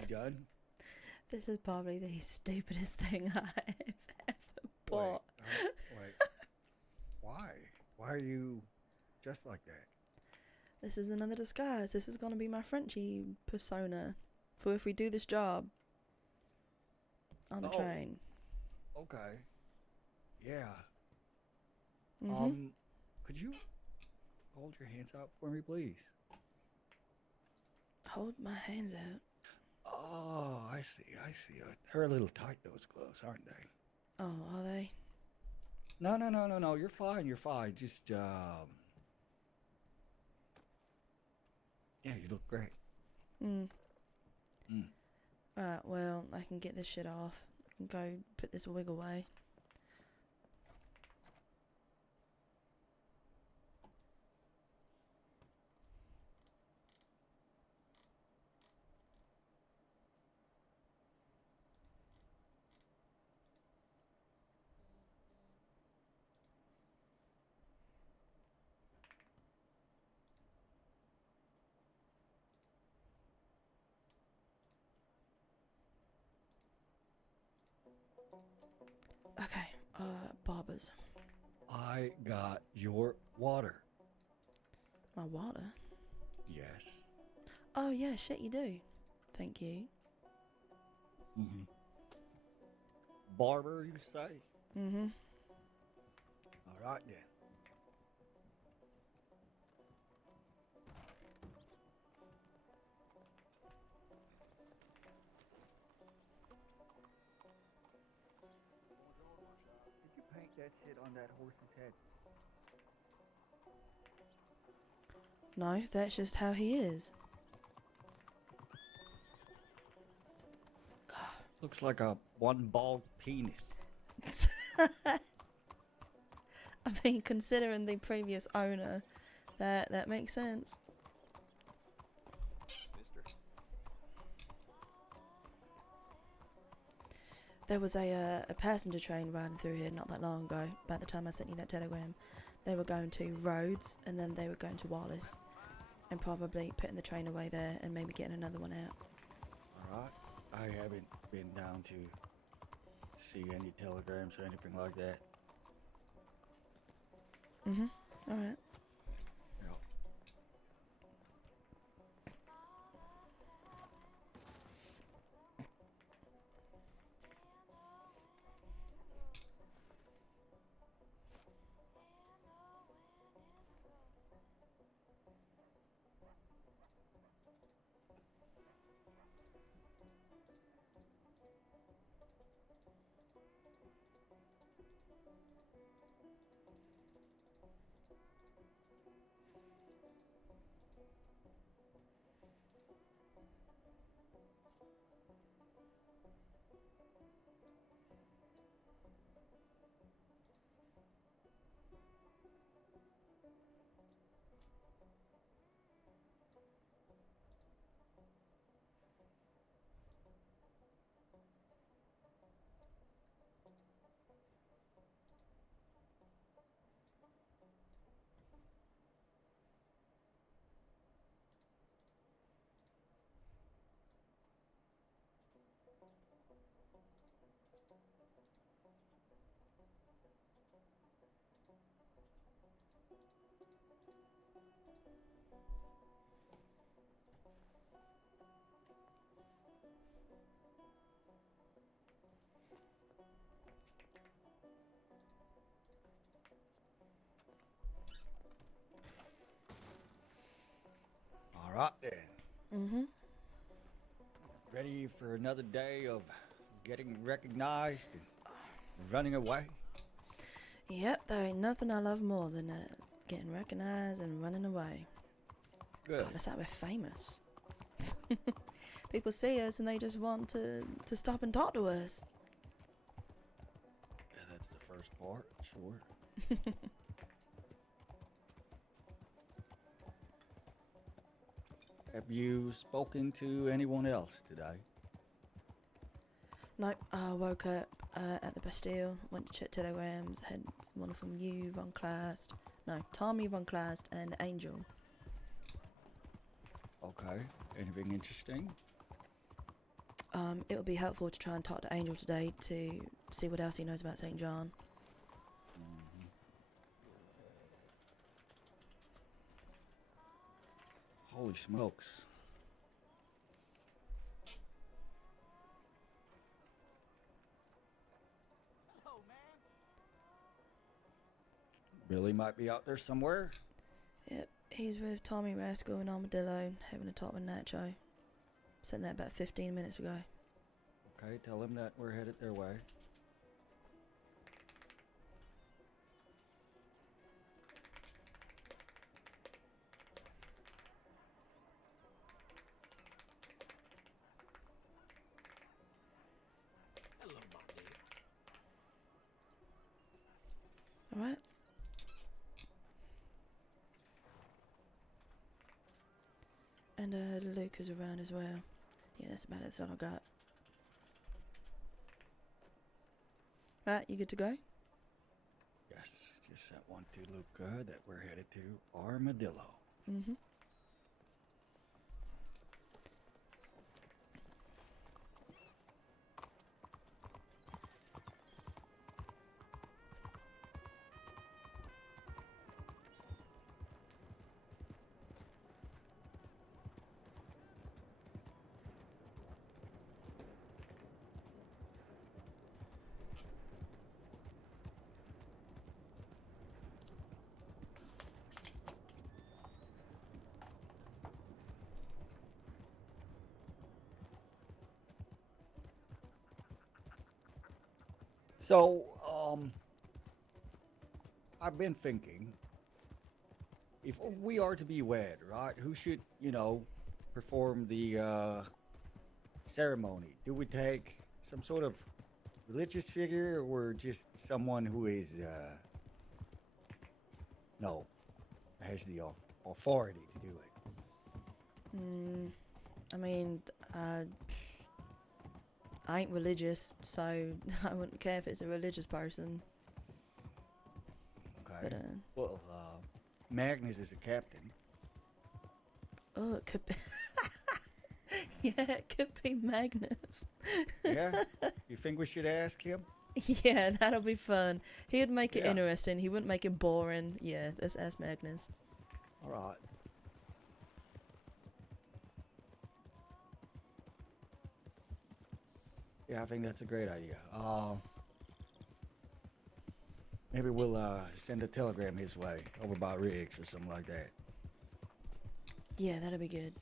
you done? This is probably the stupidest thing I've ever bought. Wait. Why? Why are you dressed like that? This is another disguise. This is gonna be my Frenchie persona for if we do this job on the train. Okay. Yeah. Mm-hmm. Could you hold your hands out for me, please? Hold my hands out. Oh, I see. They're a little tight, those gloves, aren't they? Oh, are they? No. You're fine. Just, yeah, you look great. Mm. Mm. Alright, well, I can get this shit off. I can go put this wig away. Okay, barbers. I got your water. My water? Yes. Oh, yeah, shit, you do. Thank you. Mm-hmm. Barber, you say? Mm-hmm. All right, then. Did you paint that shit on that horse's head? No, that's just how he is. Looks like a one bald penis. I mean, considering the previous owner, that makes sense. Mister. There was a passenger train riding through here not that long ago. About the time I sent you that telegram, they were going to Rhodes and then they were going to Wallace, and probably putting the train away there and maybe getting another one out. All right. I haven't been down to see any telegrams or anything like that. Mhm. All right. Yep. All right, then. Mhm. Ready for another day of getting recognized and running away? Yep. There ain't nothing I love more than getting recognized and running away. Good. God, that's how we're famous. People see us and they just want to stop and talk to us. Yeah, that's the first part, sure. Have you spoken to anyone else today? Nope, I woke up at the Bastille, went to check telegrams, had one from you, Von Clast, no, Tommy, Von Clast, and Angel. Okay. Anything interesting? It would be helpful to try and talk to Angel today to see what else he knows about St. John. Mhm. Holy smokes. Billy might be out there somewhere. Yep, he's with Tommy Rascal and Armadillo having a talk with Nacho. Sent that about 15 minutes ago. Okay, tell him that we're headed their way. Alright. And Luke is around as well. Yeah, that's about it. That's all I got. Right, you good to go? Yes, just sent one to Luca that we're headed to Armadillo. Mm-hmm. So, I've been thinking, if we are to be wed, right, who should, perform the ceremony? Do we take some sort of religious figure or just someone who is, no, has the authority to do it? I mean, I ain't religious, so I wouldn't care if it's a religious person. Okay. But, Well, Magnus is a captain. oh, it could be. Yeah, it could be Magnus. Yeah? You think we should ask him? Yeah, that'll be fun. He'd make it Yeah. interesting. He wouldn't make it boring. Yeah, let's ask Magnus. All right. Yeah, I think that's a great idea. Maybe we'll send a telegram his way over by Riggs or something like that. Yeah, that'll be good.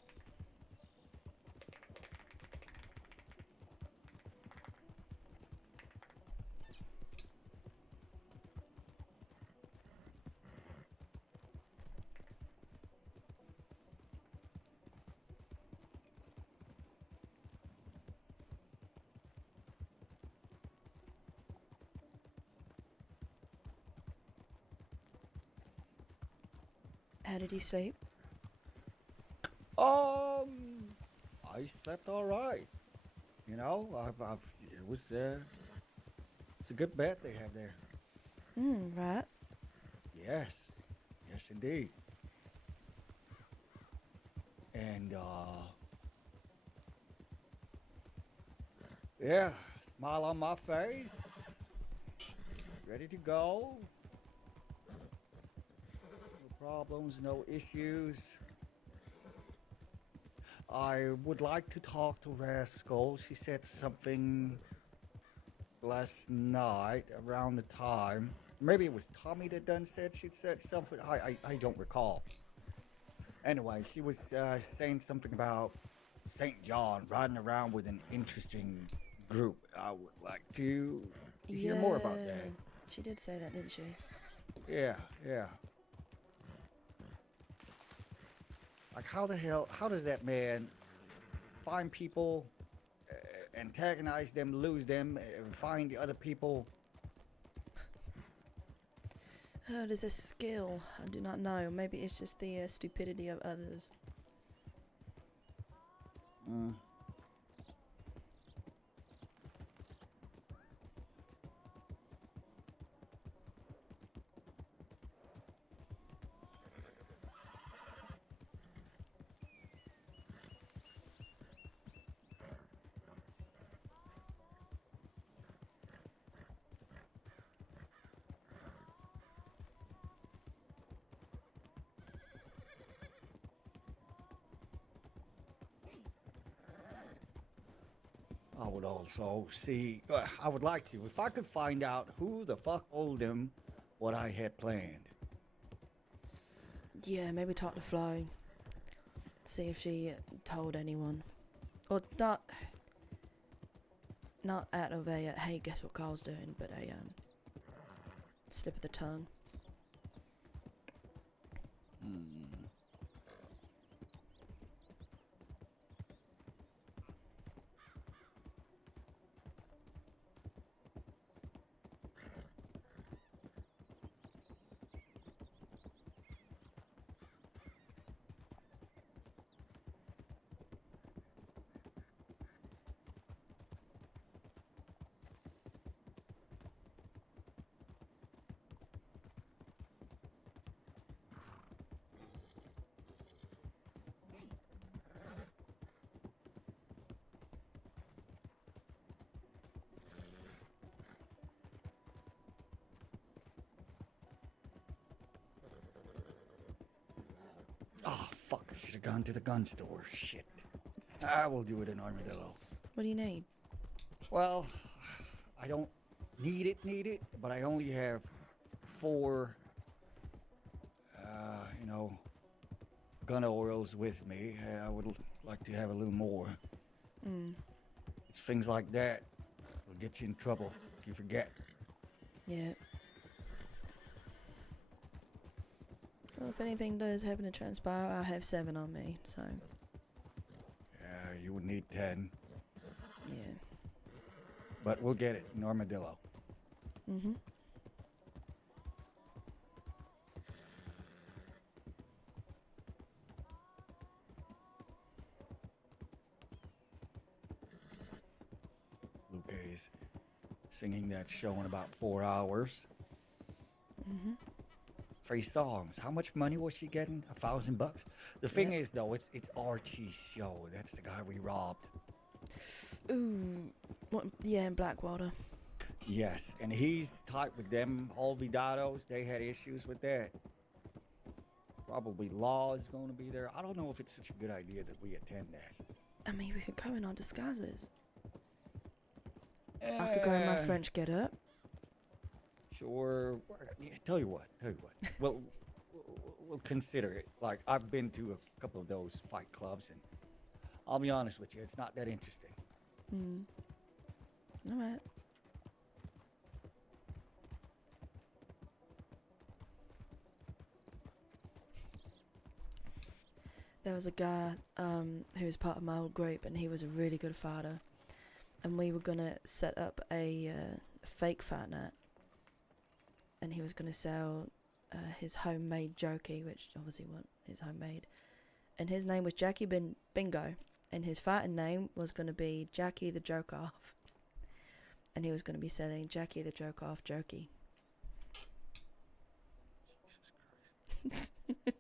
How did he sleep? I slept all right. It was it's a good bed they have there. Right. Yes, yes indeed. And yeah, smile on my face, ready to go. No problems, no issues. I would like to talk to Rascal. She said something last night around the time. Maybe it was Tommy that done said she'd said something. I don't recall. Anyway, she was saying something about St. John riding around with an interesting group. I would like to hear more about that. She did say that, didn't she? Yeah, yeah. Like, how does that man find people, antagonize them, lose them, find the other people? Oh, there's a skill. I do not know. Maybe it's just the stupidity of others. Mm. would also see. I would like to, if I could find out who the fuck told him what I had planned. Yeah, maybe talk to Flo. See if she told anyone. Or not out of a, hey, guess what Carl's doing, but a, slip of the tongue. Oh, fuck, I should have gone to the gun store. Shit. I will do it in Armadillo. What do you need? Well, I don't need it, but I only have 4, gun oils with me. I would like to have a little more. It's things like that will get you in trouble if you forget. Yeah. Well, if anything does happen to transpire, I have 7 on me, so. Yeah, you would need 10, Yeah. but we'll get it in Armadillo. Mm-hmm. Luke is singing that show in about 4 hours. Mm-hmm. 3 songs. How much money was she getting? $1,000. The thing is, though, it's Archie's show. That's the guy we robbed. Ooh. What, yeah, in Blackwater. Yes, and he's tight with them Olvidados. They had issues with that. Probably Law is going to be there. I don't know if it's such a good idea that we attend that. I mean, we could go in our disguises. I could go in my French get-up. Sure. Yeah, tell you what. Well, we'll consider it. Like, I've been to a couple of those fight clubs, and I'll be honest with you, it's not that interesting. All right. There was a guy who was part of my old group, and he was a really good fighter. And we were gonna set up a fake fight night, and he was gonna sell his homemade jokey, which obviously wasn't his homemade. And his name was Jackie Bingo, and his fighting name was gonna be Jackie the Joke Off. And he was gonna be selling Jackie the Joke Off jokey. Jesus Christ.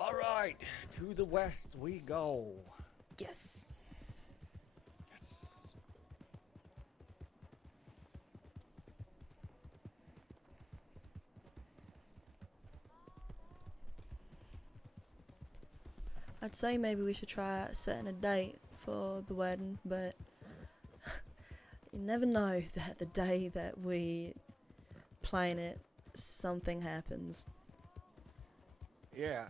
All right, to the west we go. Yes. Yes. I'd say maybe we should try setting a date for the wedding, but you never know that the day that we plan it, something happens. Yeah.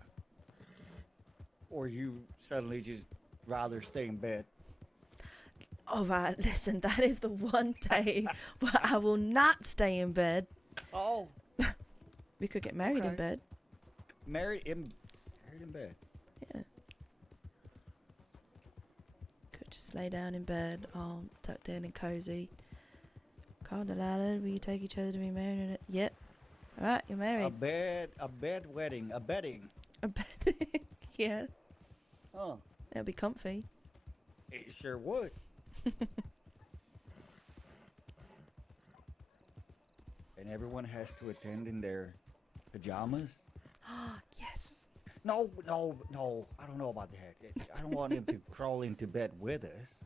Or you suddenly just rather stay in bed? All right, listen, that is the one day where I will not stay in bed. Oh, We could get married in okay. bed. Married in bed. Yeah. Could just lay down in bed, all tucked in and cozy. Call Delilah, will you take each other to be married? Yep. Alright, you're married. A bed wedding, a bedding. A bed. Yeah, Huh. it'll be comfy. It sure would. And everyone has to attend in their pajamas. Yes. No, no, no. I don't know about that. I don't want him to crawl into bed with us.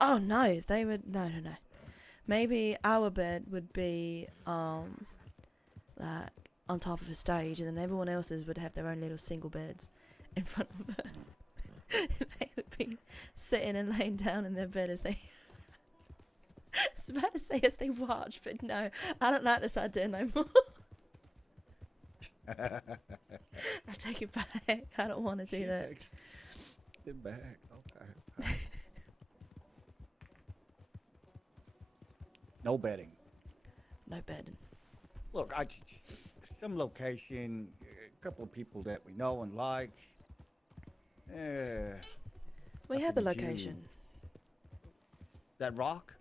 Oh no, they would no. Maybe our bed would be like on top of a stage, and then everyone else's would have their own little single beds in front of them. They would be sitting and laying down in their bed as they. I was about to say as they watch, but no, I don't like this idea no more. I take it back. I don't want to do that. Takes it back. Okay. No bedding. No bed. Look, I just some location, a couple of people that we know and like. We I have the figured you- location. That rock?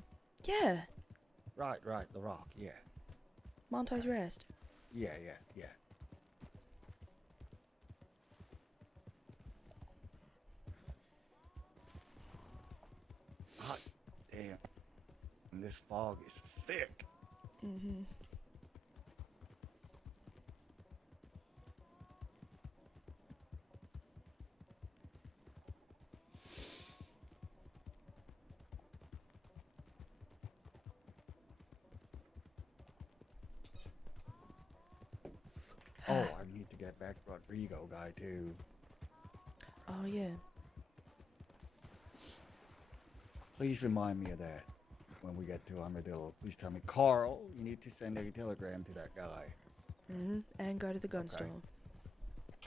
Yeah, Right, the rock. Yeah, Monte's Rest. yeah. Hot damn. And this fog is thick. Mm-hmm. Oh, I need to get back Rodrigo guy too. Oh yeah. Please remind me of that when we get to Armadillo. Please tell me, Carl, you need to send a telegram to that guy. Mm-hmm. And go to the gun Okay. store.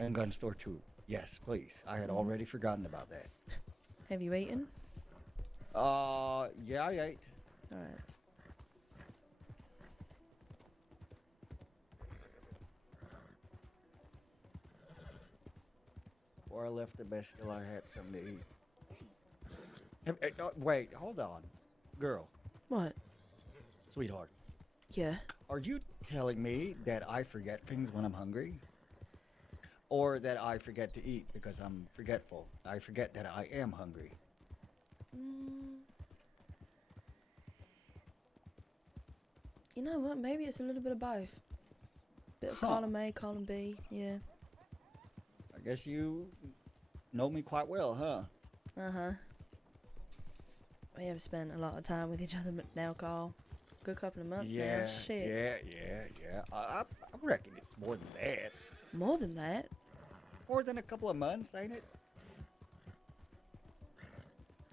And gun store too. Yes, please. I had already forgotten about that. Have you eaten? Yeah, I ate. All right. Before I left the bed, still I had something to eat. Wait, hold on. Girl, What? sweetheart, Yeah. are you telling me that I forget things when I'm hungry? Or that I forget to eat because I'm forgetful? I forget that I am hungry. You know what? Maybe it's a little bit of both. Bit of Huh. column A, column B. Yeah. I guess you know me quite well, huh? Uh-huh. We have spent a lot of time with each other now, Carl. Good couple of months now. Shit. Yeah. I reckon it's more than that. More than that. More than a couple of months, ain't it?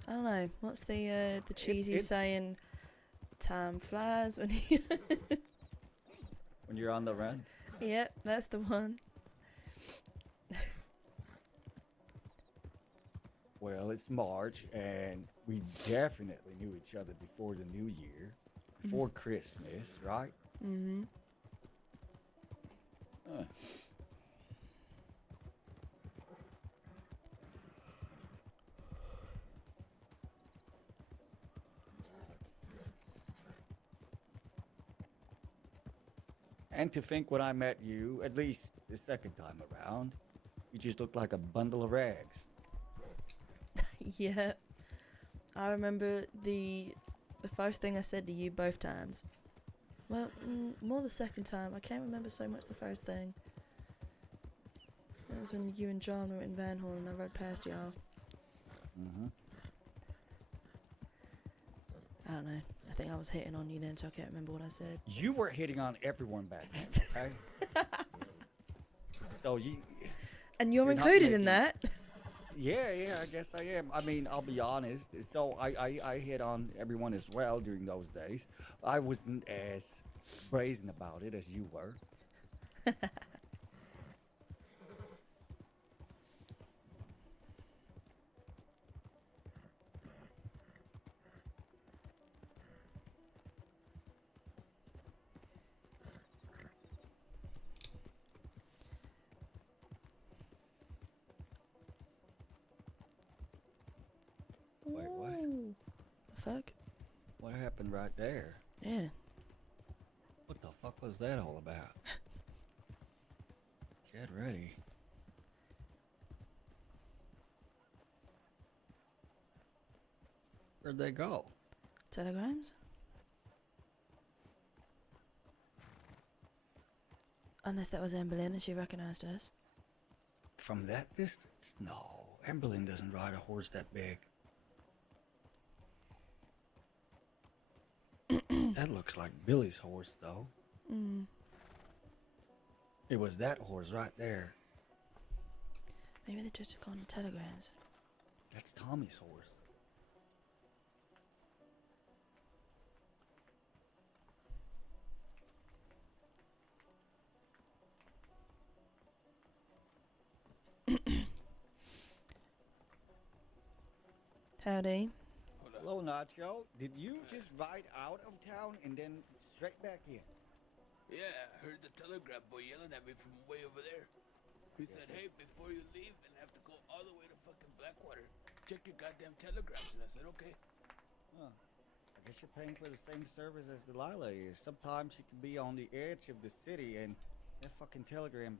I don't know. What's the cheesy it's- saying? Time flies when you... When you're on the run. Yep, that's the one. Well, it's March, and we definitely knew each other before the New Year, before Christmas, right? Mm-hmm. Huh. And to think when I met you, at least the second time around, you just looked like a bundle of rags. Yeah. I remember the first thing I said to you both times. Well, more the second time. I can't remember so much the first thing. That was when you and John were in Van Horn and I rode past y'all. Mm-hmm. I don't know. I think I was hitting on you then, so I can't remember what I said. You were hitting on everyone back then, okay? So you... And you're You're not included in making- that. Yeah, I guess I am. I mean, I'll be honest. So I hit on everyone as well during those days. I wasn't as brazen about it as you were. fuck? What happened right there? Yeah. What the fuck was that all about? Get ready. Where'd they go? Telegrams? Unless that was Emberlyn and she recognised us. From that distance? No, Emberlyn doesn't ride a horse that big. That looks like Billy's horse, though. It was that horse right there. Maybe they just took on the telegrams. That's Tommy's horse. Howdy. Hello, Nacho. Did you just ride out of town and then straight back in? Yeah, I heard the telegraph boy yelling at me from way over there. He said, hey, before you leave and have to go all the way to fucking Blackwater, check your goddamn telegrams. And I said, okay. Huh. I guess you're paying for the same service as Delilah is. Sometimes she can be on the edge of the city and that fucking telegram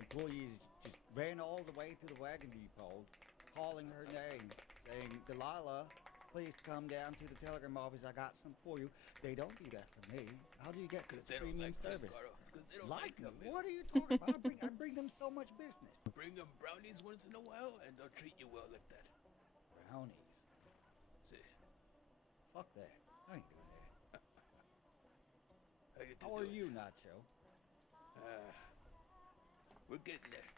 employees just ran all the way to the wagon depot, calling her name, saying, Delilah, please come down to the telegram office. I got some for you. They don't do that for me. How do you get Because this they don't premium like service? Because they don't Like like me? them. What are you talking about? I bring them so much business. Bring them brownies once in a while and they'll treat you well like that. Brownies. See, Fuck that. I ain't doing that. how How are you, Nacho? We're getting there.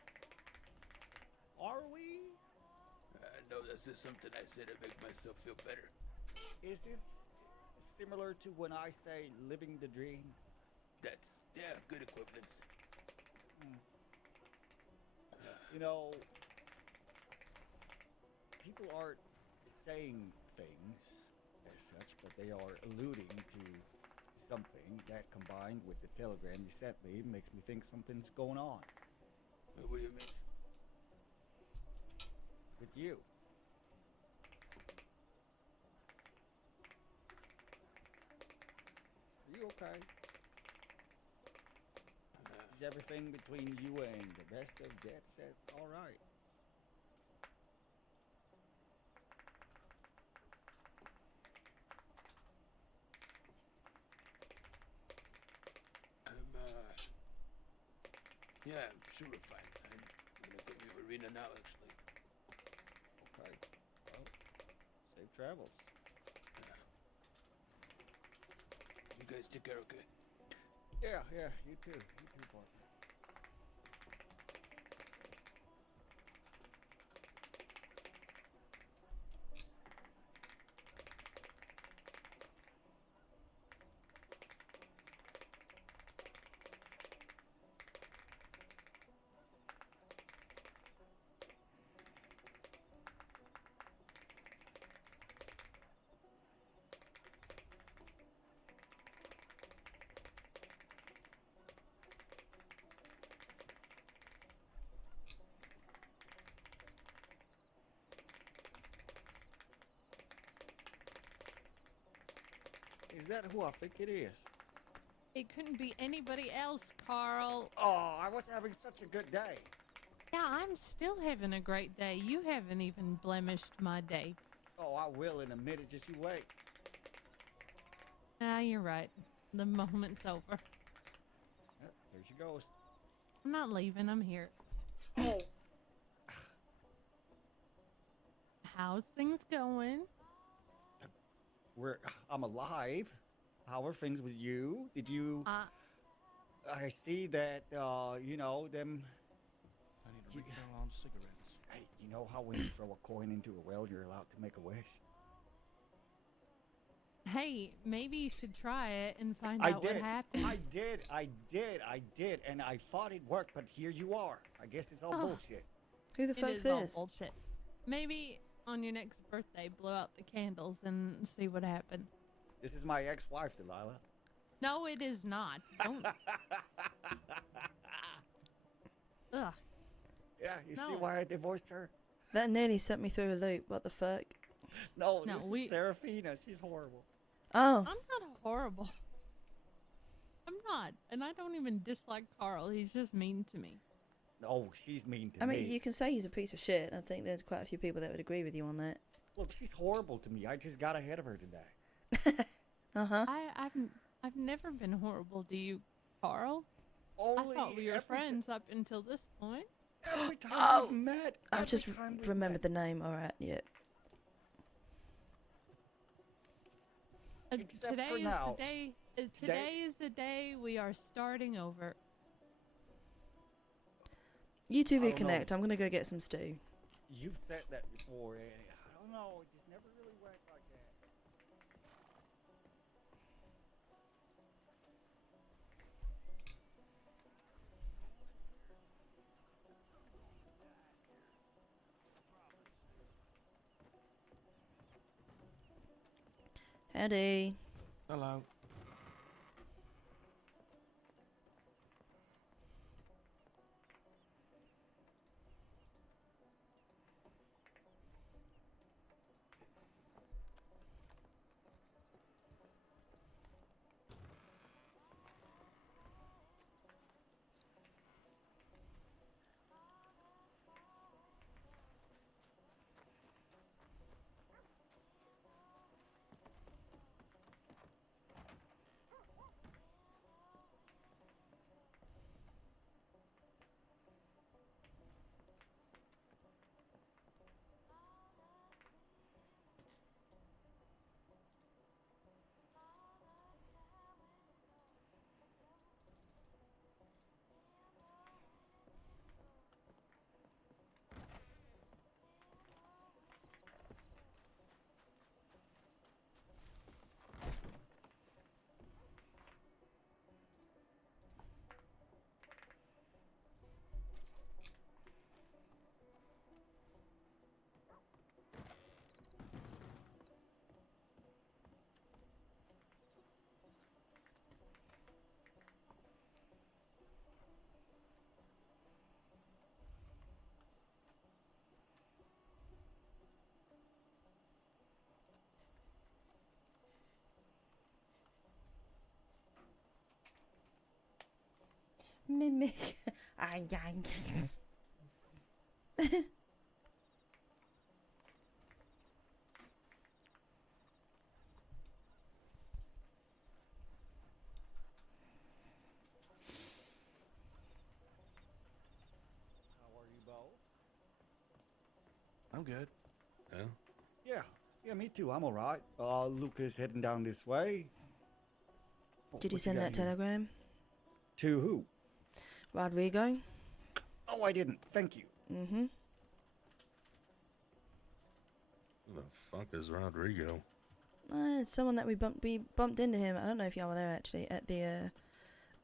Are we? No, this is something I say to make myself feel better. Is it similar to when I say living the dream? That's, yeah, good equivalence. You know, people aren't saying things as such, but they are alluding to something that combined with the telegram you sent me makes me think something's going on What do you mean? with you. Are you okay? Is everything between you and the rest of Jet Set all right? Yeah, I'm sure we're fine. I'm gonna go to the arena now, actually. Okay. Well, safe travels. You guys take care, okay? Yeah, you too, partner. Is that who I think it is? It couldn't be anybody else, Carl. Oh, I was having such a good day. Yeah, I'm still having a great day. You haven't even blemished my day. Oh, I will in a minute. Just you wait. Ah, you're right. The moment's over. Yep, there she goes. I'm not leaving. I'm here. Oh, How's things going? I'm alive. How are things with you? Did you? I see that. You know them. I need to refill on cigarettes. Hey, you know how when you throw a coin into a well, you're allowed to make a wish. Hey, maybe you should try it and find I out did. what happened. I did, and I thought it worked, but here you are. I guess it's all Oh. bullshit. Who the It fuck's is all this? bullshit. Maybe on your next birthday, blow out the candles and see what happens. This is my ex-wife, Delilah. No, it is not. Don't. Ugh. Yeah, you see No. why I divorced her? That nearly sent me through a loop. What the fuck? No, No, this we- is Serafina. She's horrible. Oh, I'm not horrible. I'm not, and I don't even dislike Carl. He's just mean to me. No, she's mean to I me. mean, you can say he's a piece of shit. I think there's quite a few people that would agree with you on that. Look, she's horrible to me. I just got ahead of her today. Uh-huh. I've never been horrible to you, Carl. Only I thought we were every friends up until this point. Every time Oh, we've met. I've just every time we've remembered met. the name. All right, yeah. Except Today for is now. the day. Today is the day we are starting over. You two I don't know. reconnect. I'm gonna go get some stew. You've said that before, and I don't know. It just never really went like that. Howdy. Hello. Mimic. How are you both? I'm good. Yeah. Yeah, me too. I'm all right. Luca's heading down this way. Did you What send got that here? telegram? To who? Rodrigo? Oh, I didn't. Thank you. Mm-hmm. Who the fuck is Rodrigo? It's someone that we bumped into him. I don't know if y'all were there actually at the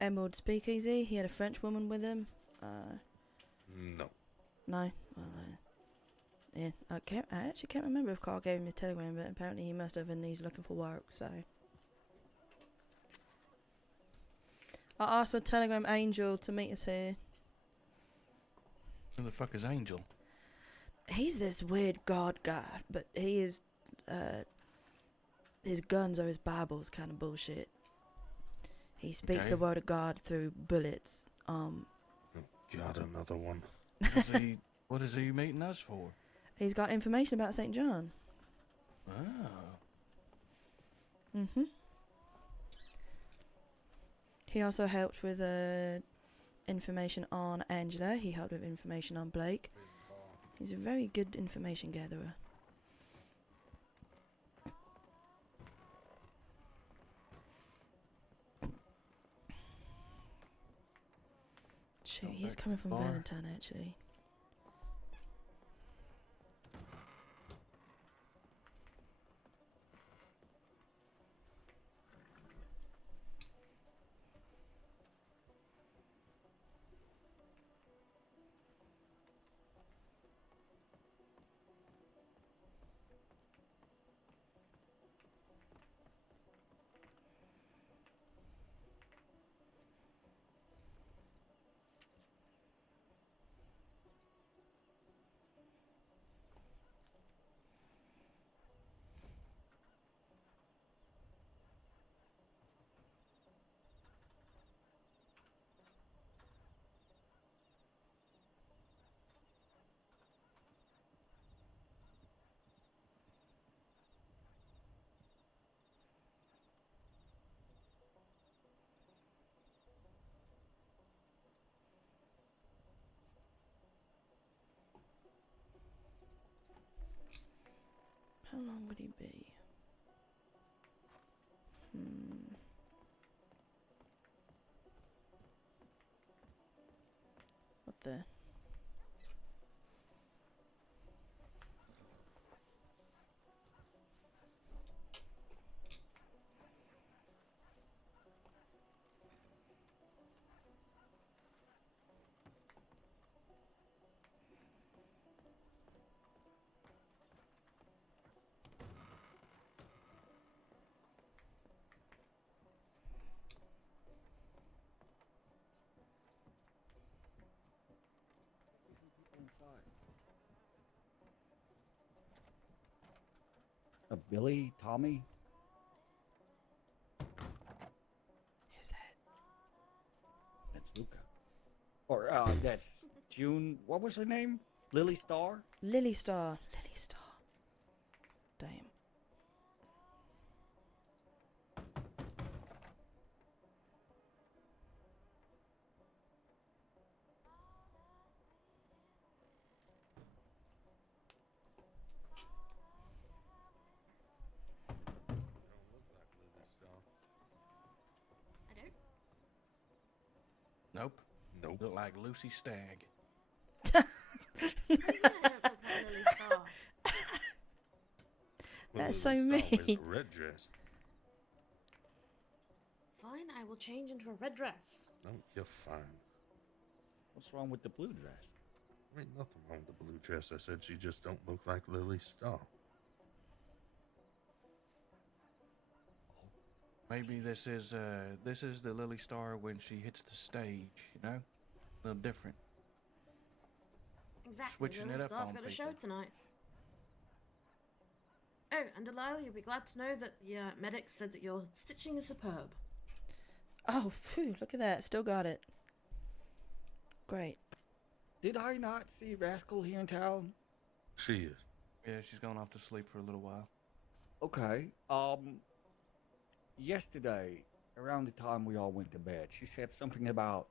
Emerald Speakeasy. He had a French woman with him. No. No. Well, yeah. I actually can't remember if Carl gave him his telegram, but apparently he must have, and he's looking for work. So I asked a telegram angel to meet us here. Who the fuck is Angel? He's this weird god guy, but he is, his guns are his Bibles kind of bullshit. He speaks the Okay. word of God through bullets. Oh, God, another one. What is he meeting us for? He's got information about St. John. Oh. Mm-hmm. He also helped with information on Angela. He helped with information on Blake. He's a very good information gatherer. Shoot, Not he's back coming to from bar. Valentine actually. How long would he be? What the? Inside. Billy, Tommy. Who's that? That's Luca. Or that's June. What was her name? Lily Star. Lily Star. Lily Star. Damn. Don't look like Lily Star. I don't. Nope. Nope. Look like Lucy Stagg. I don't look like Lily Star. That's Lily so Star wears mean. a red dress. Fine, I will change into a red dress. No, you're fine. What's wrong with the blue dress? There ain't nothing wrong with the blue dress. I said she just don't look like Lily Star. Maybe this is the Lily Star when she hits the stage, you know? A little different. Exactly. Switching Lily it up Star's on got a show people. tonight. Oh, and Delilah, you'll be glad to know that the medic said that your stitching is superb. Oh, phew, look at that. Still got it. Great. Did I not see Rascal here in town? She is. Yeah, she's gone off to sleep for a little while. Okay. Yesterday, around the time we all went to bed, she said something about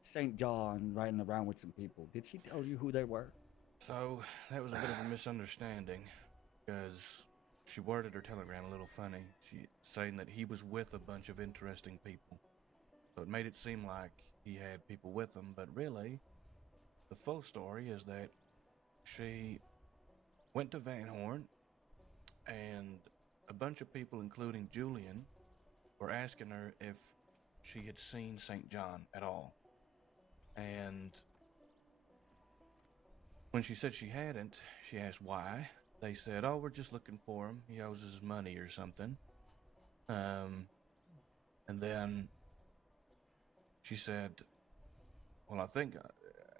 St. John riding around with some people. Did she tell you who they were? So, that was a bit of a misunderstanding, because she worded her telegram a little funny. She saying that he was with a bunch of interesting people. So it made it seem like he had people with him, but really, the full story is that she went to Van Horn, and a bunch of people, including Julian, were asking her if she had seen St. John at all. And when she said she hadn't, she asked why. They said, "Oh, we're just looking for him. He owes us money or something." And then she said, "Well, I think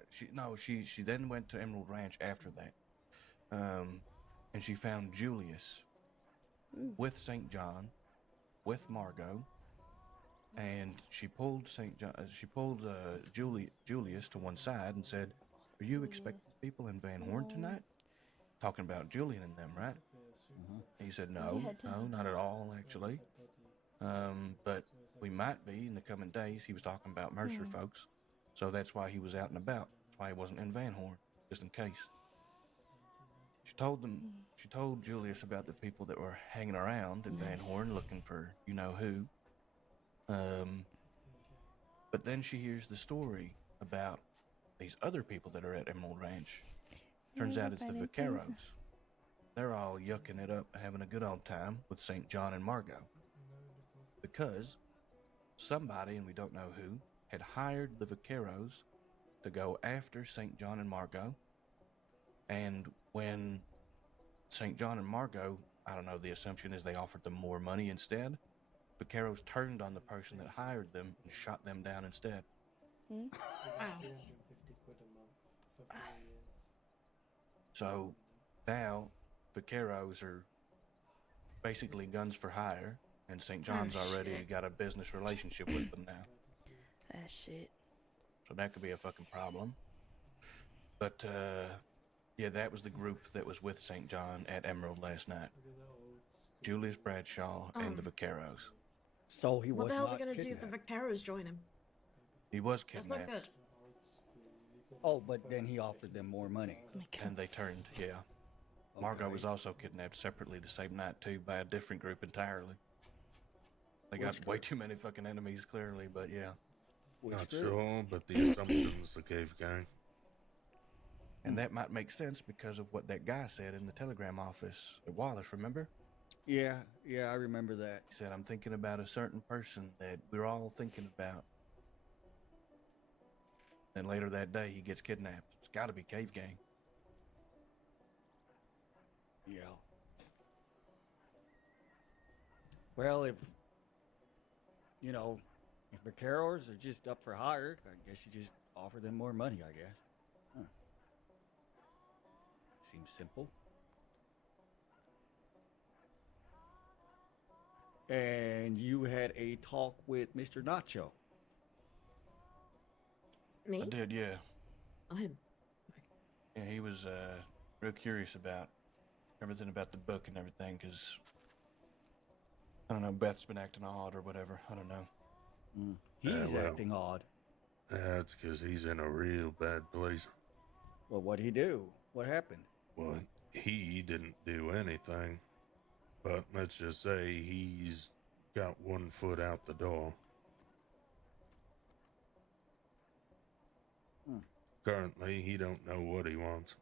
she then went to Emerald Ranch after that, and she found Julius with St. John, with Margot, and she pulled Julius to one side and said, 'Are you expecting people in Van Horn tonight?' Talking about Julian and them, right?" He said, no, not at all, actually. But we might be in the coming days. He was talking about Mercer folks, so that's why he was out and about. That's why he wasn't in Van Horn, just in case. She told Julius about the people that were hanging around in Van Horn looking for you know who. But then she hears the story about these other people that are at Emerald Ranch. Turns out it's the Vaqueros. They're all yucking it up, having a good old time with St. John and Margot. Because somebody, and we don't know who, had hired the Vaqueros to go after St. John and Margot. And when St. John and Margot, I don't know, the assumption is they offered them more money instead. Vaqueros turned on the person that hired them and shot them down instead. So now Vaqueros are basically guns for hire, and St. John's already got a business relationship with them now. Ah, shit. So that could be a fucking problem. But, yeah, that was the group that was with St. John at Emerald last night. Julius Bradshaw and the Vaqueros. So he What was the hell are not we gonna do if the kidnapped. Vaqueros join him? He was That's not kidnapped, good. Oh, but then he offered them more money. Oh my God. and they turned, yeah. Margot Okay. was also kidnapped separately the same night, too, by a different group entirely. They got Which way group? too many fucking enemies, clearly, but yeah. Which Not group? sure, but the assumption's the cave gang. And that might make sense because of what that guy said in the telegram office at Wallace, remember? Yeah, I remember that. He said, I'm thinking about a certain person that we're all thinking about. Then later that day, he gets kidnapped. It's got to be Cave Gang. Yeah. Well, if if the Carrollers are just up for hire, I guess you just offer them more money. I guess. Huh. Seems simple. And you had a talk with Mr. Nacho. Me? I did, yeah. Oh, him. Yeah, he was real curious about everything about the book and everything, because, I don't know, Beth's been acting odd or whatever. I don't know. He's well. acting odd. That's because he's in a real bad place. Well, what'd he do? What happened? Well, he didn't do anything, but let's just say he's got one foot out the door. Currently, he don't know what he wants.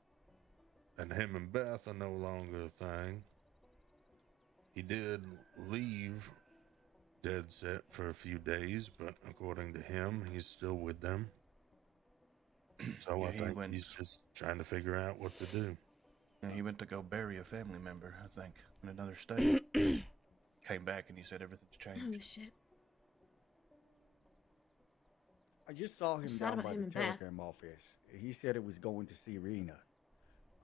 And him and Beth are no longer a thing. He did leave Dead Set for a few days, but according to him, he's still with them. So Yeah, I he think went- he's just trying to figure out what to do. Yeah, he went to go bury a family member, I think, in another state. Came back and he said everything's Oh, changed. shit. I just saw him Sad down about by him the and Beth. telegram office. He said it was going to see Rena.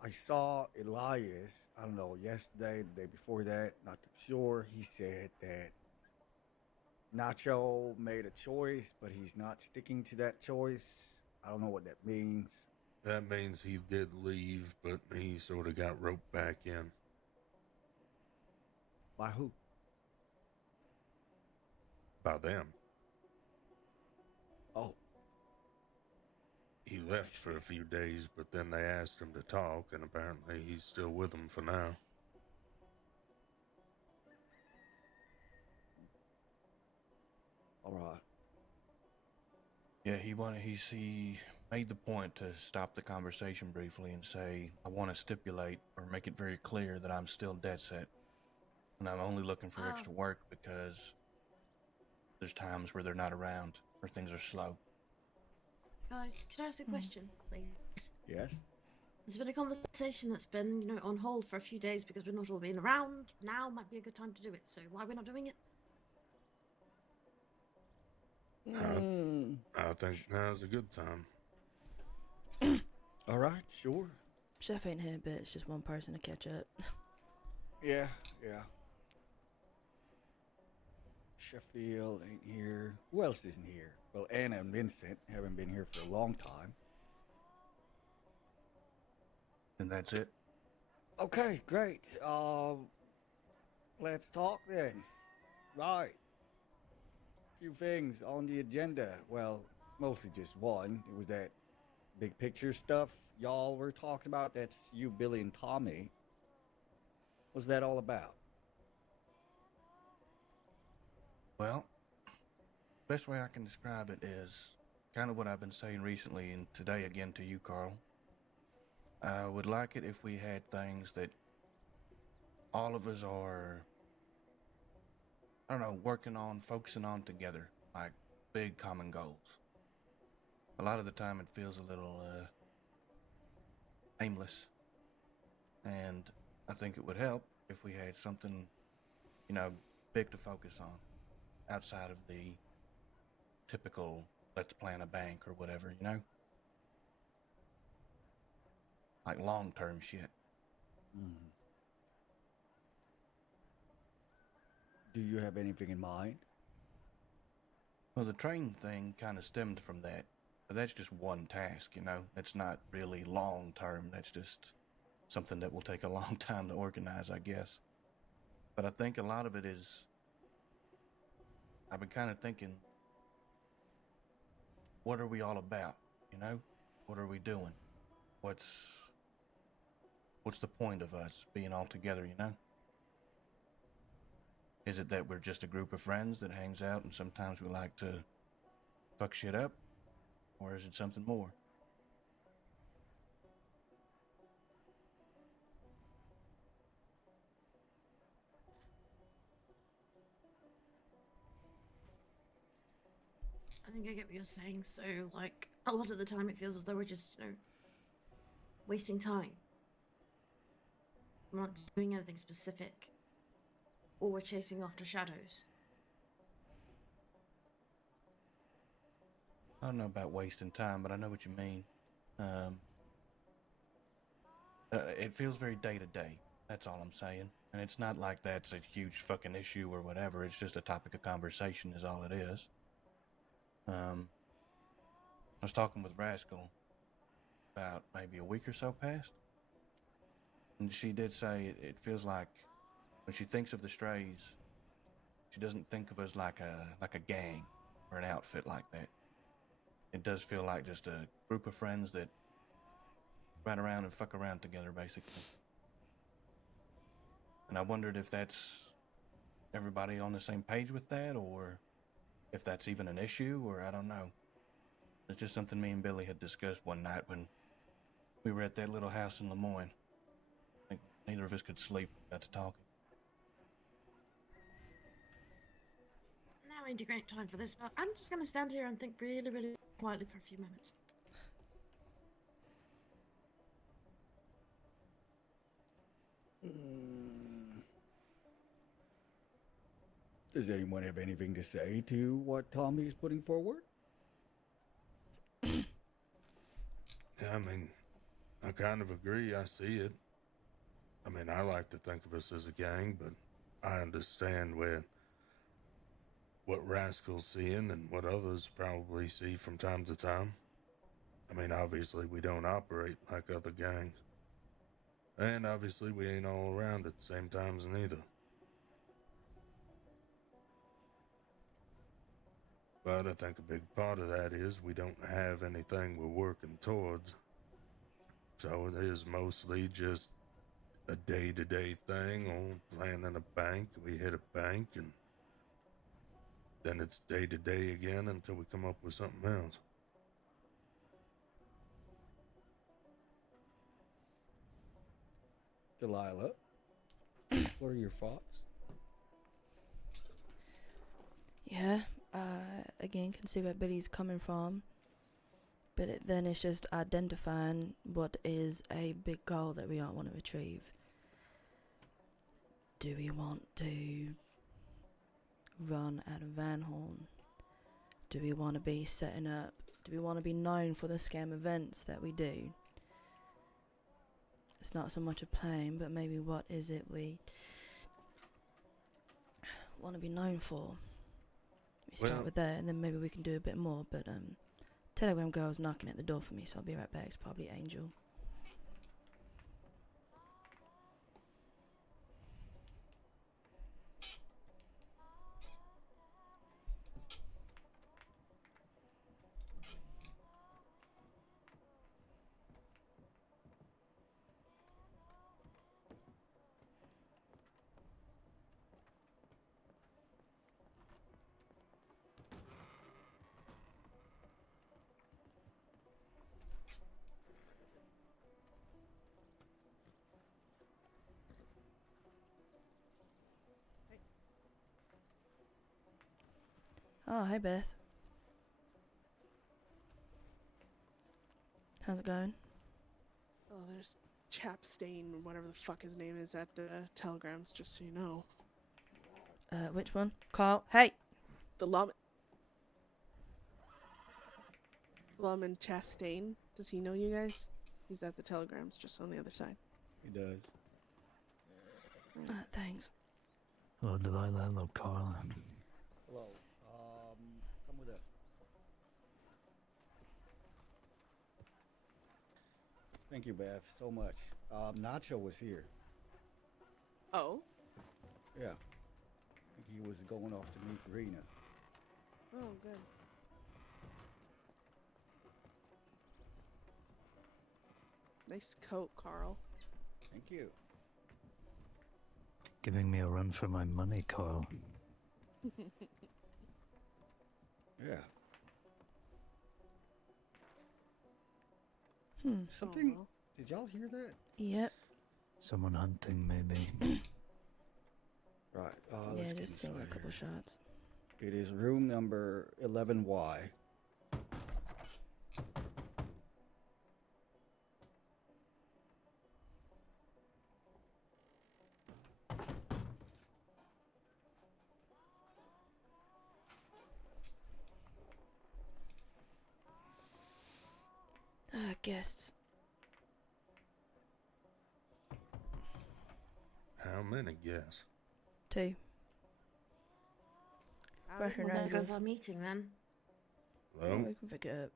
I saw Elias, I don't know, yesterday, the day before that, not too sure. He said that Nacho made a choice, but he's not sticking to that choice. I don't know what that means. That means he did leave, but he sort of got roped back in. By who? By them. Oh, He left for a few days, but then they asked him to talk, and apparently he's still with them for now. all right. Yeah, he made the point to stop the conversation briefly and say, I want to stipulate or make it very clear that I'm still dead set. And I'm only looking for extra work because there's times where they're not around or things are slow. Guys, could I ask a question, please? Yes? There's been a conversation that's been, on hold for a few days because we're not all being around. Now might be a good time to do it. So why are we not doing it? I think now's a good time. All right, sure. Chef ain't here, but it's just one person to catch up. Yeah. Sheffield ain't here. Who else isn't here? Well, Anna and Vincent haven't been here for a long time. And that's it. Okay, great. Let's talk then. Right. Few things on the agenda. Well, mostly just one. It was that big picture stuff y'all were talking about. That's you, Billy, and Tommy. What's that all about? Well, best way I can describe it is kind of what I've been saying recently and today again to you, Carl. I would like it if we had things that all of us are, I don't know, working on, focusing on together, like big common goals. A lot of the time it feels a little aimless, and I think it would help if we had something, big to focus on outside of the typical let's plan a bank or whatever, like long-term shit. Do you have anything in mind? Well, the train thing kind of stemmed from that, but that's just one task, It's not really long-term. That's just something that will take a long time to organize, I guess. But I think a lot of it is, I've been kind of thinking, what are we all about, What are we doing? What's the point of us being all together, you know? Is it that we're just a group of friends that hangs out and sometimes we like to fuck shit up? Or is it something more? I think I get what you're saying. So, like, a lot of the time it feels as though we're just, wasting time. We're not doing anything specific. Or we're chasing after shadows. I don't know about wasting time, but I know what you mean. It feels very day to day. That's all I'm saying. And it's not like that's a huge fucking issue or whatever. It's just a topic of conversation is all it is. I was talking with Rascal about maybe a week or so past. And she did say it feels like when she thinks of the Strays, she doesn't think of us like a gang or an outfit like that. It does feel like just a group of friends that ride around and fuck around together, basically. And I wondered if that's everybody on the same page with that, or if that's even an issue, or I don't know. It's just something me and Billy had discussed one night when we were at that little house in Lemoyne. I think neither of us could sleep, got to talking. Now ain't a great time for this, but I'm just gonna stand here and think really, really quietly for a few minutes. Does anyone have anything to say to what Tommy's putting forward? Yeah, I mean, I kind of agree. I see it. I mean, I like to think of us as a gang, but I understand what Rascal's seeing and what others probably see from time to time. I mean, obviously, we don't operate like other gangs. And obviously, we ain't all around at the same times neither. But I think a big part of that is we don't have anything we're working towards. So it is mostly just a day-to-day thing, or planning a bank. We hit a bank, and then it's day-to-day again until we come up with something else. Delilah, what are your thoughts? Yeah, again, can see where Billy's coming from. But then it's just identifying what is a big goal that we all want to achieve. Do we want to run out of Van Horn? Do we want to be setting up? Do we want to be known for the scam events that we do? It's not so much a plan, but maybe what is it we want to be known for? We start with that, and then maybe we can do a bit more. But Telegram girl's knocking at the door for me, so I'll be right back. It's probably Angel. Oh, hey Beth. How's it going? Oh, there's Chapstain, whatever the fuck his name is, at the telegrams, just so you know. Which one? Carl? Hey! The Lawman Chastain. Does he know you guys? He's at the telegrams, just on the other side. He does. Thanks. Hello, Delilah. Hello, Carl. Hello. Come with us. Thank you, Beth, so much. Nacho was here. Oh? Yeah. I think he was going off to meet Rena. Oh, good. Nice coat, Carl. Thank you. Giving me a run for my money, Carl. Yeah. Something. well. Did y'all hear that? Yep. Someone hunting, maybe. Right. Yeah, Let's get just seeing a inside couple here. shots. It is room number 11Y. Guests. How many guess? 2. Pressure Well, there Angel. goes our meeting then. Hello? We can pick it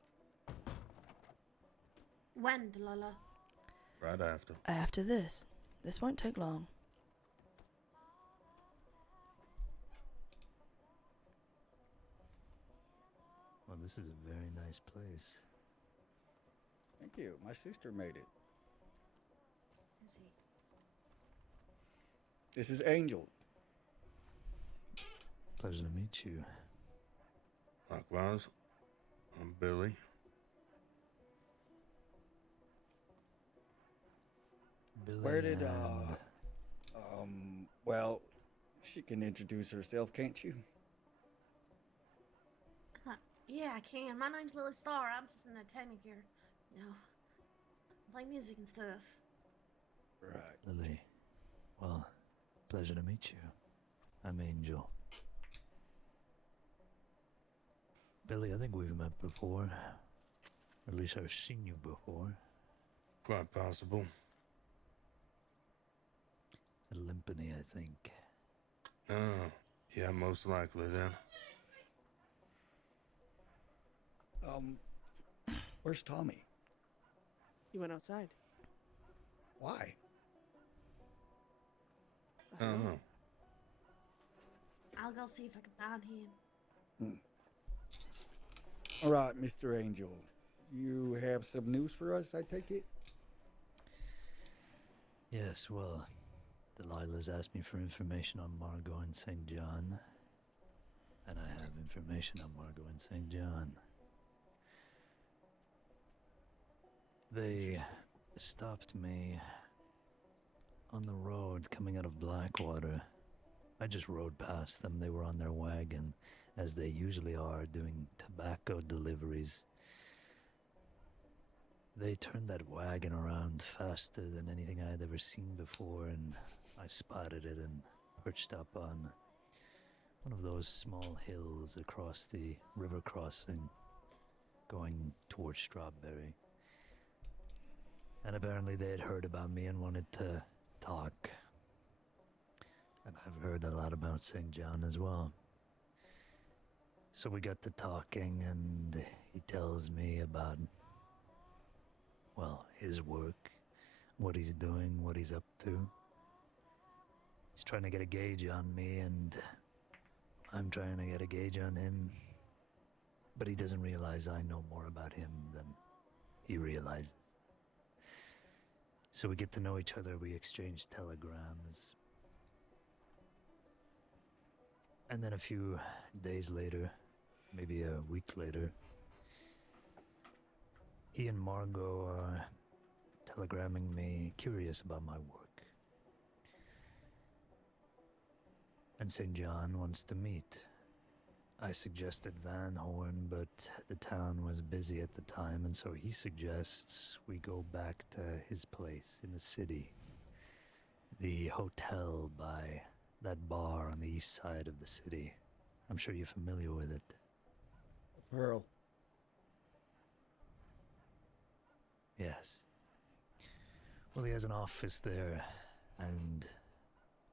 up. When, Delilah? Right after. After this. This won't take long. Well, this is a very nice place. Thank you. My sister made it. Who's he? This is Angel. Pleasure to meet you. Likewise, I'm Billy. Billy Where did, and- well, she can introduce herself, can't you? Yeah, I can. My name's Lily Starr. I'm just an attendant here. You know, play music and stuff. Right. Lily. Well, pleasure to meet you. I'm Angel. Billy, I think we've met before. Or at least I've seen you before. Quite possible. At Limpany, I think. Oh, yeah, most likely then. Where's Tommy? He went outside. Why? I don't know. I'll go see if I can find him. All right, Mr. Angel. You have some news for us, I take it? Yes, well, Delilah's asked me for information on Margot and St. John. And I have information on Margot and St. John. They stopped me on the road coming out of Blackwater. I just rode past them. They were on their wagon, as they usually are, doing tobacco deliveries. They turned that wagon around faster than anything I had ever seen before, and I spotted it and perched up on one of those small hills across the river crossing, going towards Strawberry. And apparently they had heard about me and wanted to talk. And I've heard a lot about St. John as well. So we got to talking, and he tells me about, well, his work, what he's doing, what he's up to. He's trying to get a gauge on me, and I'm trying to get a gauge on him. But he doesn't realize I know more about him than he realizes. So we get to know each other, we exchange telegrams. And then a few days later, maybe a week later, he and Margot are telegramming me, curious about my work. And St. John wants to meet. I suggested Van Horn, but the town was busy at the time, and so he suggests we go back to his place in the city. The hotel by that bar on the east side of the city. I'm sure you're familiar with it. Pearl. Yes. Well, he has an office there, and,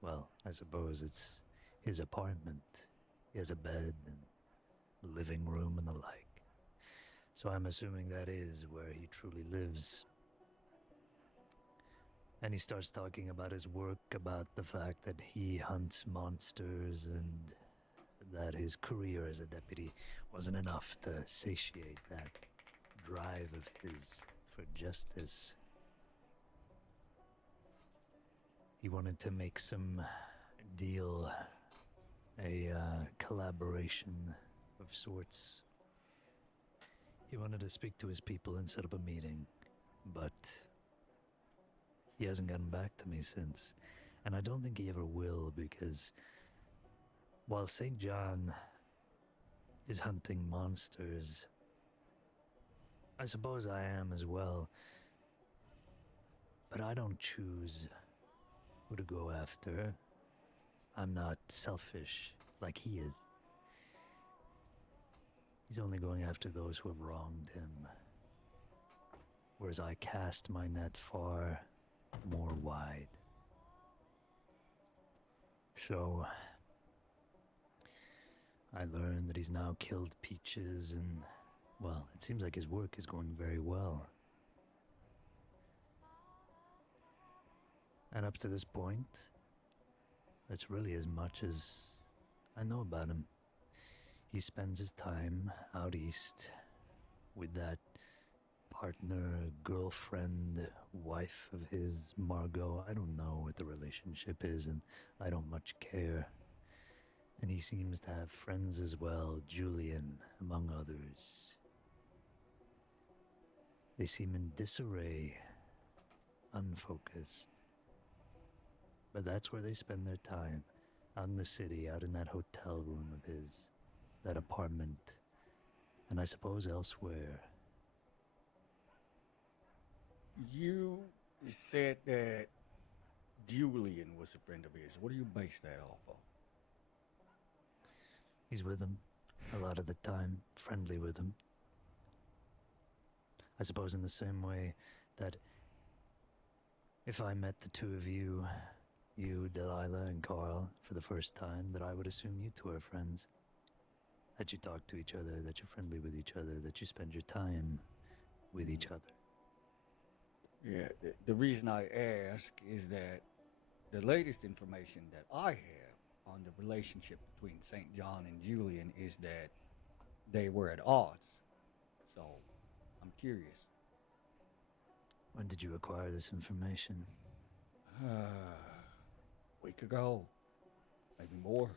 well, I suppose it's his apartment. He has a bed and living room and the like. So I'm assuming that is where he truly lives. And he starts talking about his work, about the fact that he hunts monsters, and that his career as a deputy wasn't enough to satiate that drive of his for justice. He wanted to make some deal, a collaboration of sorts. He wanted to speak to his people and set up a meeting, but he hasn't gotten back to me since. And I don't think he ever will, because while St. John is hunting monsters, I suppose I am as well. But I don't choose who to go after. I'm not selfish like he is. He's only going after those who have wronged him. Whereas I cast my net far more wide. So, I learned that he's now killed Peaches and, well, it seems like his work is going very well. And up to this point, that's really as much as I know about him. He spends his time out east with that partner, girlfriend, wife of his, Margot. I don't know what the relationship is, and I don't much care. And he seems to have friends as well, Julian, among others. They seem in disarray, unfocused. But that's where they spend their time, out in the city, out in that hotel room of his, that apartment, and I suppose elsewhere. You said that Julian was a friend of his. What do you base that off of? He's with him a lot of the time, friendly with him. I suppose in the same way that if I met the two of you, Delilah and Carl, for the first time, that I would assume you two are friends. That you talk to each other, that you're friendly with each other, that you spend your time with each other. Yeah, the reason I ask is that the latest information that I have on the relationship between St. John and Julian is that they were at odds. So, I'm curious. When did you acquire this information? Week ago. Maybe more.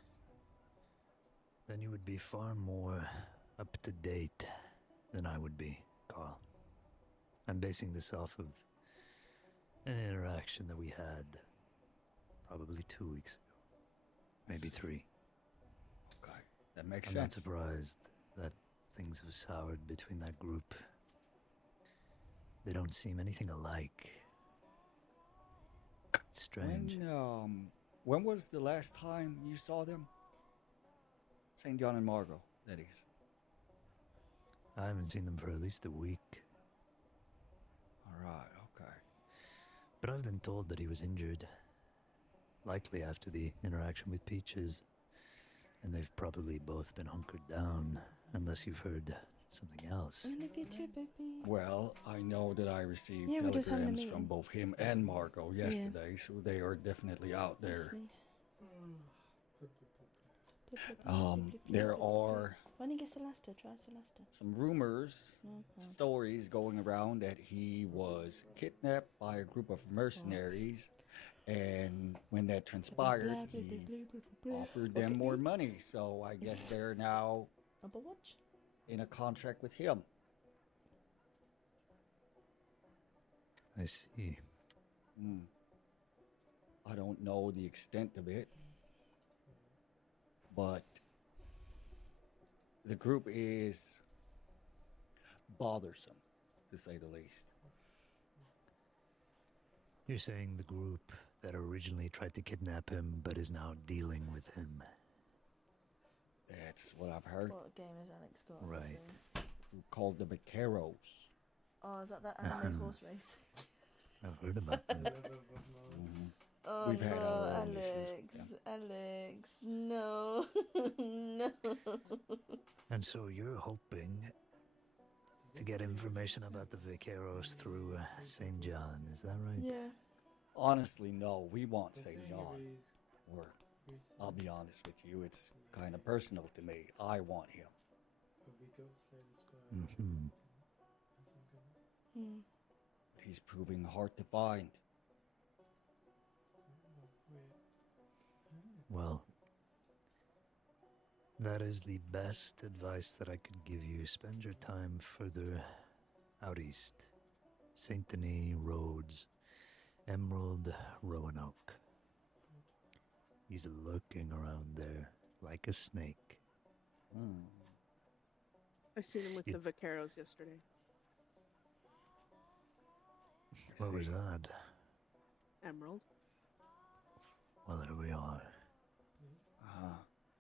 Then you would be far more up to date than I would be, Carl. I'm basing this off of an interaction that we had probably 2 weeks ago. Maybe 3. Okay, that makes I'm sense. not surprised that things have soured between that group. They don't seem anything alike. It's strange. When was the last time you saw them? St. John and Margot, that is. I haven't seen them for at least a week. All right, okay. But I've been told that he was injured. Likely after the interaction with Peaches. And they've probably both been hunkered down, unless you've heard something else. I love you too, baby. Well, I know that I received Yeah, we're just having a telegrams from meeting. both him and Margot yesterday, so they are definitely out there. There are When he gets Celeste, try Celeste. some rumors, stories going around that he was kidnapped by a group of mercenaries, and when that transpired, he offered them more money. So I guess they're now in a contract with him. I see. I don't know the extent of it, but the group is bothersome, to say the least. You're saying the group that originally tried to kidnap him but is now dealing with him. That's what I've heard. What game is Alex got? Right. Called the Vaqueros. Oh, is that anime horse race? I've heard about them. Oh We've had no, our own Alex, issues, Alex, no, no. And so you're hoping to get information about the Vaqueros through St. John, is that right? Yeah. Honestly, no, we want St. John. I'll be honest with you, it's kind of personal to me. I want him. Mm-hmm. But he's proving hard to find. Well, that is the best advice that I could give you. Spend your time further out east. St. Denis, Rhodes, Emerald, Roanoke. He's lurking around there like a snake. Hmm. I seen him with You- the vaqueros yesterday. What was See. that? Emerald. Well, there we are.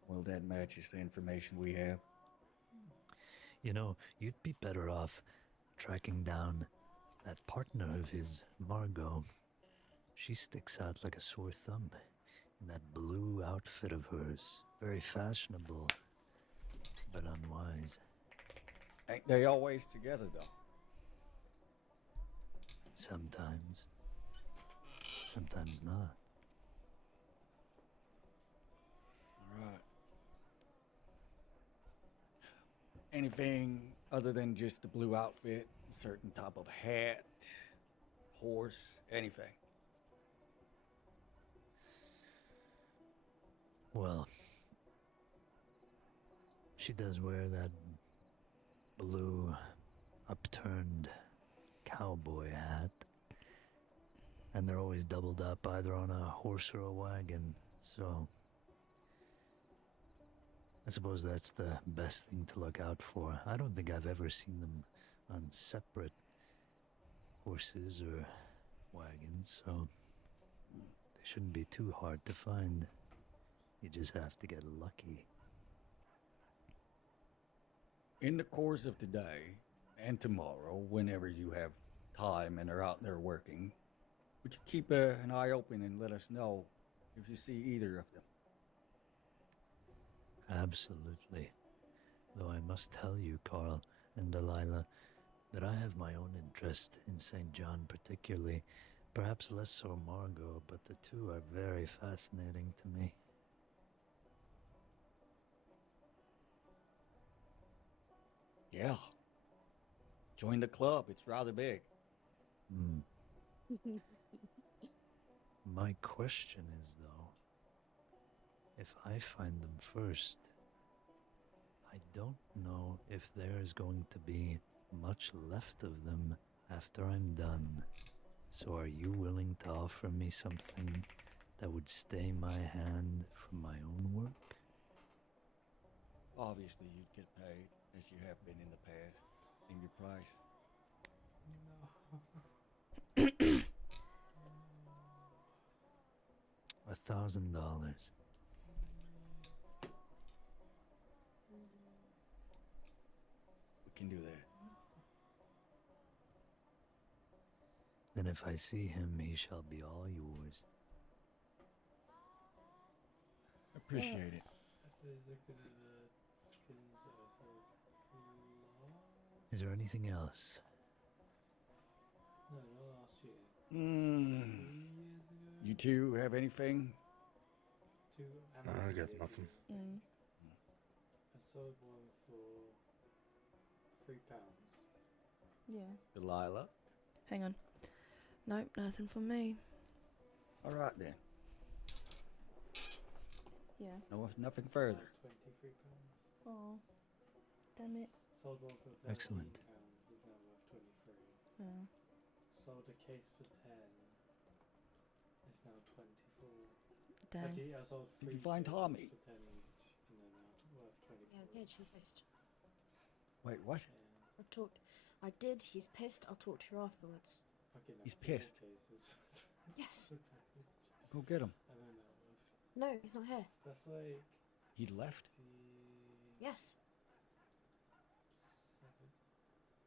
Well, that matches the information we have. You know, you'd be better off tracking down that partner of his, Margot. She sticks out like a sore thumb in that blue outfit of hers. Very fashionable, but unwise. Ain't they always together, though? Sometimes. Sometimes not. All right. Anything other than just the blue outfit, certain type of hat, horse, anything? Well, she does wear that blue, upturned cowboy hat. And they're always doubled up either on a horse or a wagon, so I suppose that's the best thing to look out for. I don't think I've ever seen them on separate horses or wagons, so they shouldn't be too hard to find. You just have to get lucky. In the course of today and tomorrow, whenever you have time and are out there working, would you keep an eye open and let us know if you see either of them? Absolutely. Though I must tell you, Carl and Delilah, that I have my own interest in St. John particularly. Perhaps less so Margot, but the two are very fascinating to me. Yeah. Join the club. It's rather big. Hmm. My question is, though, if I find them first, I don't know if there is going to be much left of them after I'm done. So are you willing to offer me something that would stay my hand from my own work? Obviously, you'd get paid, as you have been in the past, in your price. $1,000. We can do that. Then if I see him, he shall be all yours. Appreciate it. Is there anything else? You two have anything? I got nothing. Mm. I sold one for £3. Yeah. Delilah? Hang on. Nope, nothing from me. All right, then. Yeah. No, nothing further. £23. Oh, damn it. Sold one for £13. Excellent. It's now worth 23. Oh. Sold a case for 10. It's now 24. Dang. Actually, I sold Did 3 you find cases Tommy? for 10 each, and they're now worth 24. Yeah, I did. She's pissed. Wait, what? Yeah. I've talked. I did. He's pissed. I'll talk to you afterwards. Fucking He's hell, 4 pissed. cases. Yes. Go get him. I don't know. No, he's not here. That's like He left? Yes.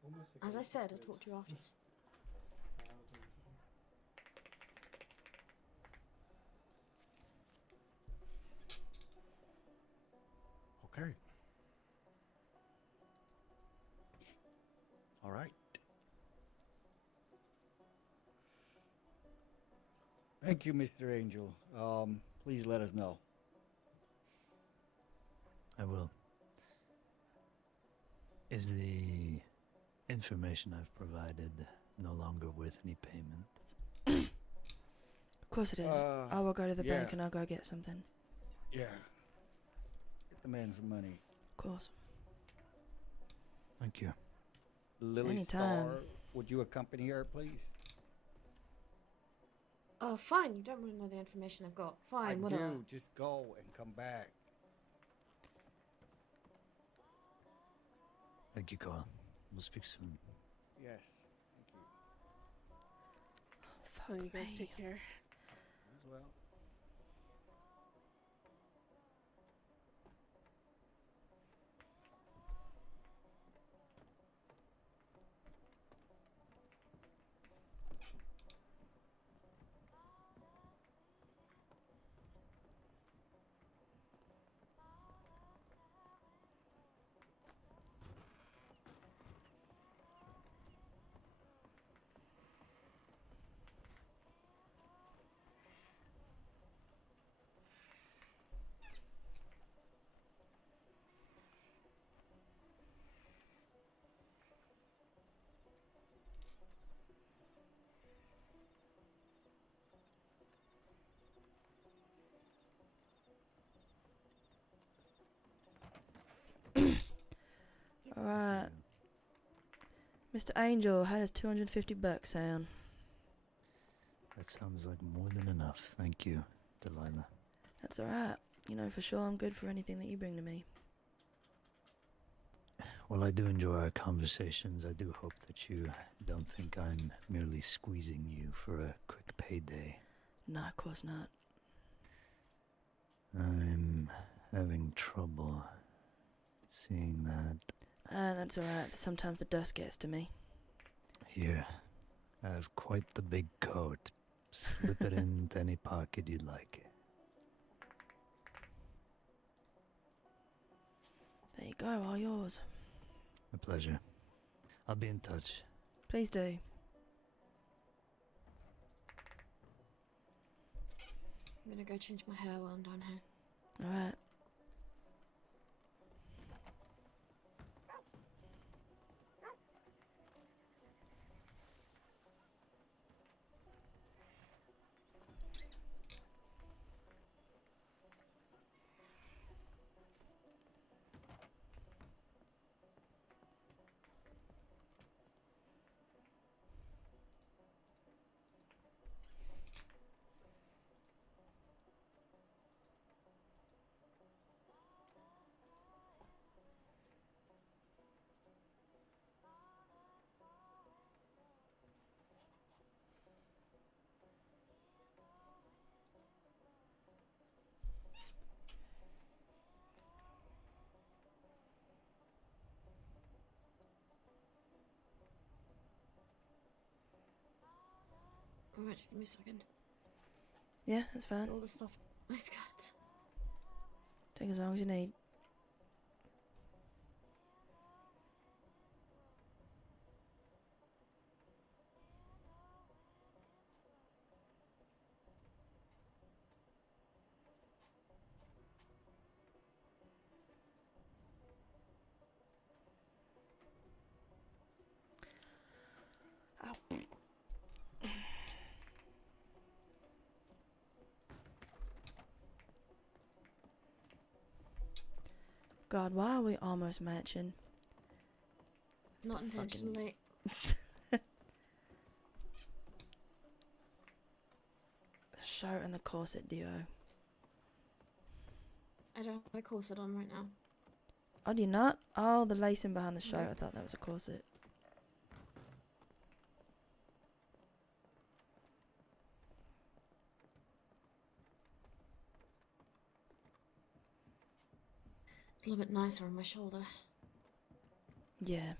almost As I case said, of I'll talk to you afterwards. Okay. All right. Thank you, Mr. Angel. Please let us know. I will. Is the information I've provided no longer worth any payment? Of course it is. I will go to the bank yeah. and I'll go get something. Yeah. Get the man some money. Of course. Thank you. Lily Anytime. Star, would you accompany her, please? Oh, fine. You don't want to know the information I've got. Fine, I whatever. do. Just go and come back. Thank you, Carl. We'll speak soon. Yes. Thank you. Fuck Well, you guys me. take care. As well. Alright. Mr. Angel, how does $250 sound? That sounds like more than enough. Thank you, Delilah. That's alright. You know for sure I'm good for anything that you bring to me. Well, I do enjoy our conversations. I do hope that you don't think I'm merely squeezing you for a quick payday. No, of course not. I'm having trouble seeing that. That's alright. Sometimes the dust gets to me. Here, I have quite the big coat. Slip it into any pocket you'd like. There you go, all yours. A pleasure. I'll be in touch. Please do. I'm gonna go change my hair while I'm down here. Alright. Alright, just give me a second. Yeah, that's fine. All the stuff. My skirt. Take as long as you need. Ow. God, why are we almost matching? It's Not the fucking- intentionally. The shirt and the corset duo. I don't have a corset on right now. Oh, do you not? Oh, the lacing behind the shirt. Nope. I thought that was a corset. A little bit nicer on my shoulder. Yeah.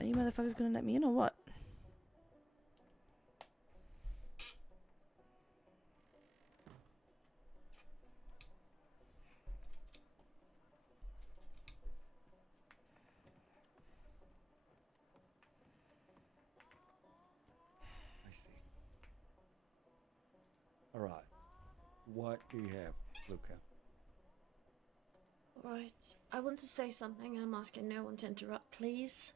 Are you motherfuckers gonna let me in or what? What do you have, Luca? Right. I want to say something and I'm asking no one to interrupt, please.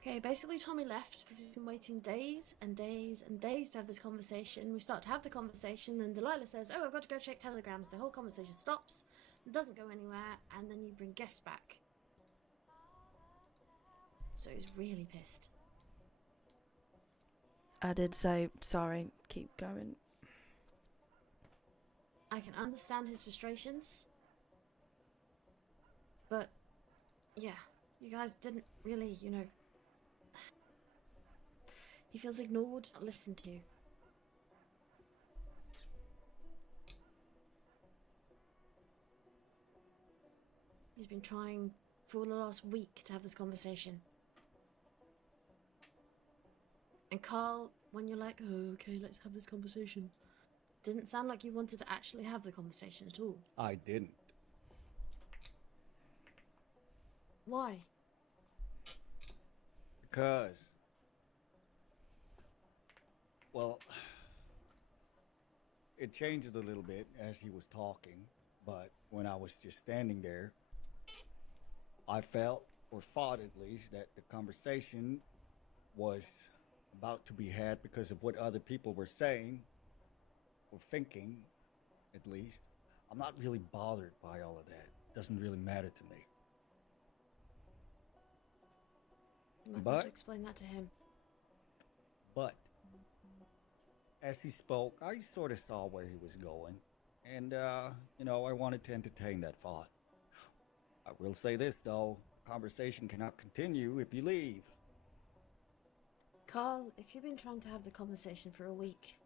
Okay, basically Tommy left because he's been waiting days and days and days to have this conversation. We start to have the conversation and Delilah says, oh, I've got to go check telegrams. The whole conversation stops, it doesn't go anywhere, and then you bring guests back. So he's really pissed. I did say sorry. Keep going. I can understand his frustrations. But, yeah, you guys didn't really, you know... He feels ignored, not listened to. He's been trying for the last week to have this conversation. And Carl, when you're like, oh, okay, let's have this conversation, didn't sound like you wanted to actually have the conversation at all. I didn't. Why? Because, well, it changed a little bit as he was talking, but when I was just standing there, I felt, or thought at least, that the conversation was about to be had because of what other people were saying, or thinking, at least. I'm not really bothered by all of that. It doesn't really matter to me. You might But- want to explain that to him. But as he spoke, I sort of saw where he was going. And, you know, I wanted to entertain that thought. I will say this, though. Conversation cannot continue if you leave. Carl, if you've been trying to have the conversation for a week,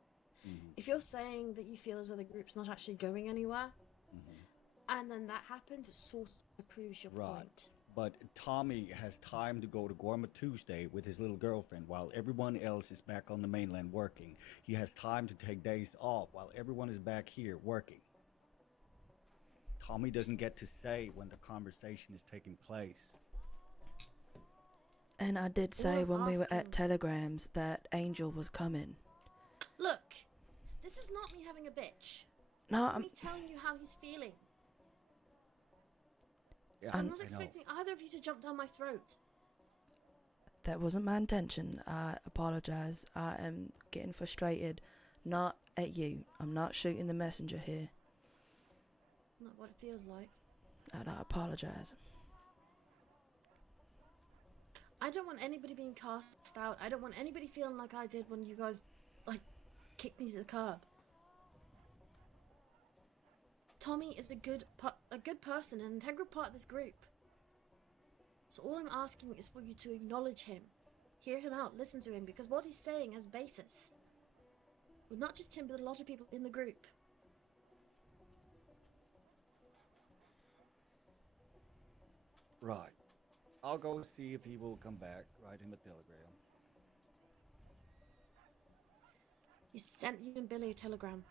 Mm-hmm. if you're saying that you feel as though the group's not actually going anywhere, and then that happens, it sort of proves your Right. point. But Tommy has time to go to Gorma Tuesday with his little girlfriend while everyone else is back on the mainland working. He has time to take days off while everyone is back here working. Tommy doesn't get to say when the conversation is taking place. And I did say I'm when we were at asking- telegrams that Angel was coming. Look, this is not me having a bitch. No, This is I'm me telling you how he's feeling. Yeah, I'm I'm- not I know. expecting either of you to jump down my throat. That wasn't my intention. I apologize. I am getting frustrated, not at you. I'm not shooting the messenger here. Not what it feels like. And I apologize. I don't want anybody being cast out. I don't want anybody feeling like I did when you guys, like, kicked me to the curb. Tommy is a good person, an integral part of this group. So all I'm asking is for you to acknowledge him, hear him out, listen to him, because what he's saying has basis. With not just him, but a lot of people in the group. Right. I'll go see if he will come back. Write him a telegram. He sent you and Billy a telegram.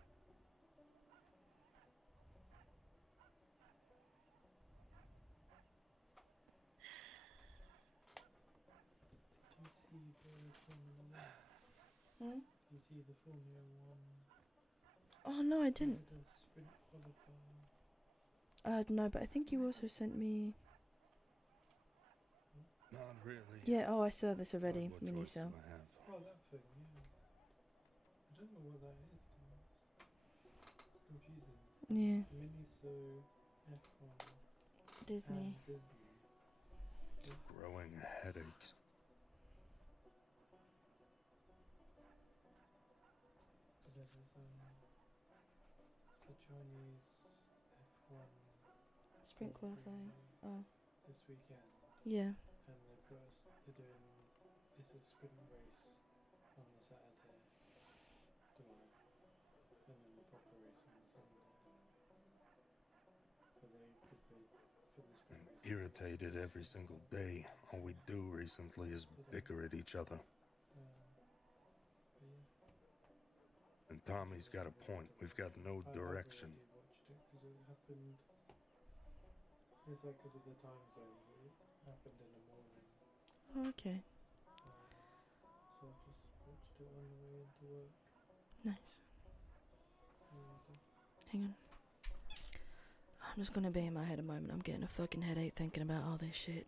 Do you see the Formula Hmm? Do you see the Formula One? Oh no, I didn't. The sprint qualifying? No, but I think you also sent me. Not really. Yeah. Oh, I saw this already. What Mini choice do cell. I have? Oh, that thing, yeah. I don't know what that is, to be honest. It's confusing. Yeah. Miniso, F1, Disney. and Disney. Growing headaches. But it is, it's the Chinese F1 Sprint qualifying. Oh. this weekend. Yeah. And they've got they're doing it's a sprint race on the Saturday tomorrow, and then the proper race on the Sunday. For the sprint race. Irritated every single day. All we do recently is bicker at each other. But yeah. And Tommy's got a point. We've got no I've direction. already watched it because it happened. It's like because of the time zones. It happened in the morning. Oh, okay. So I just watched it on the way into work. Nice. Hang on. I'm just gonna be in my head a moment. I'm getting a fucking headache thinking about all this shit.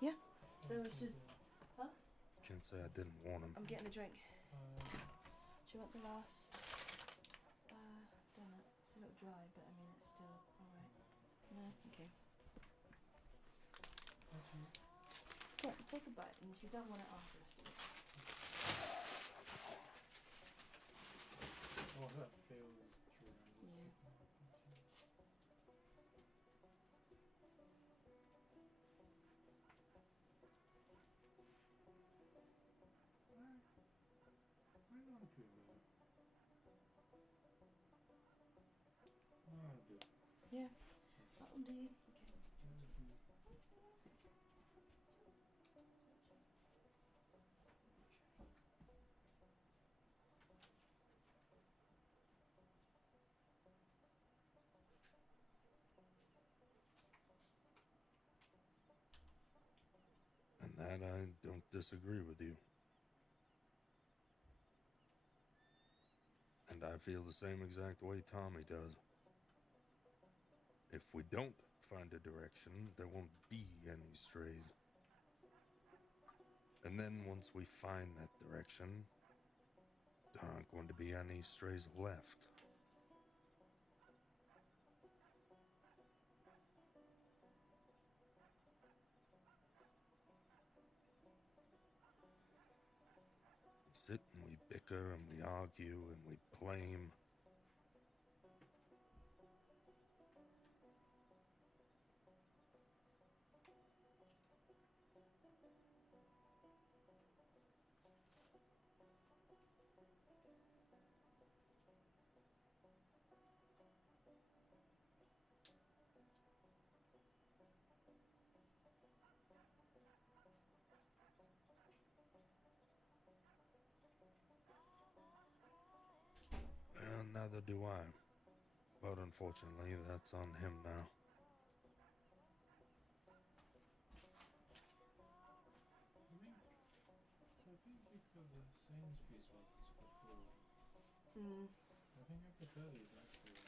Yeah. There was just. Huh? Can't say I didn't warn him. I'm getting a drink. Do you want the last? Damn it. It's a little dry, but I mean it's still alright. No? Okay. Yeah, take a bite, and if you don't want it, I'll rest of it. Oh, that feels true. Yeah. Why not do that? I'll do it. Yeah. That'll do. Okay. And that I don't disagree with you. And I feel the same exact way Tommy does. If we don't find a direction, there won't be any strays. And then once we find that direction, there aren't going to be any strays left. We sit and we bicker and we argue and we blame. Well, neither do I. But unfortunately, that's on him now. I think you've got the Sainsbury's ones before. I think I prefer these actually.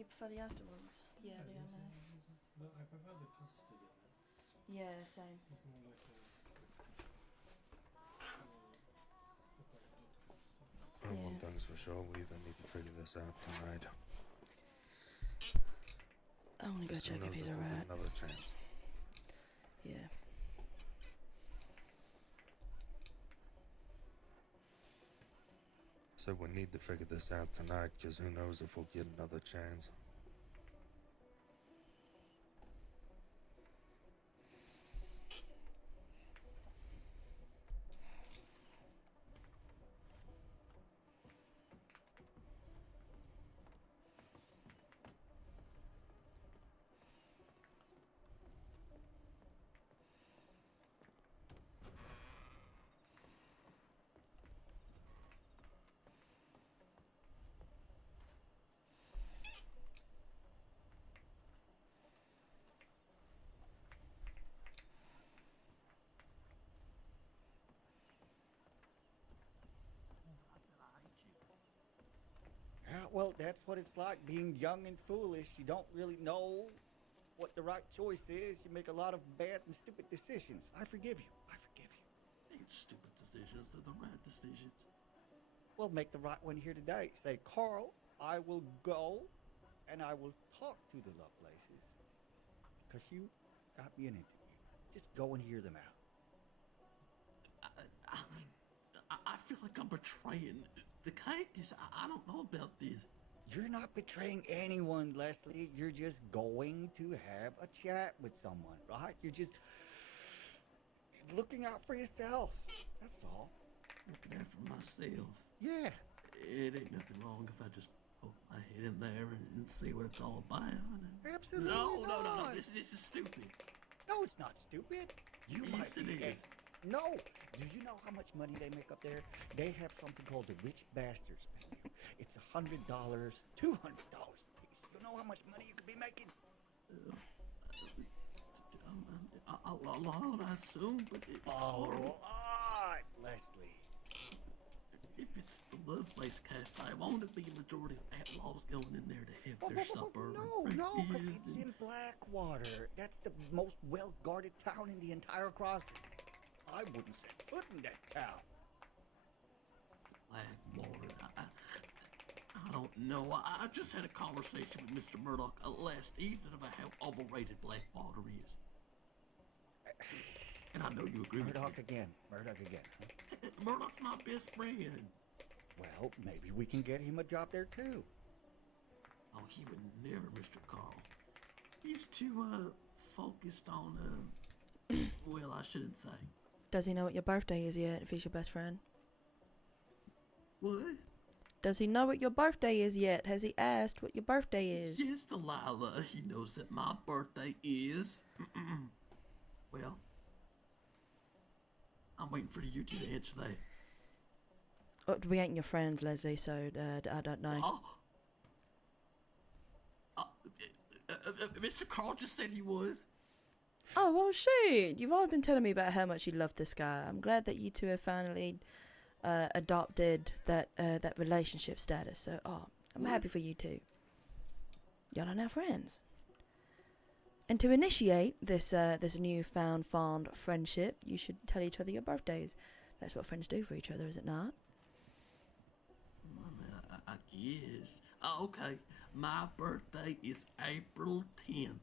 You prefer the Asda ones? Yeah, they are these nice. No, I prefer the custard in it. Yeah, same. It's more like a One Yeah. thing's for sure, we either need to figure this out tonight. I wanna go as soon check if as he's we get alright. another chance. Yeah. So we need to figure this out tonight, because who knows if we'll get another chance. Yeah, well, that's what it's like being young and foolish. You don't really know what the right choice is. You make a lot of bad and stupid decisions. I forgive you. I forgive you. Ain't stupid decisions, they're the right decisions. Well, make the right one here today. Say, Carl, I will go and I will talk to the Lovelaces because you got me an interview. Just go and hear them out. I feel like I'm betraying the characters. I don't know about this. You're not betraying anyone, Leslie. You're just going to have a chat with someone, right? You're just looking out for yourself. That's all. Looking out for myself. Yeah. It ain't nothing wrong if I just poke my head in there and see what it's all about. Absolutely No. not. This is stupid. No, it's not stupid. You Yes, might it be. is. No. Do you know how much money they make up there? They have something called the Rich Bastards menu. It's $100, $200 a piece. You know how much money you could be making? A lot, I assume, but it's A horrible. lot. Leslie. If it's the Lovelace Cafe, won't it be a majority of outlaws going in there to have their supper? No, because it's in Blackwater. That's the most well-guarded town in the entire crossing. I wouldn't set foot in that town. Blackwater. I don't know. I just had a conversation with Mr. Murdoch last evening about how overrated Blackwater is. And I know you agree with me. Murdoch again. Murdoch's my best friend. Well, maybe we can get him a job there too. Oh, he would never, Mr. Carl. He's too, focused on, well, I shouldn't say. Does he know what your birthday is yet, if he's your best friend? What? Does he know what your birthday is yet? Has he asked what your birthday is? Yes, Delilah. He knows that my birthday is... well... I'm waiting for you two to answer that. Oh, we ain't your friends, Leslie, so I don't know. Mr. Carl just said he was. Oh, well, shoot. You've all been telling me about how much you love this guy. I'm glad that you two have finally adopted that relationship status. So, I'm happy for you two. Y'all are now friends. And to initiate this newfound fond friendship, you should tell each other your birthdays. That's what friends do for each other, is it not? I guess. Okay. My birthday is April 10th.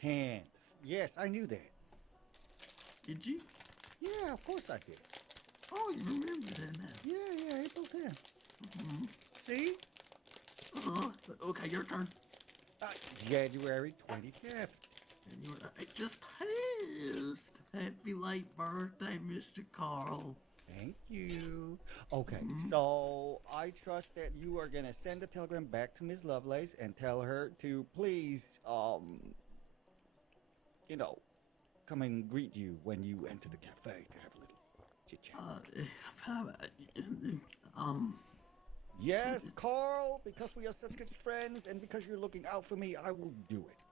10th. Yes, I knew that. Did you? Yeah, of course I did. Oh, you remember that now? Yeah, April 10th. Mm-hmm. See? Okay, your turn. January 25th. And it just passed. Happy late birthday, Mr. Carl. Thank you. Okay, so I trust that you are going to send a telegram back to Ms. Lovelace and tell her to please, come and greet you when you enter the cafe to have a little chit-chat. Yes, Carl, because we are such good friends and because you're looking out for me, I will do it.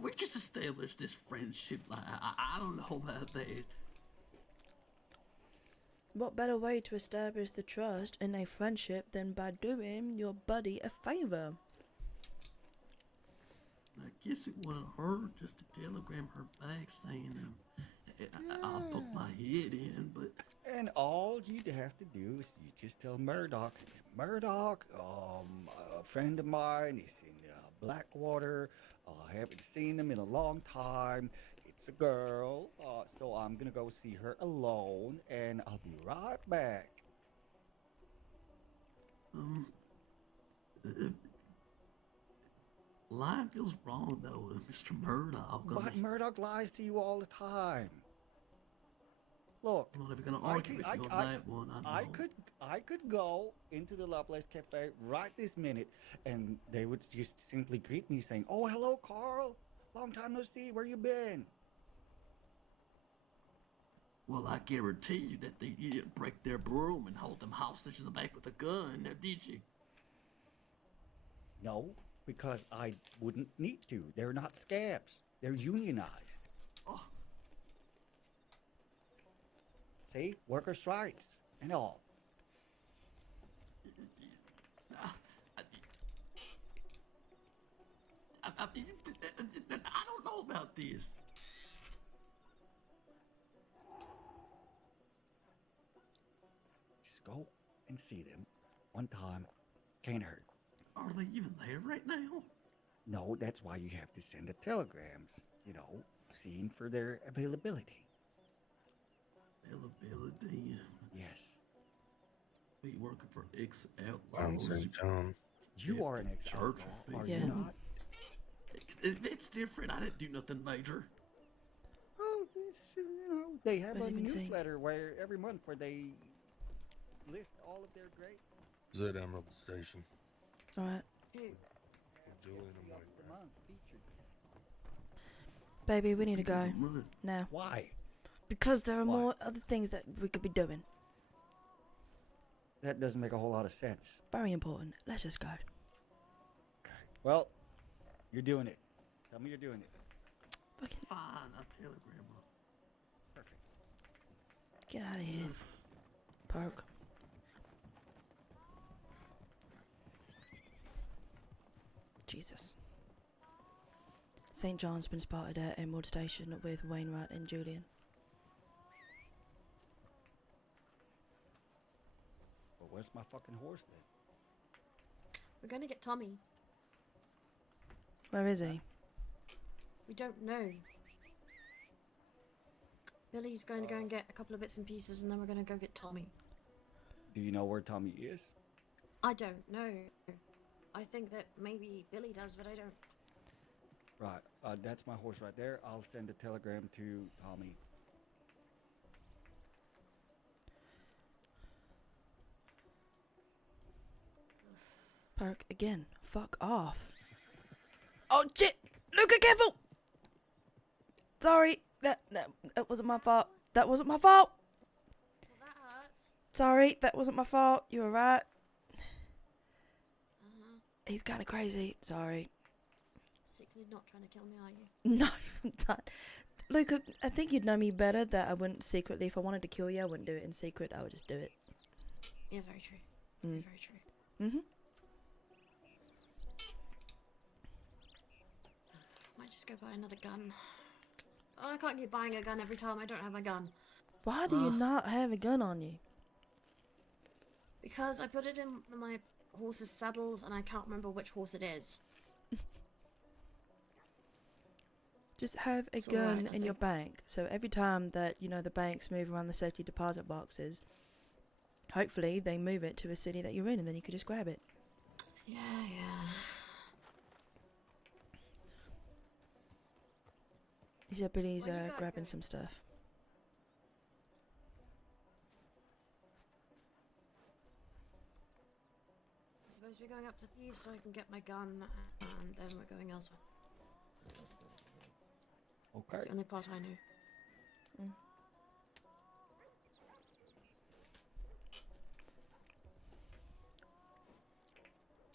We just established this friendship. I don't know about that. What better way to establish the trust in a friendship than by doing your buddy a favor? I guess it wouldn't hurt just to telegram her back saying, I'll poke my head in, but... And all you'd have to do is you just tell Murdoch, a friend of mine is in Blackwater. I haven't seen him in a long time. It's a girl, so I'm gonna go see her alone, and I'll be right back. Line feels wrong, though, Mr. Murdoch. But Murdoch lies to you all the time. Look, I'm not even gonna argue with you on that one. I could go into the Lovelace Cafe right this minute, and they would just simply greet me saying, "Oh, hello, Carl. Long time no see. Where you been?" Well, I guarantee you that you didn't break their broom and hold them hostage in the back with a gun, now did you? No, because I wouldn't need to. They're not scabs. They're unionized. Oh. See? Workers' rights and all. I don't know about this. Just go and see them one time. Can't hurt. Are they even there right now? No, that's why you have to send the telegrams. Seeing for their availability. Availability? Yes. Be working for I'm ex-outlaws. St. John. You are an ex-outlaw, are you not? It's different. I didn't do nothing major. Oh, they have What's a he been saying? newsletter where every month where they list all of their great Is that Emerald Station? Alright. Julian and White. the month featured. Baby, we need to go. Now. Why? Because there are more other things that we could be doing. That doesn't make a whole lot of sense. Very important. Let's just go. Okay. Well, you're doing it. Tell me you're doing it. Fucking Fine, I'll telegram her. Perfect. Get out of here. Park. Jesus. St. John's been spotted at Emerald Station with Wainwright and Julian. Well, where's my fucking horse then? We're going to get Tommy. Where is he? We don't know. Billy's going to go and get a couple of bits and pieces, and then we're going to go get Tommy. Do you know where Tommy is? I don't know. I think that maybe Billy does, but I don't. Right. That's my horse right there. I'll send a telegram to Tommy. Park again. Fuck off. Oh shit! Luca, careful! Sorry. That wasn't my fault. That wasn't my fault. Well, that hurts. Sorry, that wasn't my fault. You were right. Uh-huh. He's kind of crazy. Sorry. Secretly not trying to kill me, are you? No, I'm done. Luca, I think you'd know me better that I wouldn't secretly, if I wanted to kill you, I wouldn't do it in secret. I would just do it. Yeah, very true. Mm. Very true. Mm-hmm. Might just go buy another gun. Oh, I can't keep buying a gun every time I don't have my gun. Why do you not have a gun on you? Because I put it in my horse's saddles and I can't remember which horse it is. Just have a It's gun alright, I in your think. bank. So every time that, you know, the banks move around the safety deposit boxes, hopefully they move it to a city that you're in and then you could just grab it. Yeah, yeah. He said Billy's Where are you guys grabbing going? some stuff. I'm supposed to be going up to Thieves so I can get my gun, and then we're going elsewhere. Okay. That's the only part I know.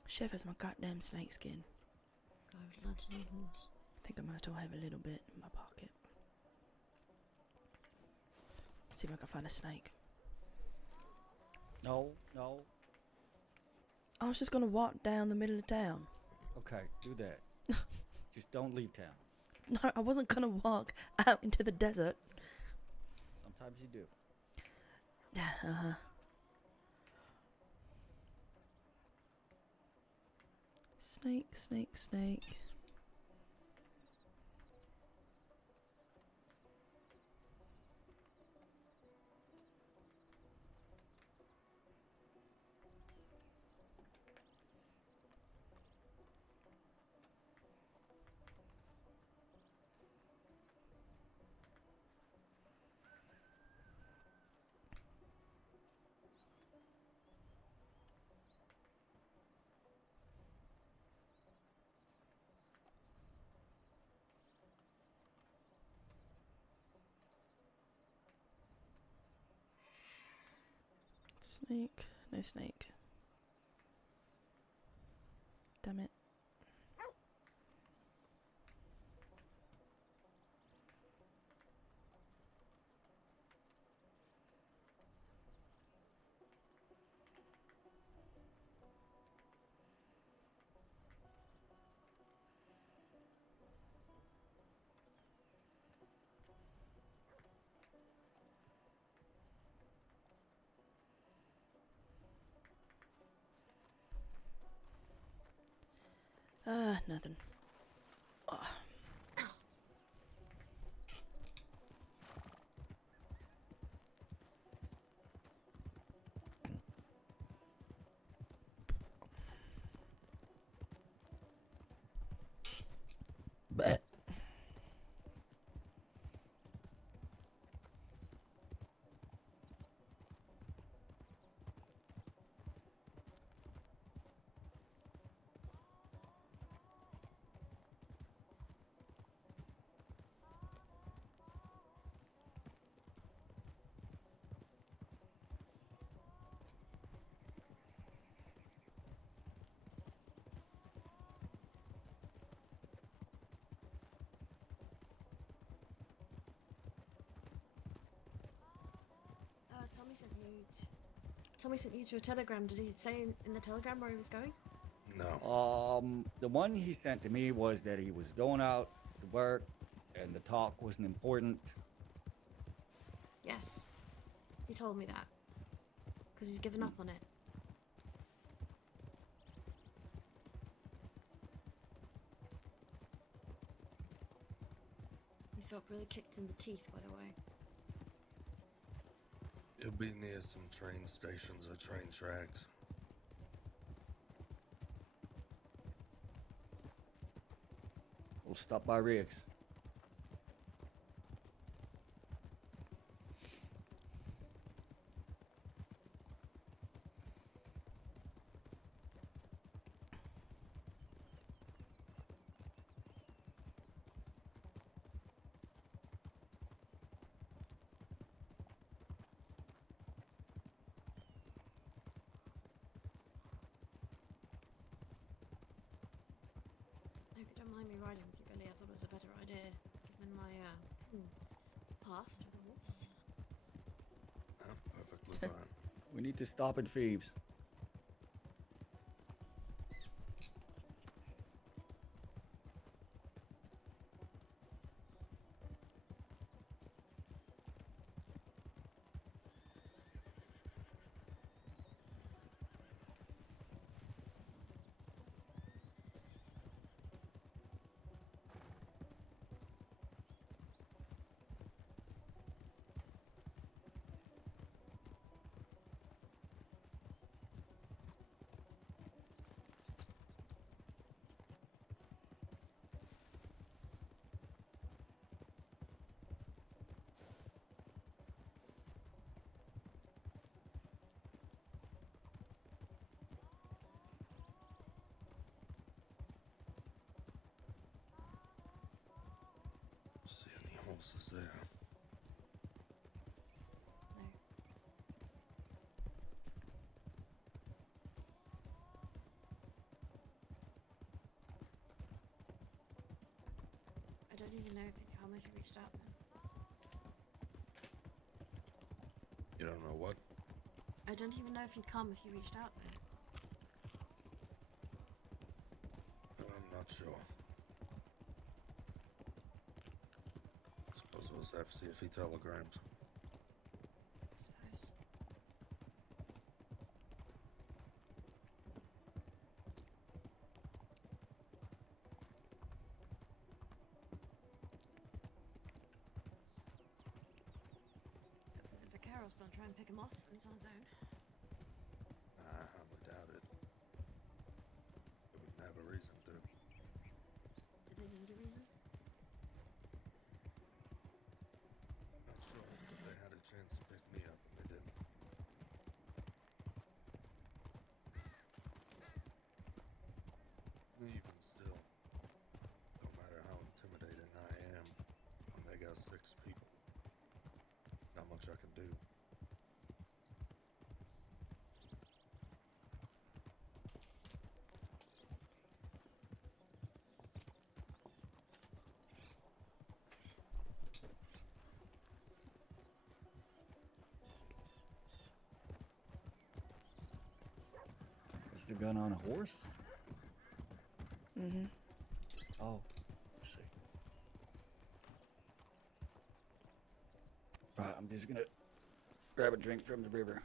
Shivers my goddamn snake skin. I would love to know horse. I think I might still have a little bit in my pocket. See if I can find a snake. No. I was just gonna walk down the middle of town. Okay, do that. Just don't leave town. No, I wasn't gonna walk out into the desert. Sometimes you do. Uh-huh. Snake, snake, snake. Snake, no snake. Damn it. Nothing. Oh. But Tommy sent you. Tommy sent you to a telegram. Did he say in the telegram where he was going? No. The one he sent to me was that he was going out to work, and the talk wasn't important. Yes. He told me that. Because he's given up on it. He felt really kicked in the teeth, by the way. It'll be near some train stations or train tracks. We'll stop by Riggs. I hope you don't mind me riding with you, Billy. I thought it was a better idea, given my past with the horse. Perfectly fine. We need to stop in Thieves. See any horses there? No. I don't even know if he'd come if you reached out then. You don't know what? I don't even know if he'd come if you reached out then. I'm not sure. Suppose we'll have to see if he telegrams. I suppose. The Vaqueros don't try and pick him off when he's on his own. I highly doubt it. They wouldn't have a reason to. Did they need a reason? Not sure, but they had a chance to pick me up and they didn't. Even still, no matter how intimidating I am, when they got 6 people, not much I can do. Is the gun on a horse? Mm-hmm. Oh, let's see. Right, I'm just gonna grab a drink from the river.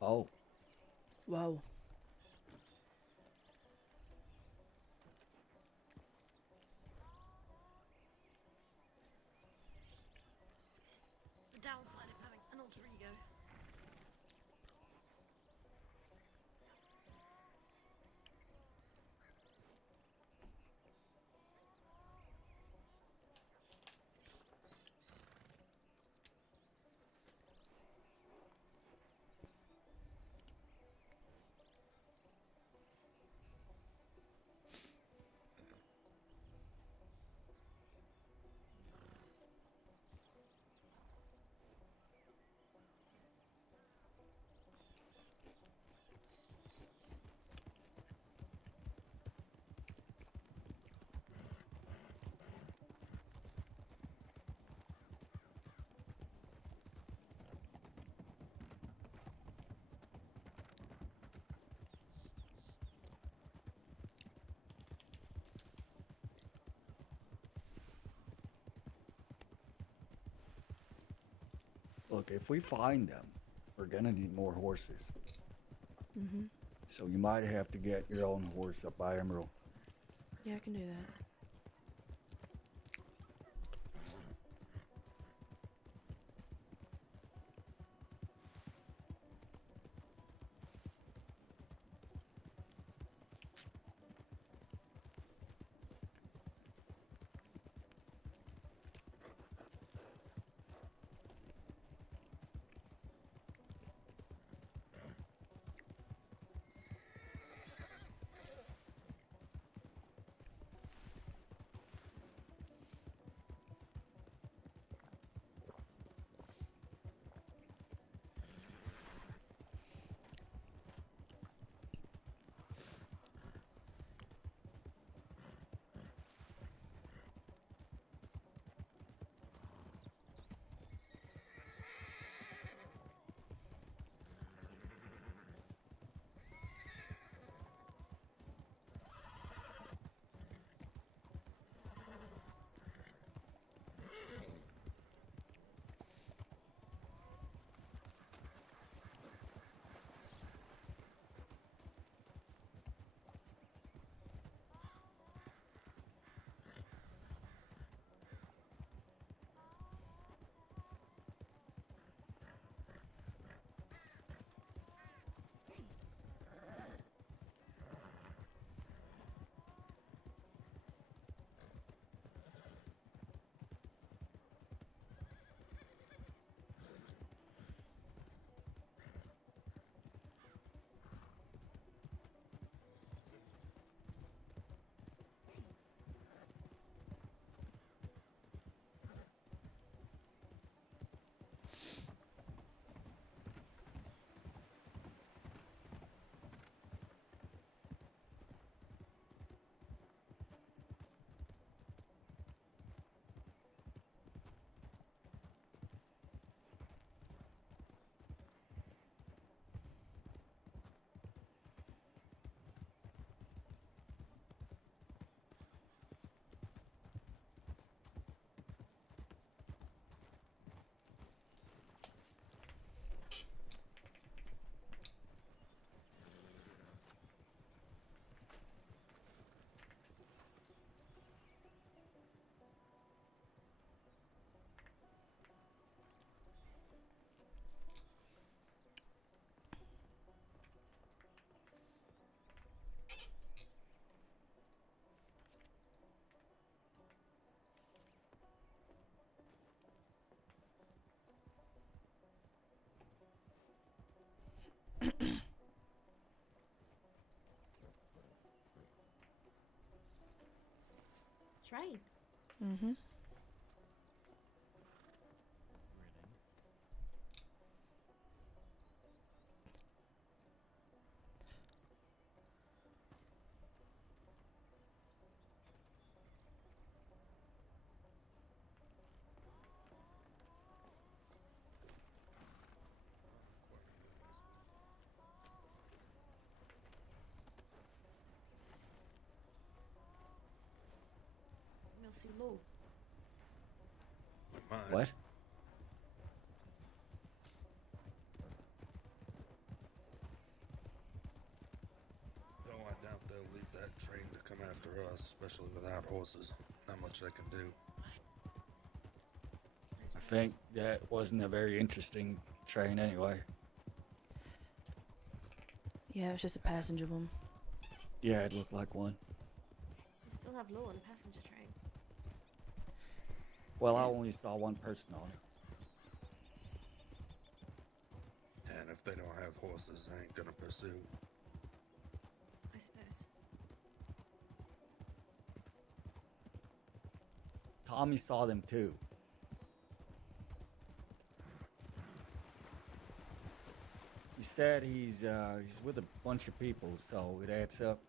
Oh, Whoa. The downside of having an alter ego Look, if we find them, we're gonna need more horses. Mm-hmm. So you might have to get your own horse up by Emerald. Yeah, I can do that. Train. Mm-hmm. You'll see Lou. Mine. What? Though I doubt they'll leave that train to come after us, especially without horses. Not much they can do. I think that wasn't a very interesting train anyway. Yeah, it was just a passenger one. Yeah, it looked like one. You still have Lou on the passenger train. Well, I only saw one person on it. And if they don't have horses, they ain't gonna pursue. I suppose. Tommy saw them too. He said he's with a bunch of people, so it adds up.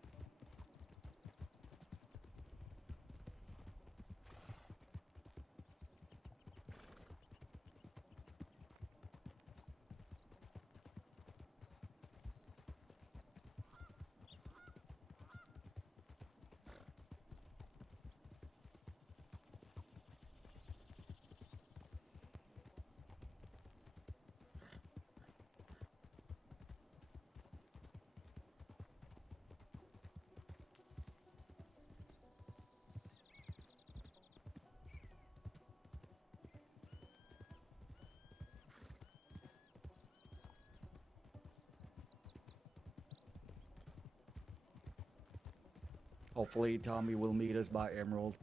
Hopefully, Tommy will meet us by Emerald.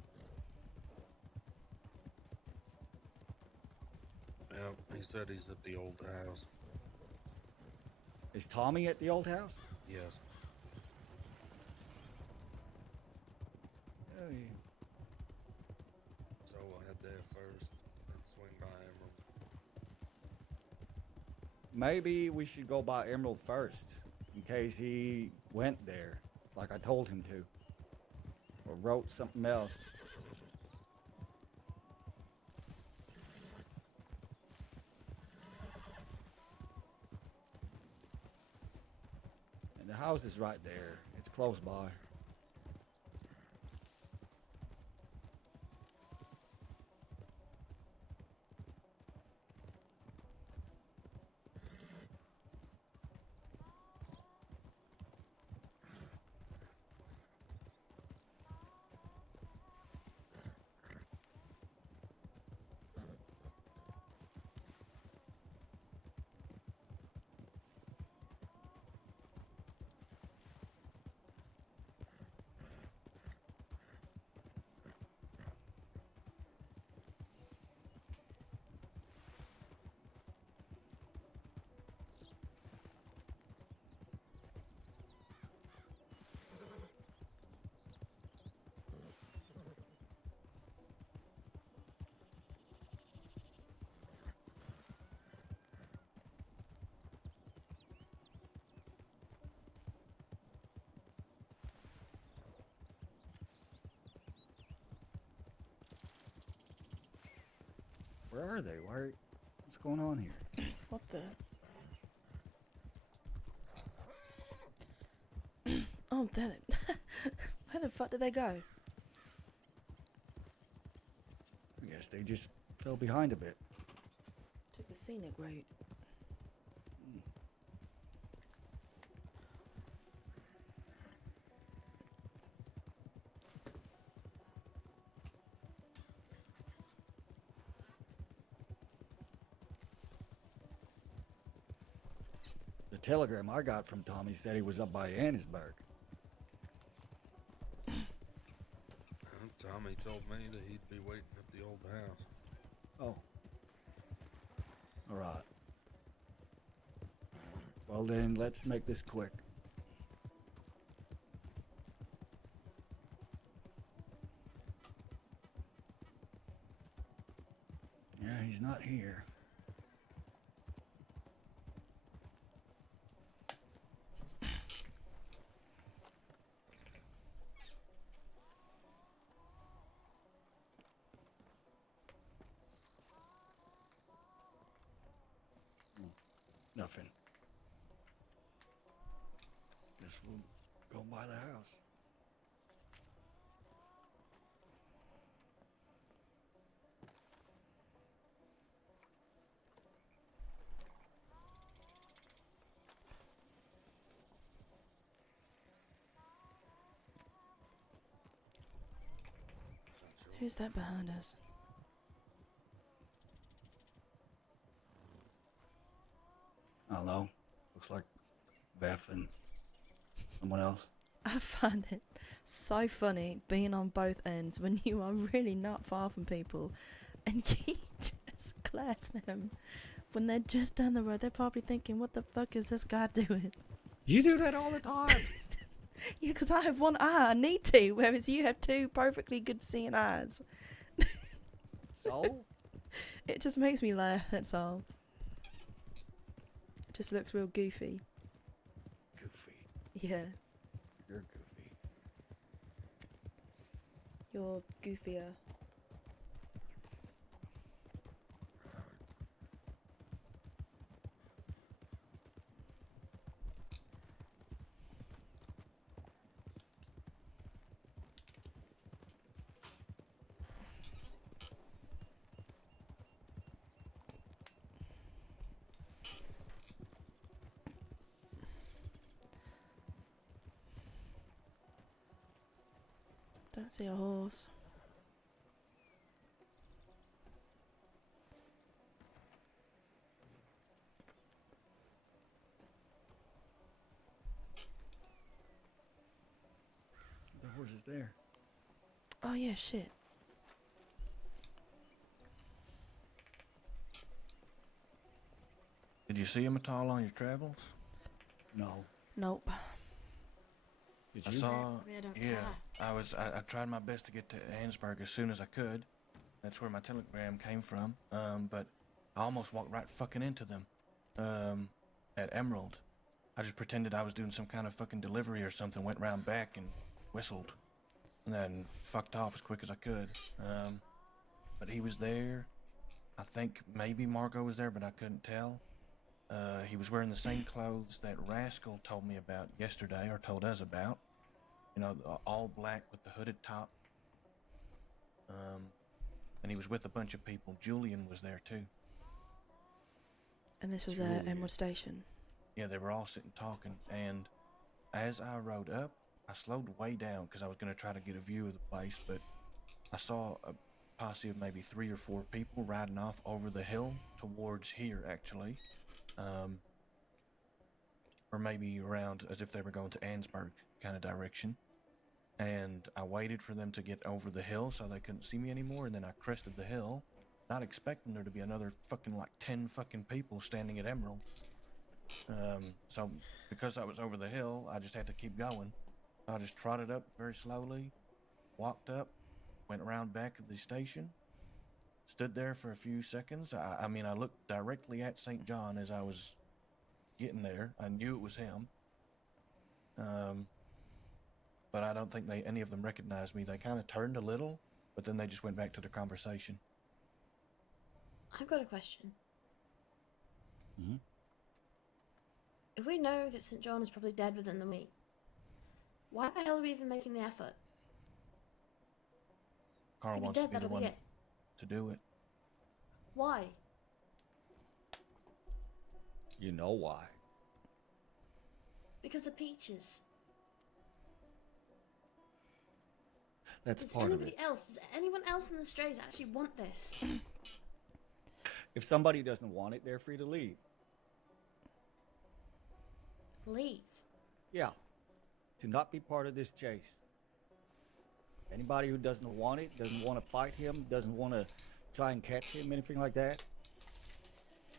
Yep, he said he's at the old house. Is Tommy at the old house? Yes. Oh, yeah. So we'll head there first, then swing by Emerald. Maybe we should go by Emerald first, in case he went there, like I told him to. Or wrote something else. And the house is right there. It's close by. Where are they? What's going on here? What the? Oh, damn it. Where the fuck did they go? I guess they just fell behind a bit. Took the scenic route. The telegram I got from Tommy said he was up by Annisburg. Tommy told me that he'd be waiting at the old house. Oh. All right. Well then, let's make this quick. Yeah, he's not here. Nothing. Guess we'll go by the house. Who's that behind us? I don't know. Looks like Beth and someone else. I find it so funny being on both ends when you are really not far from people and you just class them. When they're just down the road, they're probably thinking, what the fuck is this guy doing? You do that all the time. Yeah, because I have one eye, I need to, whereas you have two perfectly good seeing eyes. So? It just makes me laugh, that's all. It just looks real goofy. Goofy. Yeah, You're goofy. you're goofier. Don't see a horse. The horse yours is there. Oh yeah, shit. Did you see him at all on your travels? No. Nope. Did I you? saw. We don't Yeah, care. I tried my best to get to Ansburg as soon as I could. That's where my telegram came from. But I almost walked right fucking into them. At Emerald. I just pretended I was doing some kind of fucking delivery or something. Went round back and whistled, and then fucked off as quick as I could. But he was there. I think maybe Margot was there, but I couldn't tell. He was wearing the same clothes that Rascal told me about yesterday, or told us about. You know, all black with the hooded top. And he was with a bunch of people. Julian was there too. And this was Julia. at Emerald Station. Yeah, they were all sitting talking. And as I rode up, I slowed way down because I was going to try to get a view of the place, but I saw a posse of maybe 3 or 4 people riding off over the hill towards here, actually. Or maybe around as if they were going to Ansburg kind of direction. And I waited for them to get over the hill so they couldn't see me anymore, and then I crested the hill, not expecting there to be another fucking like 10 fucking people standing at Emerald. So because I was over the hill, I just had to keep going. I just trotted up very slowly, walked up, went around back of the station, stood there for a few seconds. I mean, I looked directly at St. John as I was getting there. I knew it was him. But I don't think any of them recognized me. They kind of turned a little, but then they just went back to their conversation. I've got a question. Mm-hmm. If we know that St. John is probably dead within the week, why the hell are we even making the effort? Carl If he's wants to dead, be the that'll one be it. to do it. Why? You know why? Because of Peaches. That's Does part of anybody it. else, does anyone else in the strays actually want this? If somebody doesn't want it, they're free to leave. Leave. Yeah. To not be part of this chase. Anybody who doesn't want it, doesn't want to fight him, doesn't want to try and catch him, anything like that,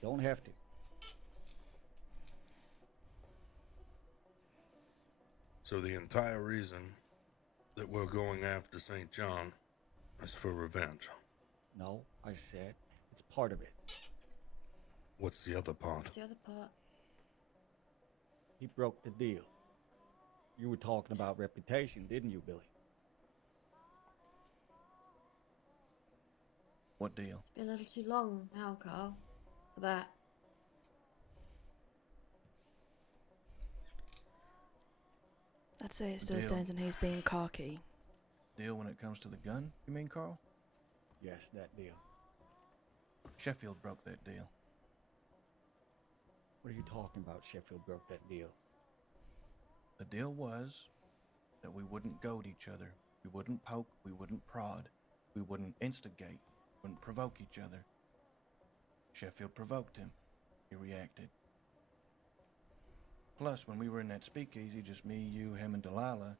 don't have to. So the entire reason that we're going after St. John is for revenge. No, I said it's part of it. What's the other part? What's the other part? He broke the deal. You were talking about reputation, didn't you, Billy? What deal? It's been a little too long now, Carl, for that. I'd say it still Deal. stands and he's being cocky. Deal when it comes to the gun, you mean, Carl? Yes, that deal. Sheffield broke that deal. What are you talking about? Sheffield broke that deal. The deal was that we wouldn't goad each other. We wouldn't poke. We wouldn't prod. We wouldn't instigate. Wouldn't provoke each other. Sheffield provoked him. He reacted. Plus, when we were in that speakeasy, just me, you, him, and Delilah,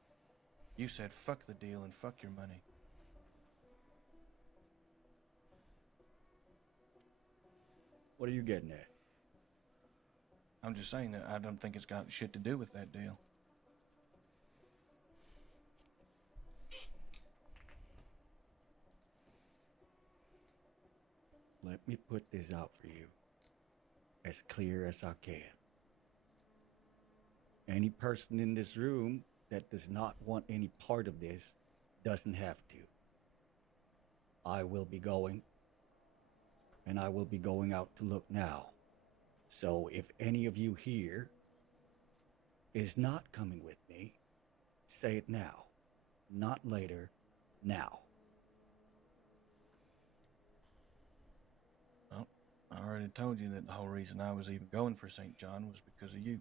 you said fuck the deal and fuck your money. What are you getting at? I'm just saying that I don't think it's got shit to do with that deal. Let me put this out for you as clear as I can. Any person in this room that does not want any part of this doesn't have to. I will be going, and I will be going out to look now. So if any of you here is not coming with me, say it now. Not later, now. Well, I already told you that the whole reason I was even going for St. John was because of you.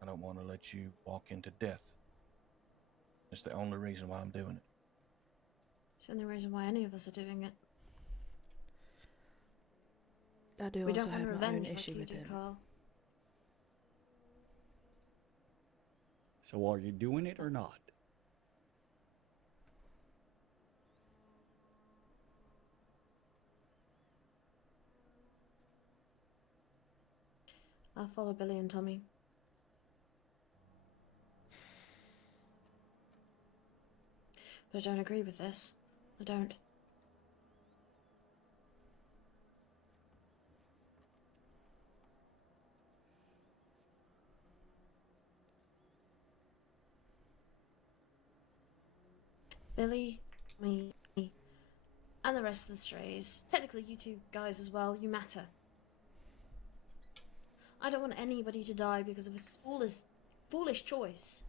I don't want to let you walk into death. It's the only reason why I'm doing it. It's the only reason why any of us are doing it. I do We also don't want have my own revenge like issue you with do, him. Carl. So are you doing it or not? I'll follow Billy and Tommy. But I don't agree with this. I don't. Billy, me, and the rest of the strays. Technically, you two guys as well. You matter. I don't want anybody to die because of a foolish choice.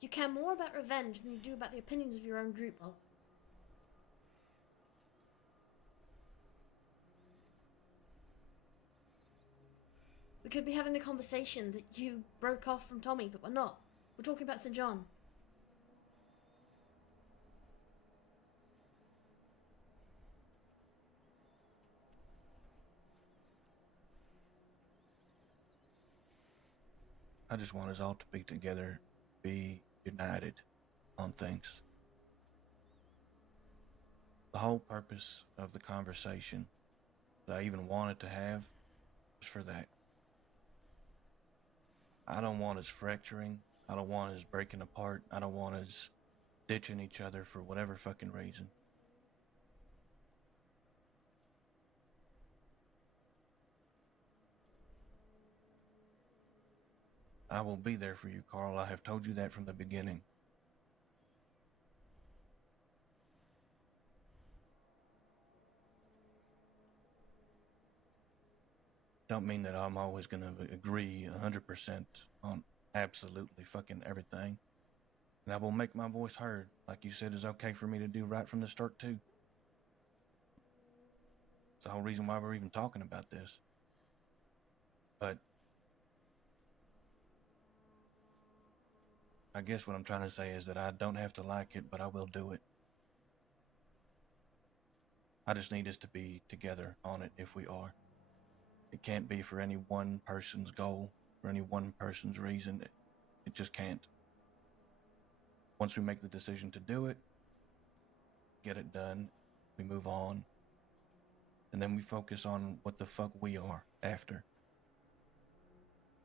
You care more about revenge than you do about the opinions of your own group. We could be having the conversation that you broke off from Tommy, but we're not. We're talking about St. John. I just want us all to be together, be united on things. The whole purpose of the conversation that I even wanted to have was for that. I don't want us fracturing. I don't want us breaking apart. I don't want us ditching each other for whatever fucking reason. I will be there for you, Carl. I have told you that from the beginning. Don't mean that I'm always going to agree 100% on absolutely fucking everything. And I will make my voice heard, like you said is okay for me to do right from the start, too. It's the whole reason why we're even talking about this. But I guess what I'm trying to say is that I don't have to like it, but I will do it. I just need us to be together on it if we are. It can't be for any one person's goal, for any one person's reason. It just can't. Once we make the decision to do it, get it done, we move on, and then we focus on what the fuck we are after.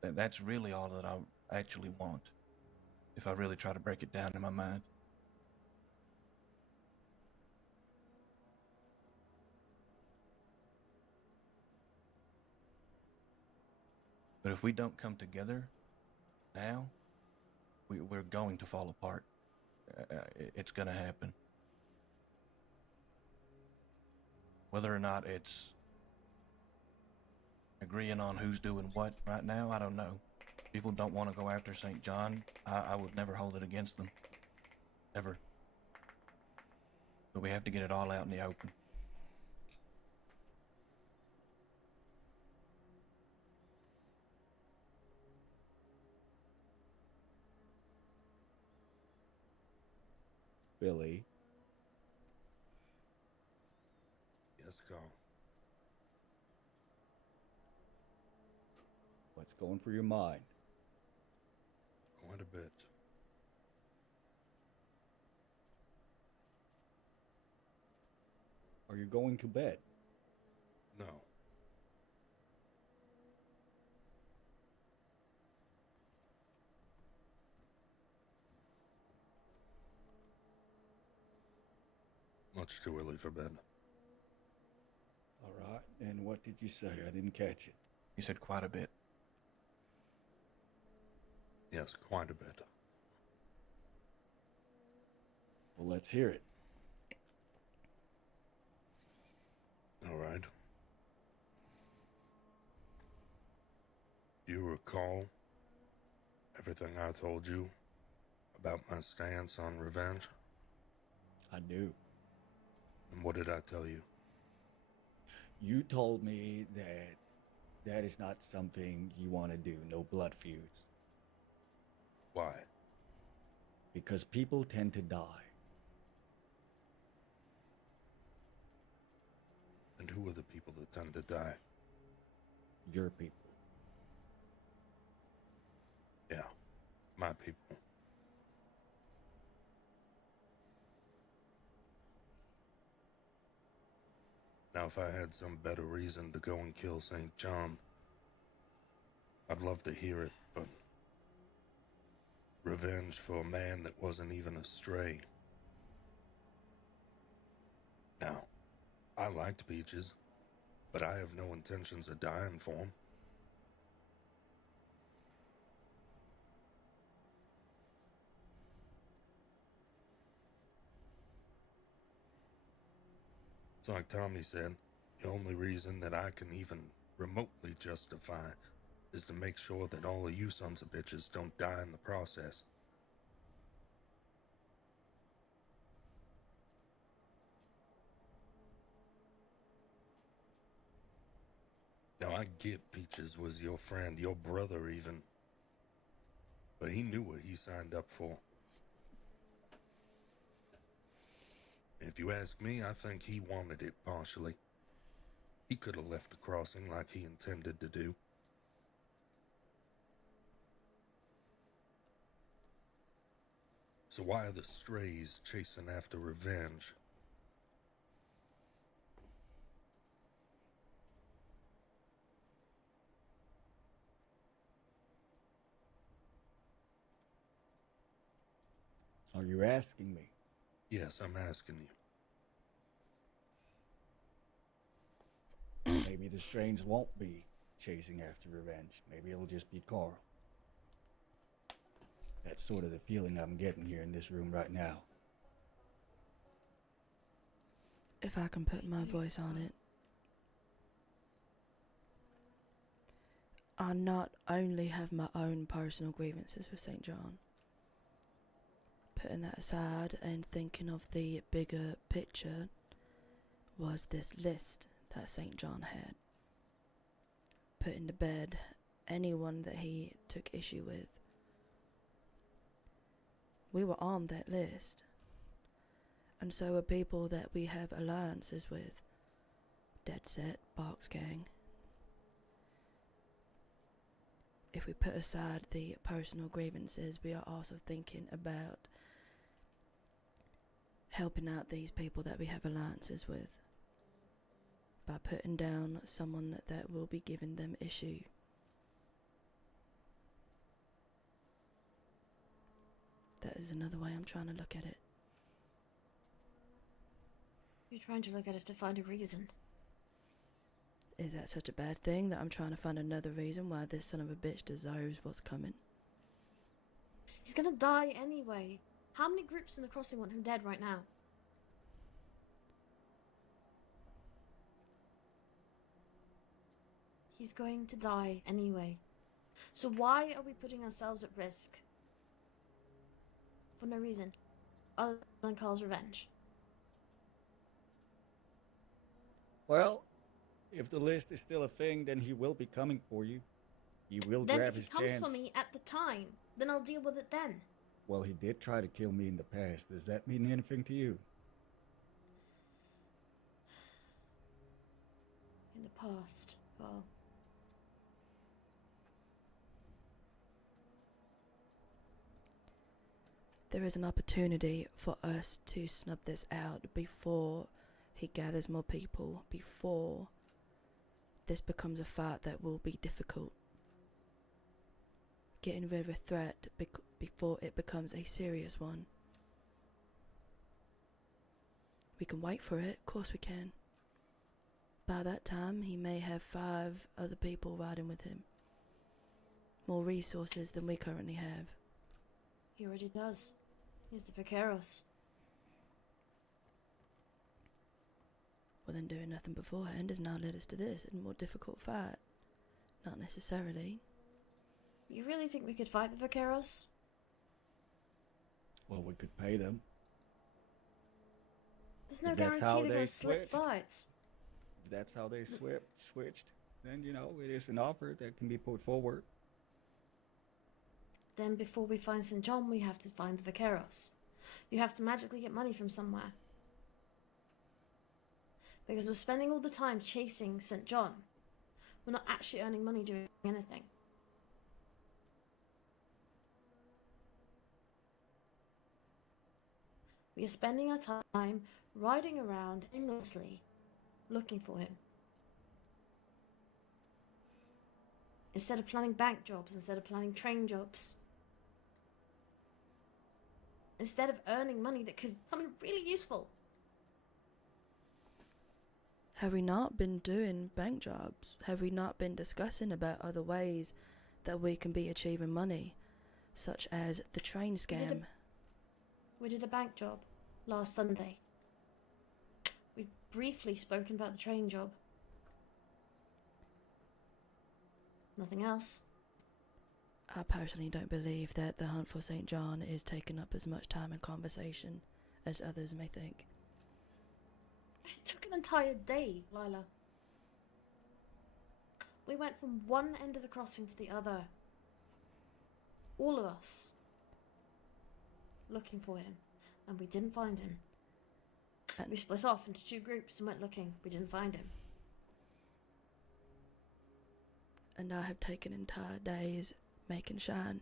That's really all that I actually want, if I really try to break it down in my mind. But if we don't come together now, we're going to fall apart. It's going to happen. Whether or not it's agreeing on who's doing what right now, I don't know. People don't want to go after St. John. I would never hold it against them. Ever. But we have to get it all out in the open. Billy. Yes, Carl. What's going through your mind? Quite a bit. Are you going to bed? No. Much too early for bed. All right. And what did you say? I didn't catch it. You said quite a bit. Yes, quite a bit. Well, let's hear it. All right. Do you recall everything I told you about my stance on revenge? I do. And what did I tell you? You told me that that is not something you want to do, no blood feuds. Why? Because people tend to die. And who are the people that tend to die? Your people. Yeah. my people. Now, if I had some better reason to go and kill St. John, I'd love to hear it, but revenge for a man that wasn't even a stray. Now, I liked Peaches, but I have no intentions of dying for him. It's like Tommy said, the only reason that I can even remotely justify is to make sure that all of you sons of bitches don't die in the process. Now, I get Peaches was your friend, your brother even, but he knew what he signed up for. If you ask me, I think he wanted it partially. He could have left the crossing like he intended to do. So why are the strays chasing after revenge? Are you asking me? Yes, I'm asking you. Maybe the Strains won't be chasing after revenge. Maybe it'll just be Carl. That's sort of the feeling I'm getting here in this room right now. If I can put my voice on it, I not only have my own personal grievances with St. John, putting that aside and thinking of the bigger picture was this list that St. John had, putting to bed anyone that he took issue with. We were on that list, and so were people that we have alliances with. Dead Set, Box Gang. If we put aside the personal grievances, we are also thinking about helping out these people that we have alliances with by putting down someone that will be giving them issue. That is another way I'm trying to look at it. You're trying to look at it to find a reason. Is that such a bad thing that I'm trying to find another reason why this son of a bitch deserves what's coming? He's gonna die anyway. How many groups in the crossing want him dead right now? He's going to die anyway. So why are we putting ourselves at risk? For no reason. Other than Carl's revenge. Well, if the list is still a thing, then he will be coming for you. He will Then grab if he his comes chance. for me at the time, then I'll deal with it then. Well, he did try to kill me in the past. Does that mean anything to you? In the past, Carl. There is an opportunity for us to snub this out before he gathers more people, before this becomes a fight that will be difficult. Getting rid of a threat before it becomes a serious one. We can wait for it, of course we can. By that time, he may have 5 other people riding with him. More resources than we currently have. He already does. He's the Vaqueros. Well, then doing nothing beforehand has now led us to this, a more difficult fight. Not necessarily. You really think we could fight the Vaqueros? Well, we could pay them. There's no If that's guarantee how they're they gonna slip switched. sides. If that's how they switched, then, it is an offer that can be put forward. Then before we find St. John, we have to find the Vaqueros. You have to magically get money from somewhere. Because we're spending all the time chasing St. John. We're not actually earning money doing anything. We are spending our time riding around aimlessly looking for him. Instead of planning bank jobs, instead of planning train jobs, instead of earning money that could come in really useful. Have we not been doing bank jobs? Have we not been discussing about other ways that we can be achieving money, such as the train scam? We did a bank job last Sunday. We've briefly spoken about the train job. Nothing else. I personally don't believe that the hunt for St. John is taking up as much time in conversation as others may think. It took an entire day, Lila. We went from one end of the crossing to the other. All of us. Looking for him. And we didn't find him. We split off into two groups and went looking. We didn't find him. And I have taken entire days making shine.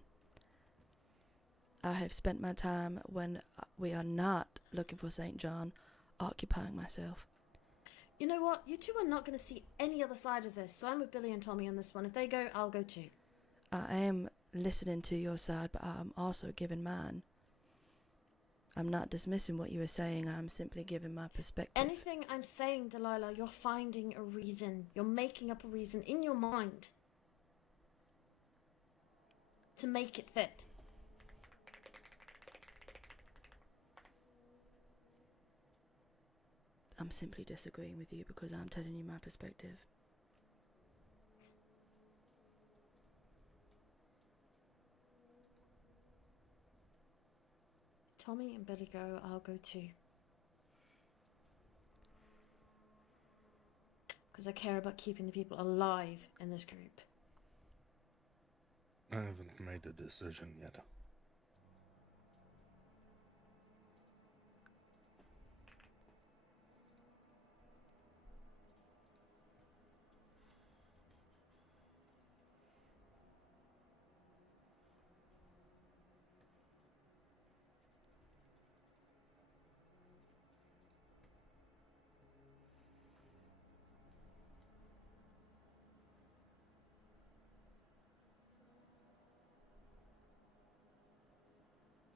I have spent my time when we are not looking for St. John, occupying myself. You know what? You two are not going to see any other side of this, so I'm with Billy and Tommy on this one. If they go, I'll go too. I am listening to your side, but I'm also giving mine. I'm not dismissing what you are saying, I'm simply giving my perspective. Anything I'm saying, Delilah, you're finding a reason. You're making up a reason in your mind to make it fit. I'm simply disagreeing with you because I'm telling you my perspective. Tommy and Billy go, I'll go too. Because I care about keeping the people alive in this group. I haven't made a decision yet.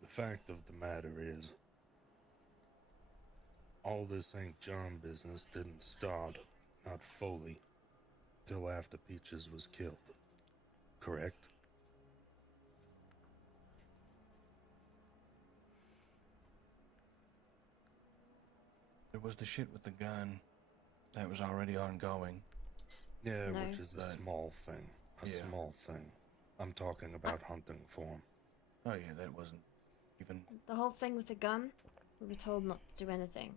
The fact of the matter is, all this St. John business didn't start, not fully, till after Peaches was killed. Correct? There was the shit with the gun that was already ongoing. Yeah, No. which is a small thing. A small thing. I'm talking about hunting for him. Oh yeah, that wasn't even... The whole thing with the gun, we were told not to do anything.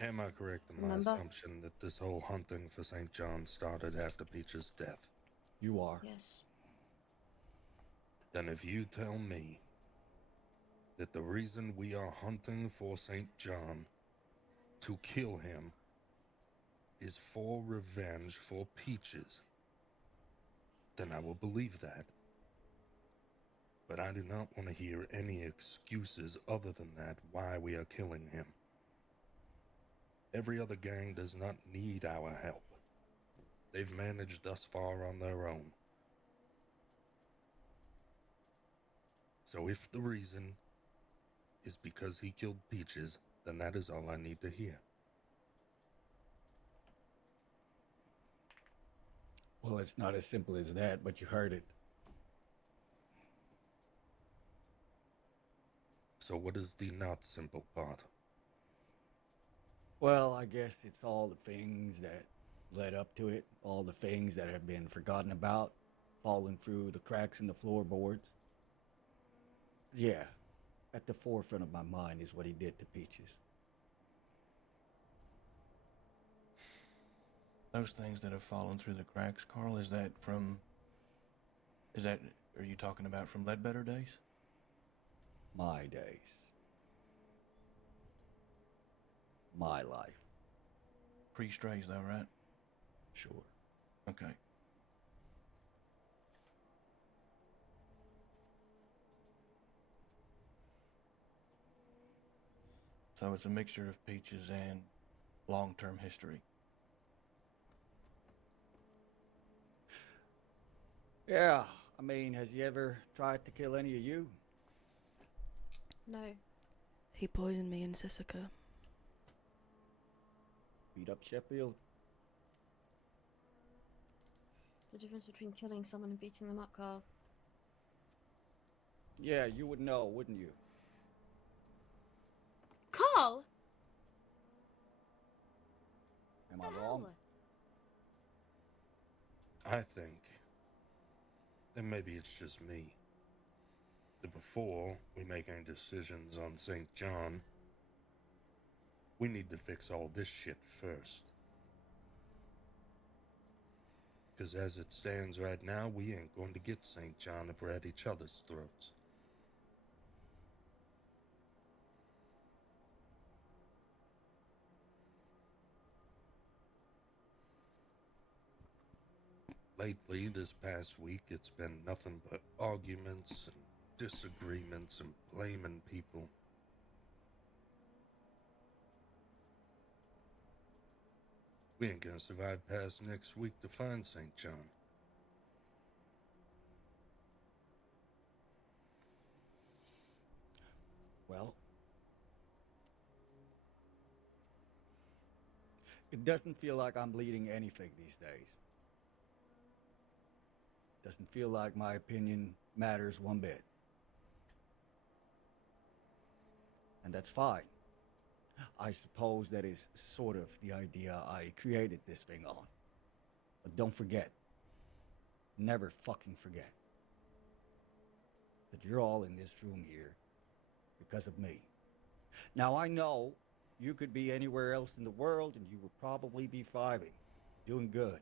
Am I correct in my Remember? assumption that this whole hunting for St. John started after Peach's death? You are. Yes. Then if you tell me that the reason we are hunting for St. John to kill him is for revenge for Peaches, then I will believe that. But I do not want to hear any excuses other than that why we are killing him. Every other gang does not need our help. They've managed thus far on their own. So if the reason is because he killed Peaches, then that is all I need to hear. Well, it's not as simple as that, but you heard it. So what is the not simple part? Well, I guess it's all the things that led up to it, all the things that have been forgotten about, falling through the cracks in the floorboards. Yeah, at the forefront of my mind is what he did to Peaches. Those things that have fallen through the cracks, Carl, are you talking about from Ledbetter days? My days. My life. Pre-strays though, right? Sure. Okay. So it's a mixture of peaches and long-term history. Yeah, I mean, has he ever tried to kill any of you? No. He poisoned me in Sisika. Beat up Sheffield? The difference between killing someone and beating them up, Carl. Yeah, you would know, wouldn't you? Carl! Am The I wrong? hell? I think, and maybe it's just me, that before we make any decisions on St. John, we need to fix all this shit first. Because as it stands right now, we ain't going to get St. John if we're at each other's throats. Lately, this past week, it's been nothing but arguments and disagreements and blaming people. We ain't gonna survive past next week to find St. John. Well, it doesn't feel like I'm leading anything these days. Doesn't feel like my opinion matters one bit. And that's fine. I suppose that is sort of the idea I created this thing on. But don't forget, never fucking forget, that you're all in this room here because of me. Now I know you could be anywhere else in the world and you would probably be thriving, doing good.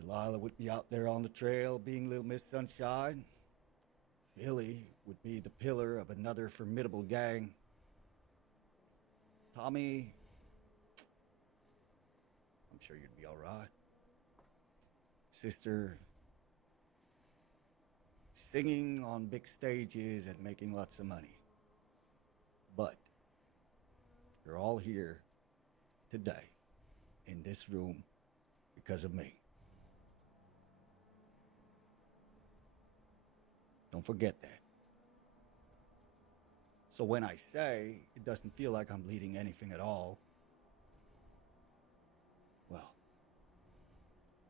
Delilah would be out there on the trail being Little Miss Sunshine. Billy would be the pillar of another formidable gang. Tommy, I'm sure you'd be all right. Sister, singing on big stages and making lots of money. But you're all here today in this room because of me. Don't forget that. So when I say it doesn't feel like I'm leading anything at all, well,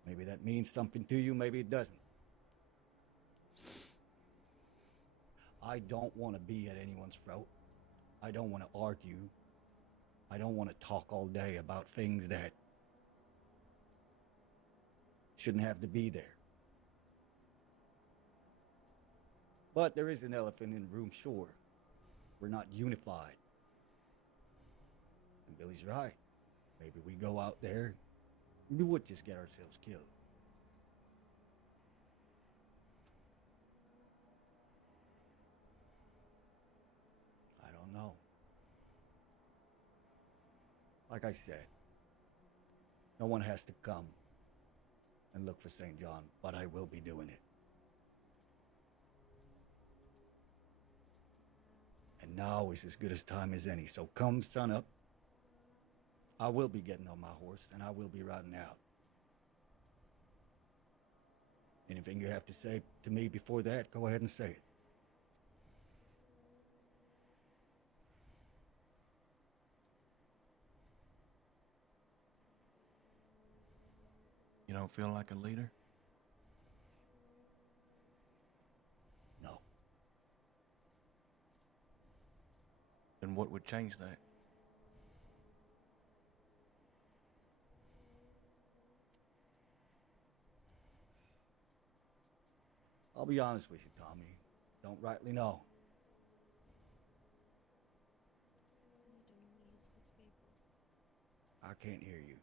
maybe that means something to you, maybe it doesn't. I don't want to be at anyone's throat. I don't want to argue. I don't want to talk all day about things that shouldn't have to be there. But there is an elephant in the room, sure. We're not unified. And Billy's right. Maybe we go out there, we would just get ourselves killed. I don't know. Like I said, no one has to come and look for St. John, but I will be doing it. And now is as good a time as any. So come sun up, I will be getting on my horse and I will be riding out. Anything you have to say to me before that, go ahead and say it. You don't feel like a leader? No. Then what would change that? I'll be honest with you, Tommy. Don't rightly know. I can't hear you.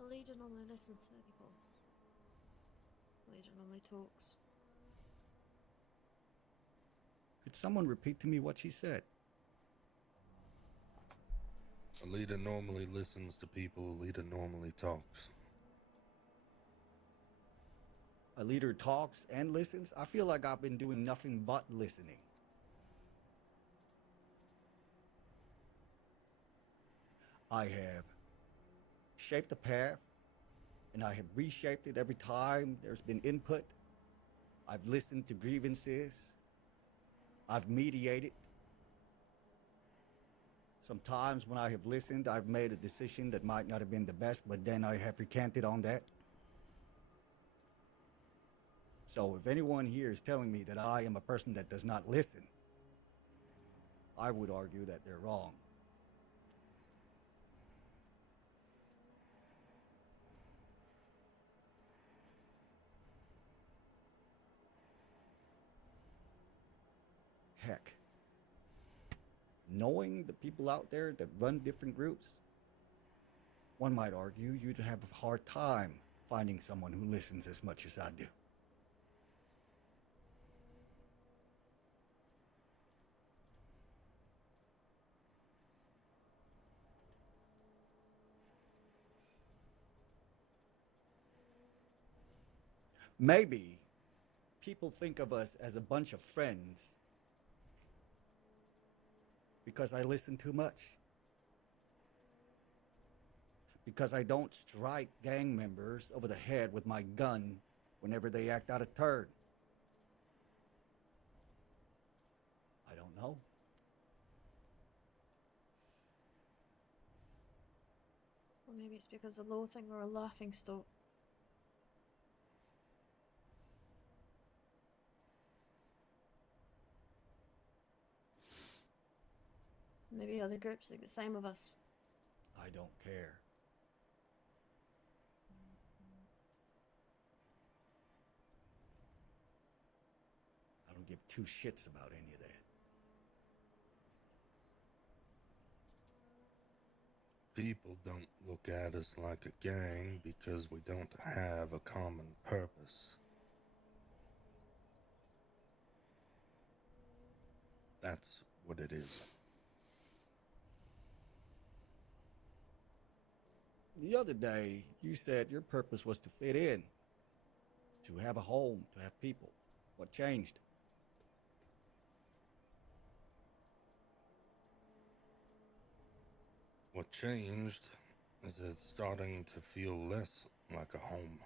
The leader normally listens to people. The leader normally talks. Could someone repeat to me what she said? A leader normally listens to people, a leader normally talks. A leader talks and listens? I feel like I've been doing nothing but listening. I have shaped a path, and I have reshaped it every time there's been input. I've listened to grievances. I've mediated. Sometimes when I have listened, I've made a decision that might not have been the best, but then I have recanted on that. So if anyone here is telling me that I am a person that does not listen, I would argue that they're wrong. Heck, knowing the people out there that run different groups, one might argue you'd have a hard time finding someone who listens as much as I do. Maybe people think of us as a bunch of friends because I listen too much. Because I don't strike gang members over the head with my gun whenever they act out of turn. I don't know. Or maybe it's because the law thing we're a laughing stock. Maybe other groups think the same of us. I don't care. I don't give two shits about any of that. People don't look at us like a gang because we don't have a common purpose. That's what it is. The other day, you said your purpose was to fit in, to have a home, to have people. What changed? What changed is it's starting to feel less like a home.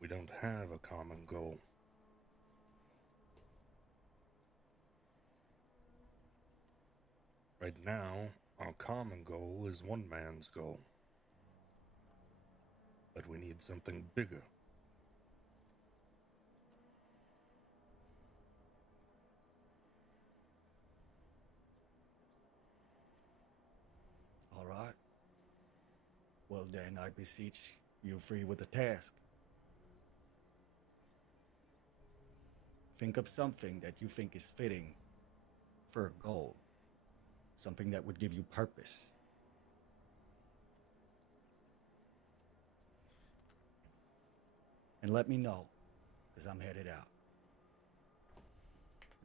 We don't have a common goal. Right now, our common goal is one man's goal. But we need something bigger. All right. Well then, I beseech you free with the task. Think of something that you think is fitting for a goal. Something that would give you purpose. And let me know, because I'm headed out.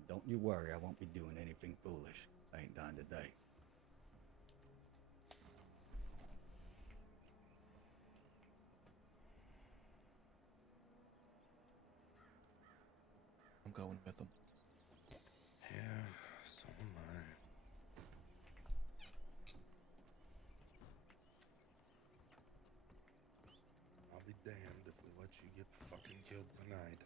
Don't you worry, I won't be doing anything foolish. I ain't dying today. I'm going with them. Yeah, so am I. I'll be damned if we let you get fucking killed tonight.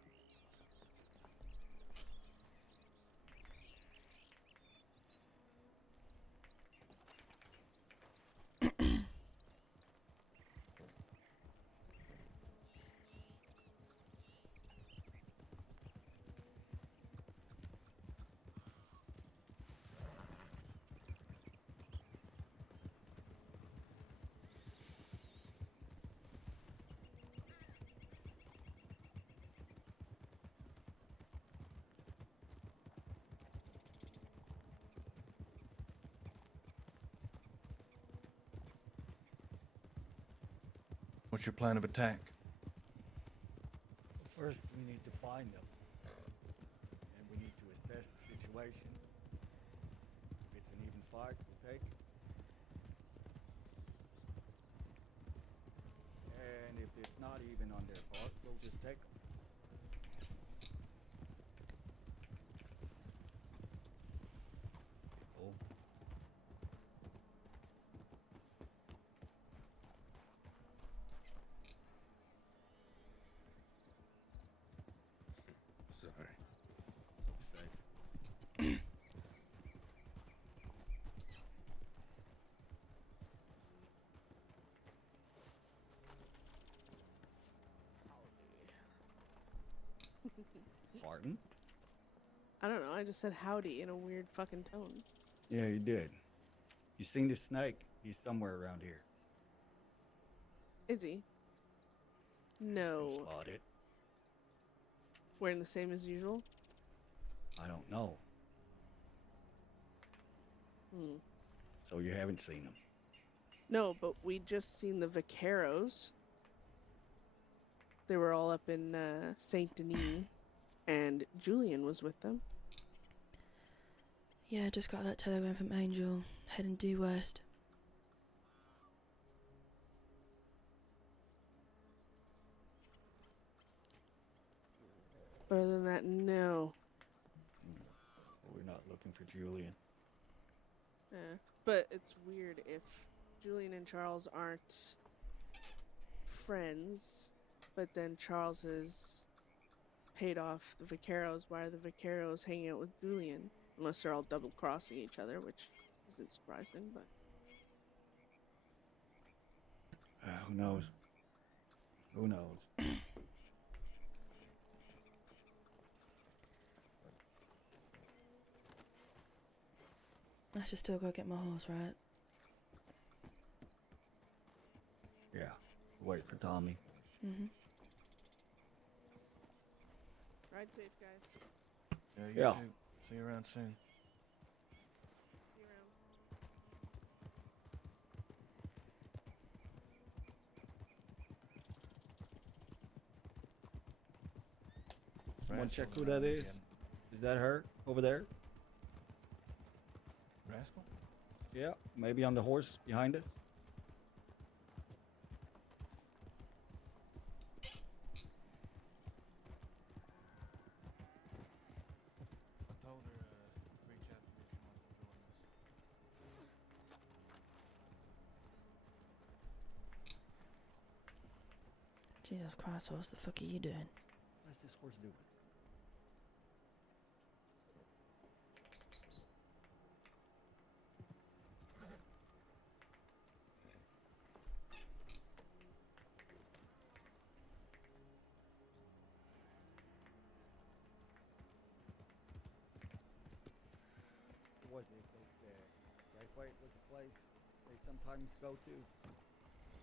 What's your plan of attack? First, we need to find them. And we need to assess the situation. If it's an even fight, we'll take it. it's not even on their part, we'll just take them. Cool. Sorry. Safe. Pardon? I don't know. I just said howdy in a weird fucking tone. Yeah, you did. You seen the snake? He's somewhere around here. Is he? Been No. spotted. Wearing the same as usual? I don't know. Hmm. So you haven't seen him. No, but we just seen the Vaqueros. They were all up in Saint Denis, and Julian was with them. Yeah, just got that telegram from Angel, heading due west. Other than that, no. We're not looking for Julian. But it's weird if Julian and Charles aren't friends, but then Charles has paid off the Vaqueros. Why are the Vaqueros hanging out with Julian? Unless they're all double crossing each other, which isn't surprising, but. Who knows? Who knows? I should still go get my horse, right? Yeah. Wait for Tommy. Mm-hmm. Ride safe, guys. Yeah, you Yeah. too. See you around soon. See you around. Someone check Rascal's who that around is. again. Is that her over there? Rascal? Yeah. Maybe on the horse behind us? I told her reach out to me if she wants to join us. Jesus Christ, what the fuck are you doing? What's this horse doing? What was it they said? Dreyfus was a place they sometimes go to.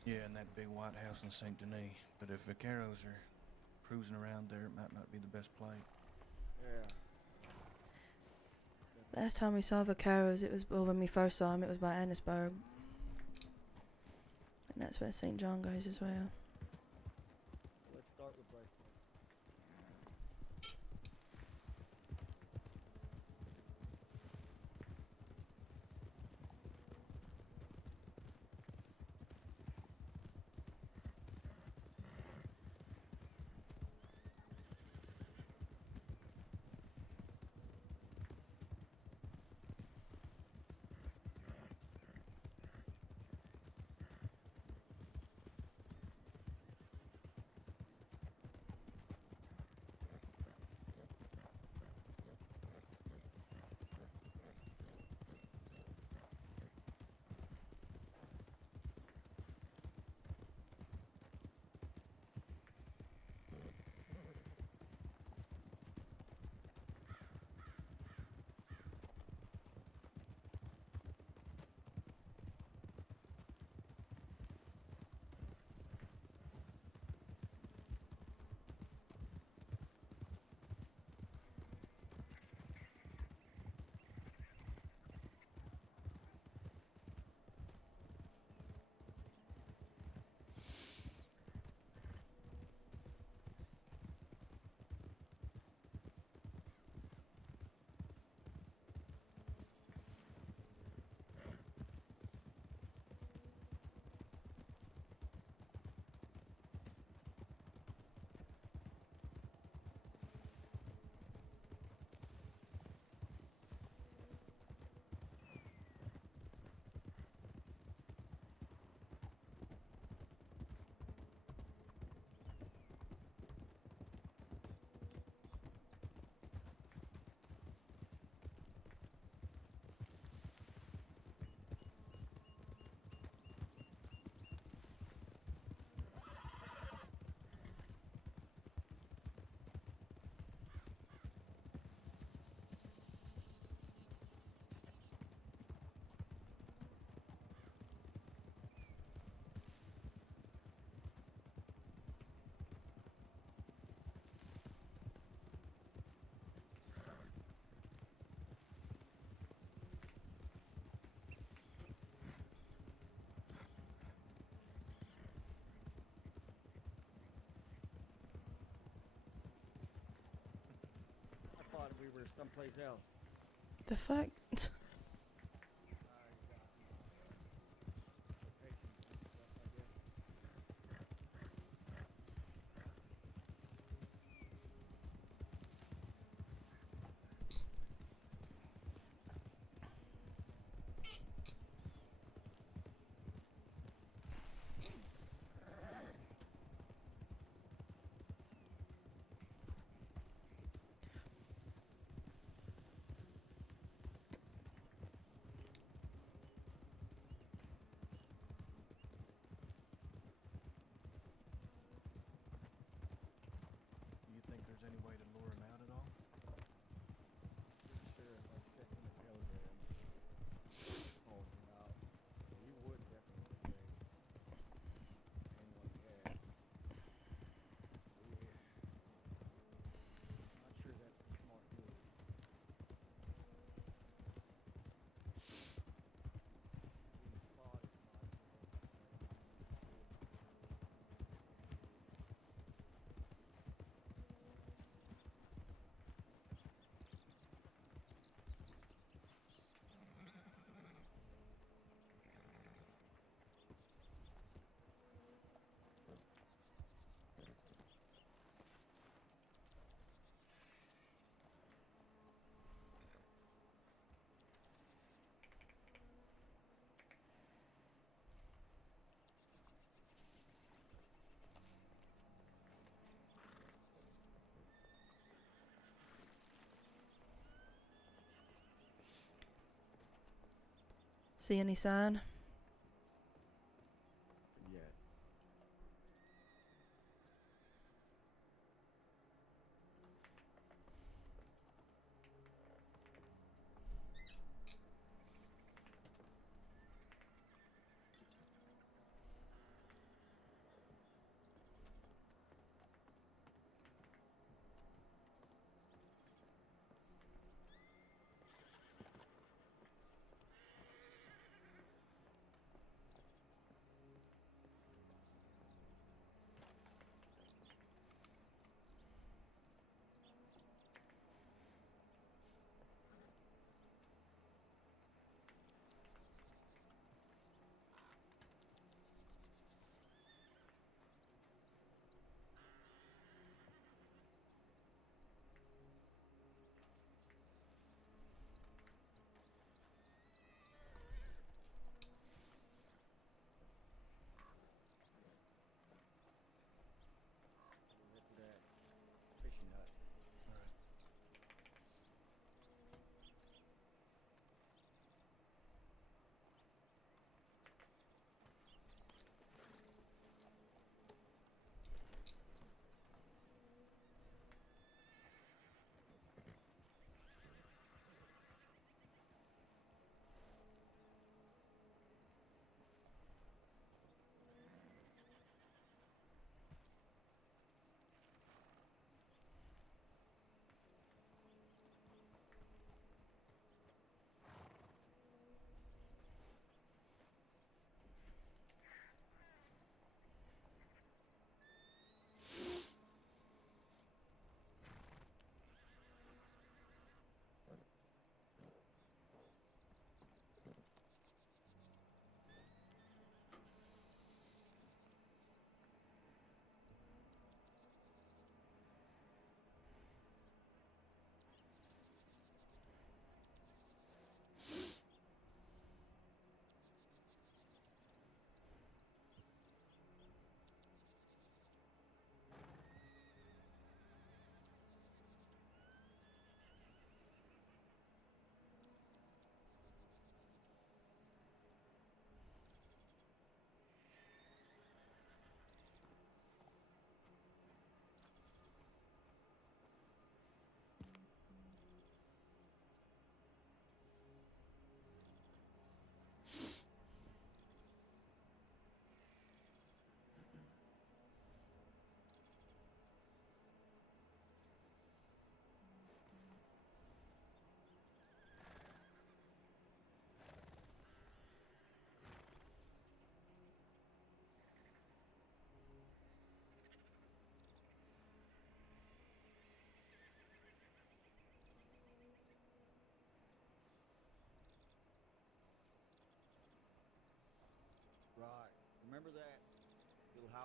Yeah, in that big white house in Saint Denis. But if Vaqueros are cruising around there, it might not be the best play. Yeah. Last time we saw Vaqueros, it was, well, when we first saw him, it was by Annisburg. And that's where St. John goes as well. Let's start with Dreyfus. or someplace else? The fuck? Do you think there's any way to lure him out at all? Pretty sure if I sent him a telegram, calling him out, he would definitely say anyone he had. Yeah. Not sure that's the smart move. Being spotted might be See any sign? Yeah.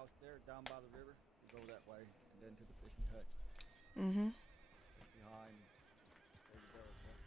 house there down by the river. You go that way and then to the fishing hut. Mm-hmm. Behind. There you go. Okay?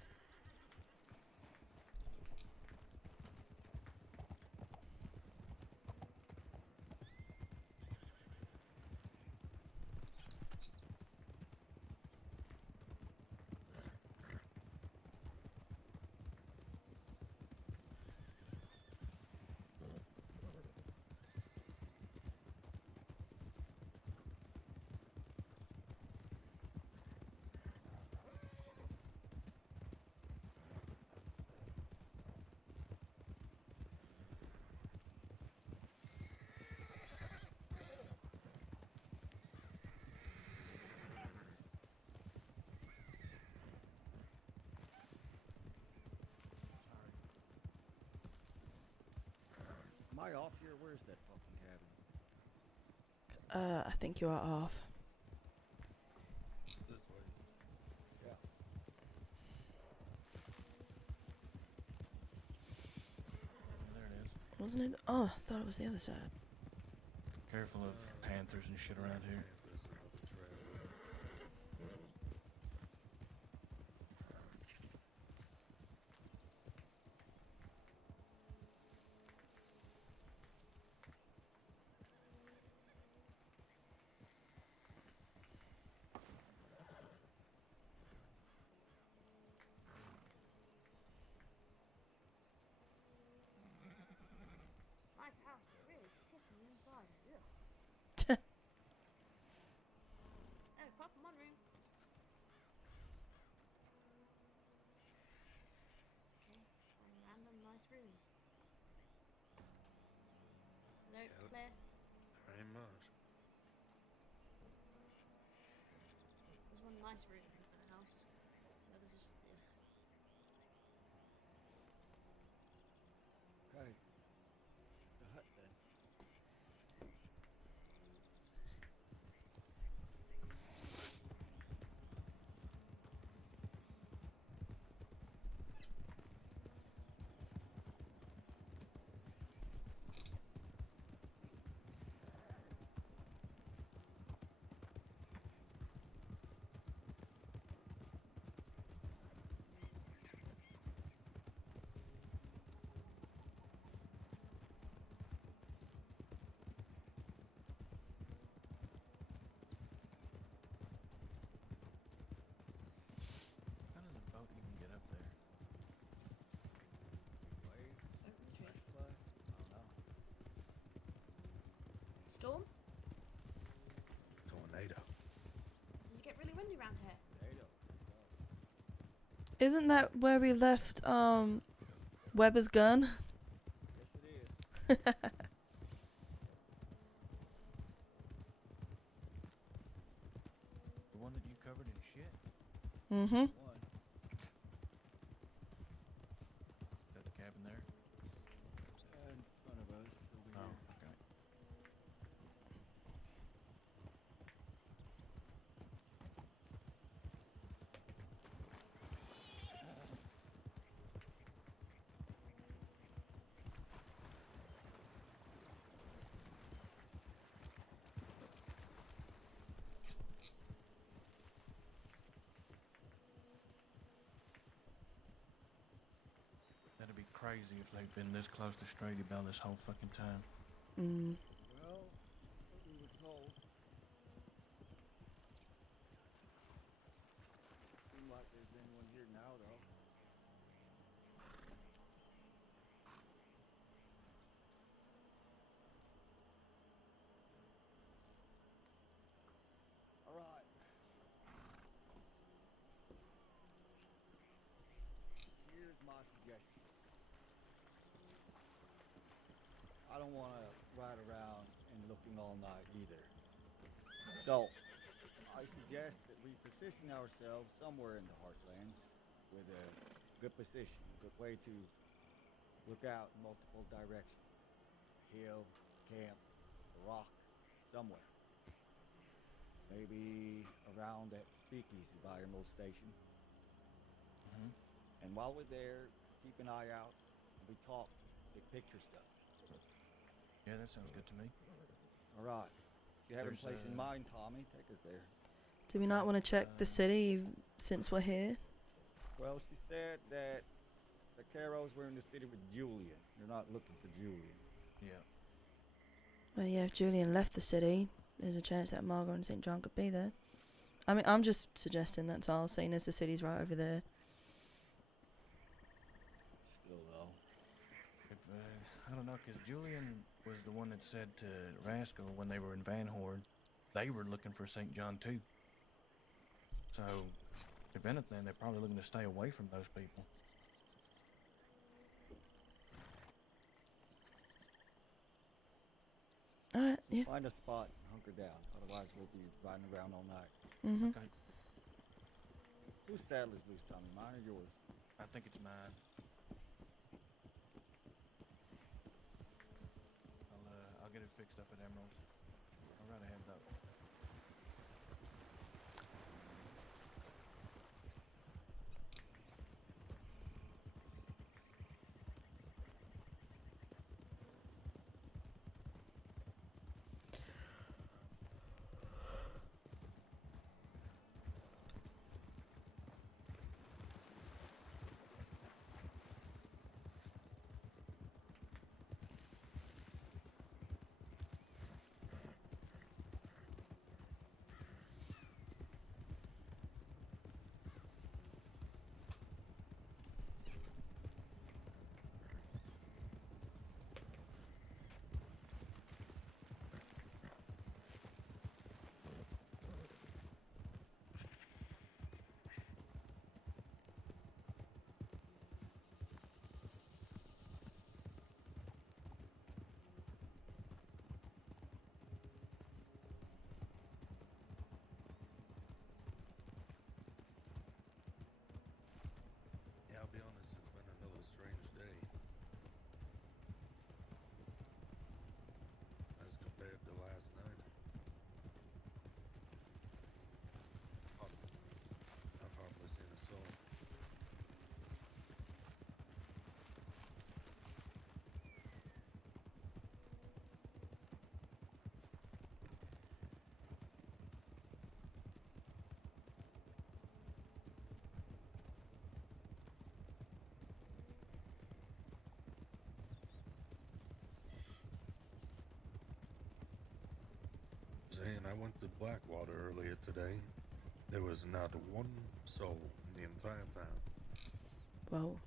Am I off here? Where's that fucking cabin? I think you are off. This way. Yeah. There it is. Wasn't it? Oh, I thought it was the other side. Careful of panthers and shit around here. This is another trail. My house is really pissing me inside. Ugh. Oh, apart from one room. Okay, find random nice room. No, Yep. Claire. There ain't much. There's one nice room in the house. The others are just if. Okay. The hut then. How does a boat even get up there? Wave. Open the tree. Flash flood. I don't know. Storm? Tornado. Does it get really windy around here? Tornado. Isn't that where we left Weber's gun? Yes, it is. The one that you covered in shit? Mm-hmm. One. Is that the cabin there? In front of us over Oh, here. okay. That'd be crazy if they've been this close to Strady Bell this whole fucking time. Mm. Well, that's what we were told. Seem like there's anyone here now, though. All right. Here's my suggestion. I don't want to ride around and looking all night either. So, I suggest that we position ourselves somewhere in the heartlands with a good position, a good way to look out in multiple directions. Hill, camp, a rock, somewhere. Maybe around that speakeasy by our old station. Mm-hmm. And while we're there, keep an eye out and we talk big picture stuff. Yeah, that sounds good to me. All right. If you have a There's, place in mind, Tommy, take us there. Do we not want to check the city since we're here? Well, she said that the Caros were in the city with Julian. You're not looking for Julian. Yeah. Well, yeah, if Julian left the city, there's a chance that Margot and St. John could be there. I mean, I'm just suggesting that's all, seeing as the city's right over there. Still, though. If I don't know, because Julian was the one that said to Rascal when they were in Van Horn, they were looking for St. John too. So, if anything, they're probably looking to stay away from those people. Alright, yeah. Find a spot, hunker down. Otherwise, we'll be riding around all night. Mm-hmm. Okay. Whose saddle is loose, Tommy? Mine or yours? I think it's mine. I'll get it fixed up at Emerald's. All right ahead though. Yeah, I'll be honest, it's been another strange day. As compared to last night. I've hardly seen a soul. Zane, I went to Blackwater earlier today. There was not one soul in the entire town. Well,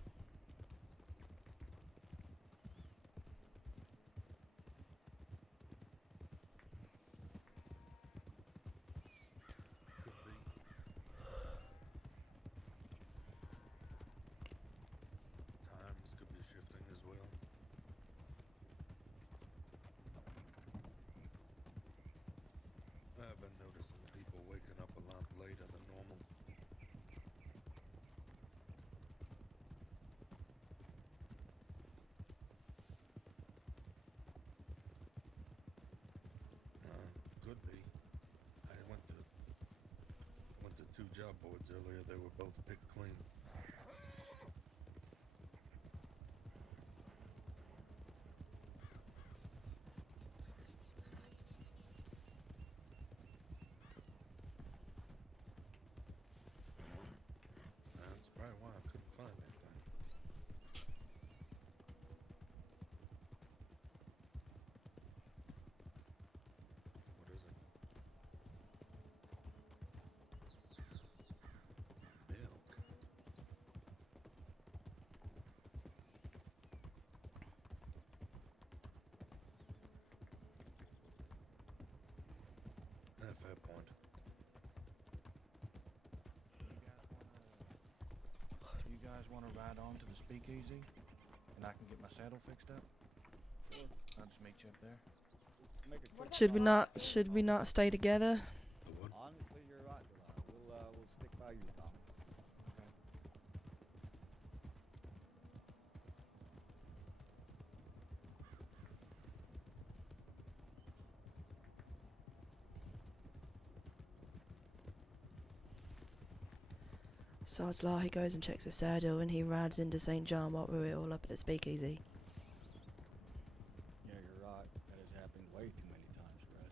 Could be. Times could be shifting as well. I've been noticing people waking up a lot later than normal. Could be. I went to two job boards earlier. They were both picked clean. That's probably why I couldn't find anything. What is it? Milk. Fair point. You guys want to ride on to the speakeasy, and I can get my saddle fixed up? Sure. I'll just meet you up there. Make a quick should we not stay together? The wood? Honestly, you're right, Delilah. We'll stick by you, Tommy. Okay. Sod's law, he goes and checks the saddle and he rides into St. John while we're all up at the speakeasy. Yeah, you're right. That has happened way too many times, right?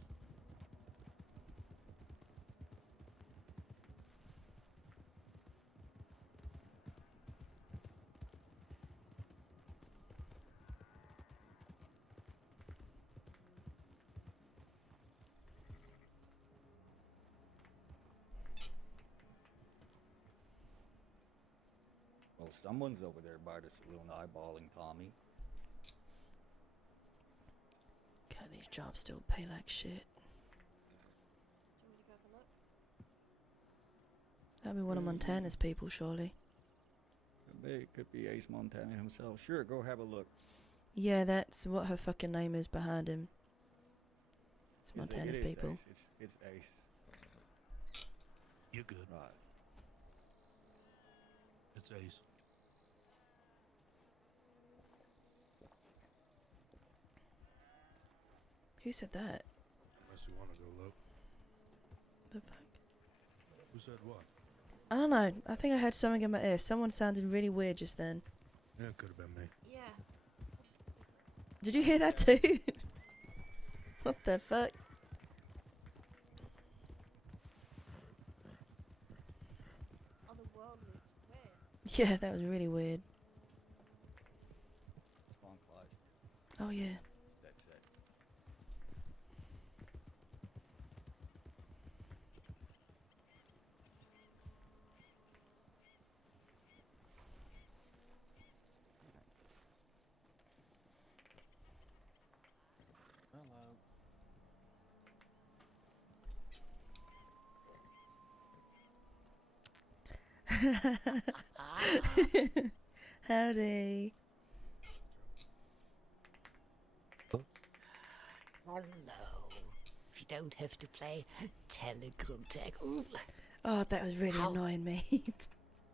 someone's over there by this little eyeballing Tommy. God, these jobs still pay like shit. Do you want me to go have a look? That'd be one of Montana's people, surely. It could be Ace Montana himself. Sure, go have a look. Yeah, that's what her fucking name is behind him. It's It Montana's is people. Ace. It's Ace. You're good. Right. It's Ace. Who said that? Unless you want to go look. The fuck? Who said what? I don't know. I think I heard something in my ear. Someone sounded really weird just then. Yeah, it could have been me. Yeah. Did you hear that too? What the fuck? Otherworldly. Weird. Yeah, that was really weird. Spawn closed. Oh yeah. It's dead set. Hello. Howdy. Hello. If you don't have to play telegram tag. Ooh. Oh, that was really annoying me.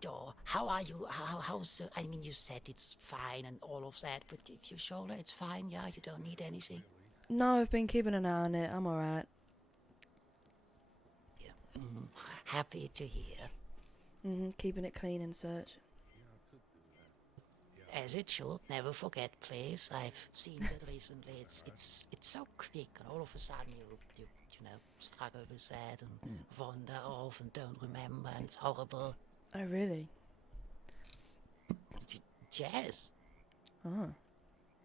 Oh, how are you? How's I mean, you said it's fine and all of that, but if your shoulder, it's fine. Yeah, you don't need anything. No, I've been keeping an eye on it. I'm alright. Yeah. Happy to hear. Keeping it clean and such. As it should. Never forget, please. I've seen that recently. It's so quick, and all of a sudden you know struggle with that and wander off and don't remember, and it's horrible. Oh really? Yes. Oh.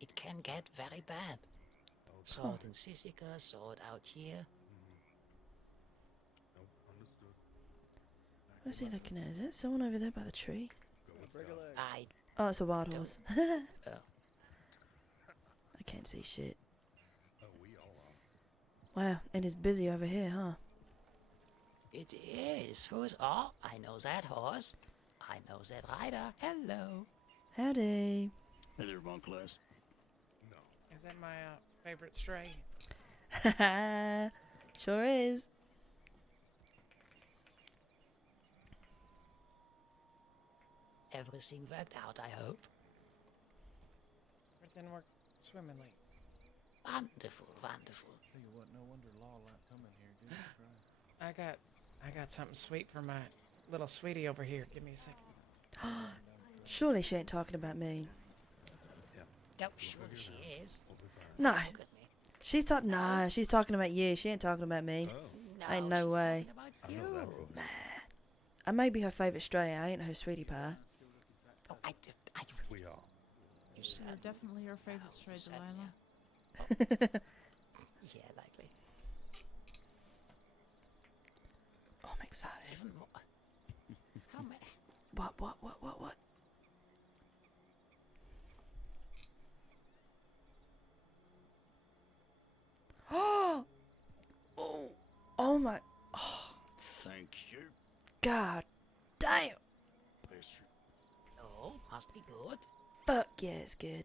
It can get very bad. Saw it in Sissika, saw it out here. Nope, understood. What is he looking at? Is it someone over there by the tree? I Oh, it's a wild horse. Oh. I can't see shit. Oh, we all are. Wow, and it's busy over here, huh? It is. Who's? Oh, I know that horse. I know that rider. Hello. Howdy. Hey there, Von Class. No. Is that my favorite stray? Sure is. Everything worked out, I hope. Everything worked swimmingly. Wonderful, wonderful. Tell you what, no wonder Law like coming here. Jesus Christ. I got something sweet for my little sweetie over here. Give me a second. Surely she ain't talking about me. Don't surely she is. No. Look at me. She's talking. Nah, she's talking about you. She ain't talking about me. No, Ain't no she's way. talking about I you. know that for Nah. I may be her favourite stray. I ain't her sweetie pie. Oh, We are. you You're said definitely your favorite stray, said, Delilah. yeah, likely. Oh, I'm excited. Even more. How many? What? Oh my. Thank you. God damn. Bless you. Oh, must be good. Fuck yeah, it's good.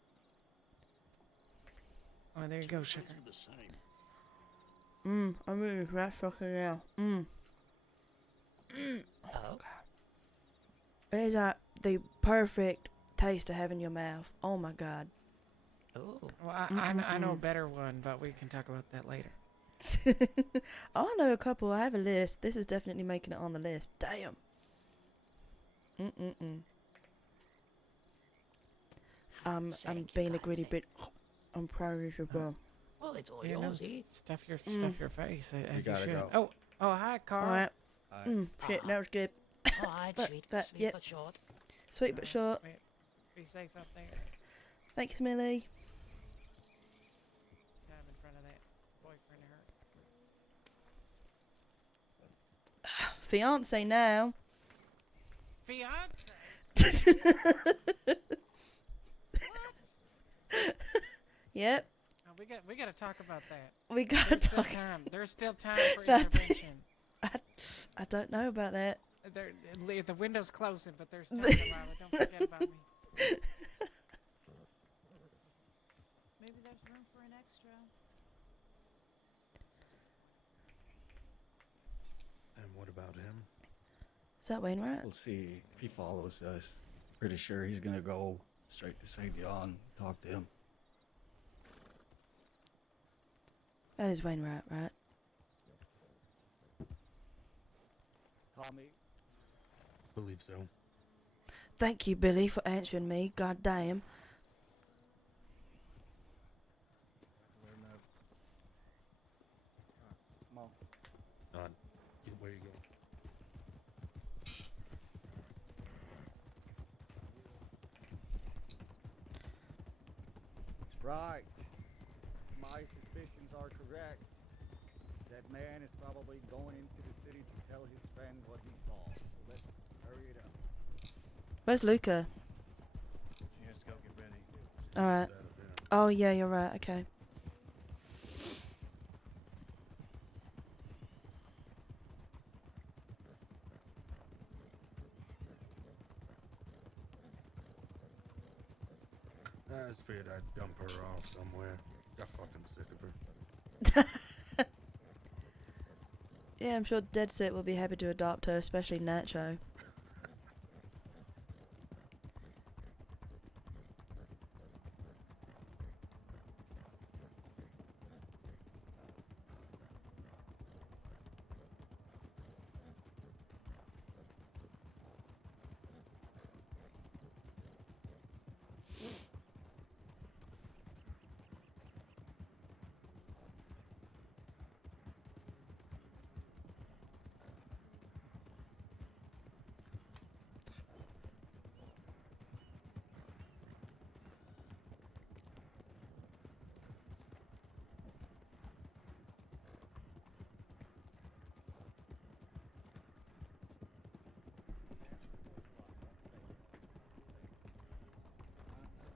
Oh, there you go, sugar. The same. I'm really right fucking now. Oh, It is the perfect taste to have in your mouth. Oh my god. oh. Well, I know a better one, but we can talk about that later. Oh, I know a couple. I have a list. This is definitely making it on the list. Damn. I'm Thank you being a gritty kindly. bit. I'm proud of you, bro. Well, it's all You know, yours, eh? stuff your face as you gotta should. go. Oh, hi, Carl. All right. Alright. Shit, that was good. All right, But- sweet, but, sweet yep. but short. Sweet but short. Wait, be safe up there. Thanks, Millie. Kind of in front of that boyfriend of her. Fiance now. Fiance. Yep. Oh, we got to talk about that. We gotta There's still talk. time. There's still time for That- intervention. I don't know about that. The window's closing, but there's time, Delilah. Don't forget about me. Maybe there's room for an extra. And what about him? Is that Wainwright? We'll see if he follows us. Pretty sure he's gonna go straight to St. John, talk to him. That is Wainwright, right? Tommy? Believe so. Thank you, Billy, for answering me. God damn. Come on. Get where you go. Right. My suspicions are correct. That man is probably going into the city to tell his friend what he saw. So let's hurry it up. Where's Luca? She has to go get ready. Alright. Oh, yeah, you're right. Okay. I just figured I'd dump her off somewhere. Got fucking sick of her. Yeah, I'm sure Dead Set will be happy to adopt her, especially Nacho.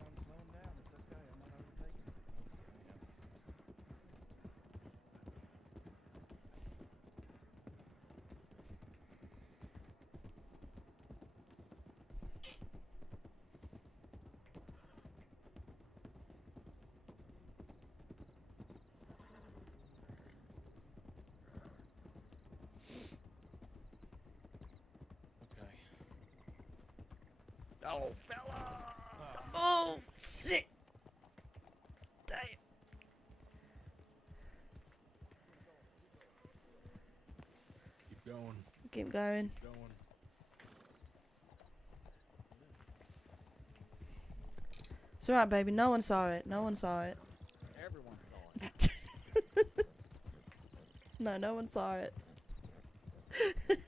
I'm slowing down. It's okay. I'm not overtaking. Okay. Oh, fella! Oh, shit! Damn. Keep going. Keep going. Keep going. It's alright, baby. No one saw it. No one saw it. Everyone saw it. No, no one saw it. Got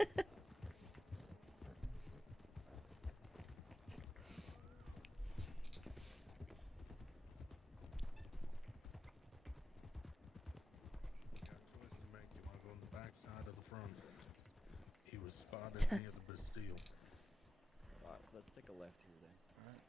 a choice to make. You want to go on the back side or the front? He was spotted near the Bastille. Alright, let's take a left here then. Alright.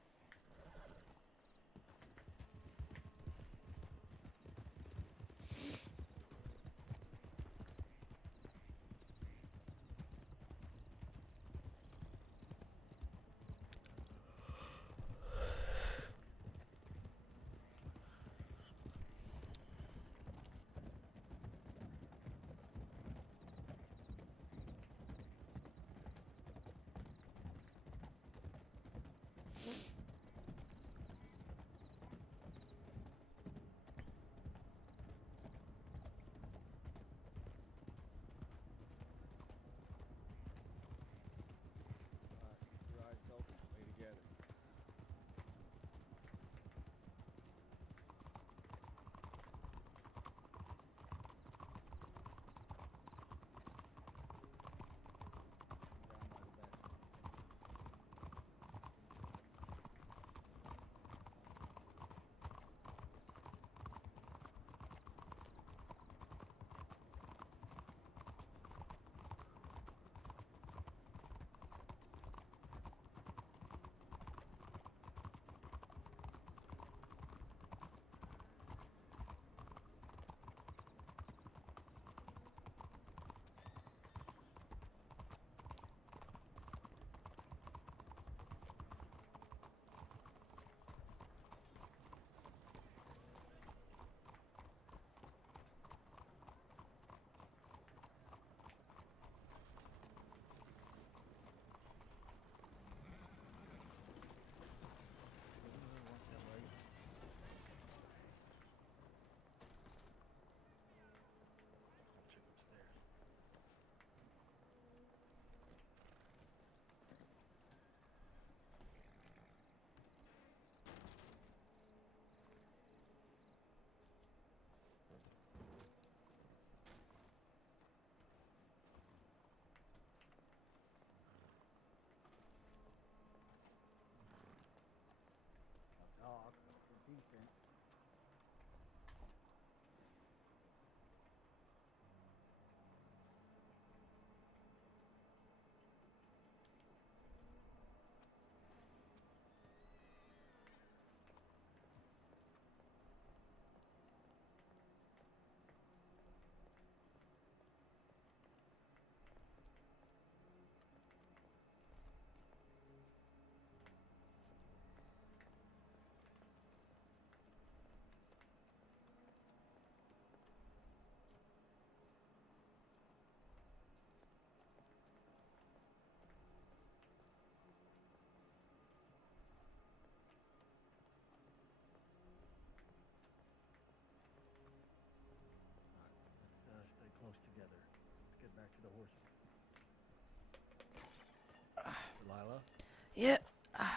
Yep. Right,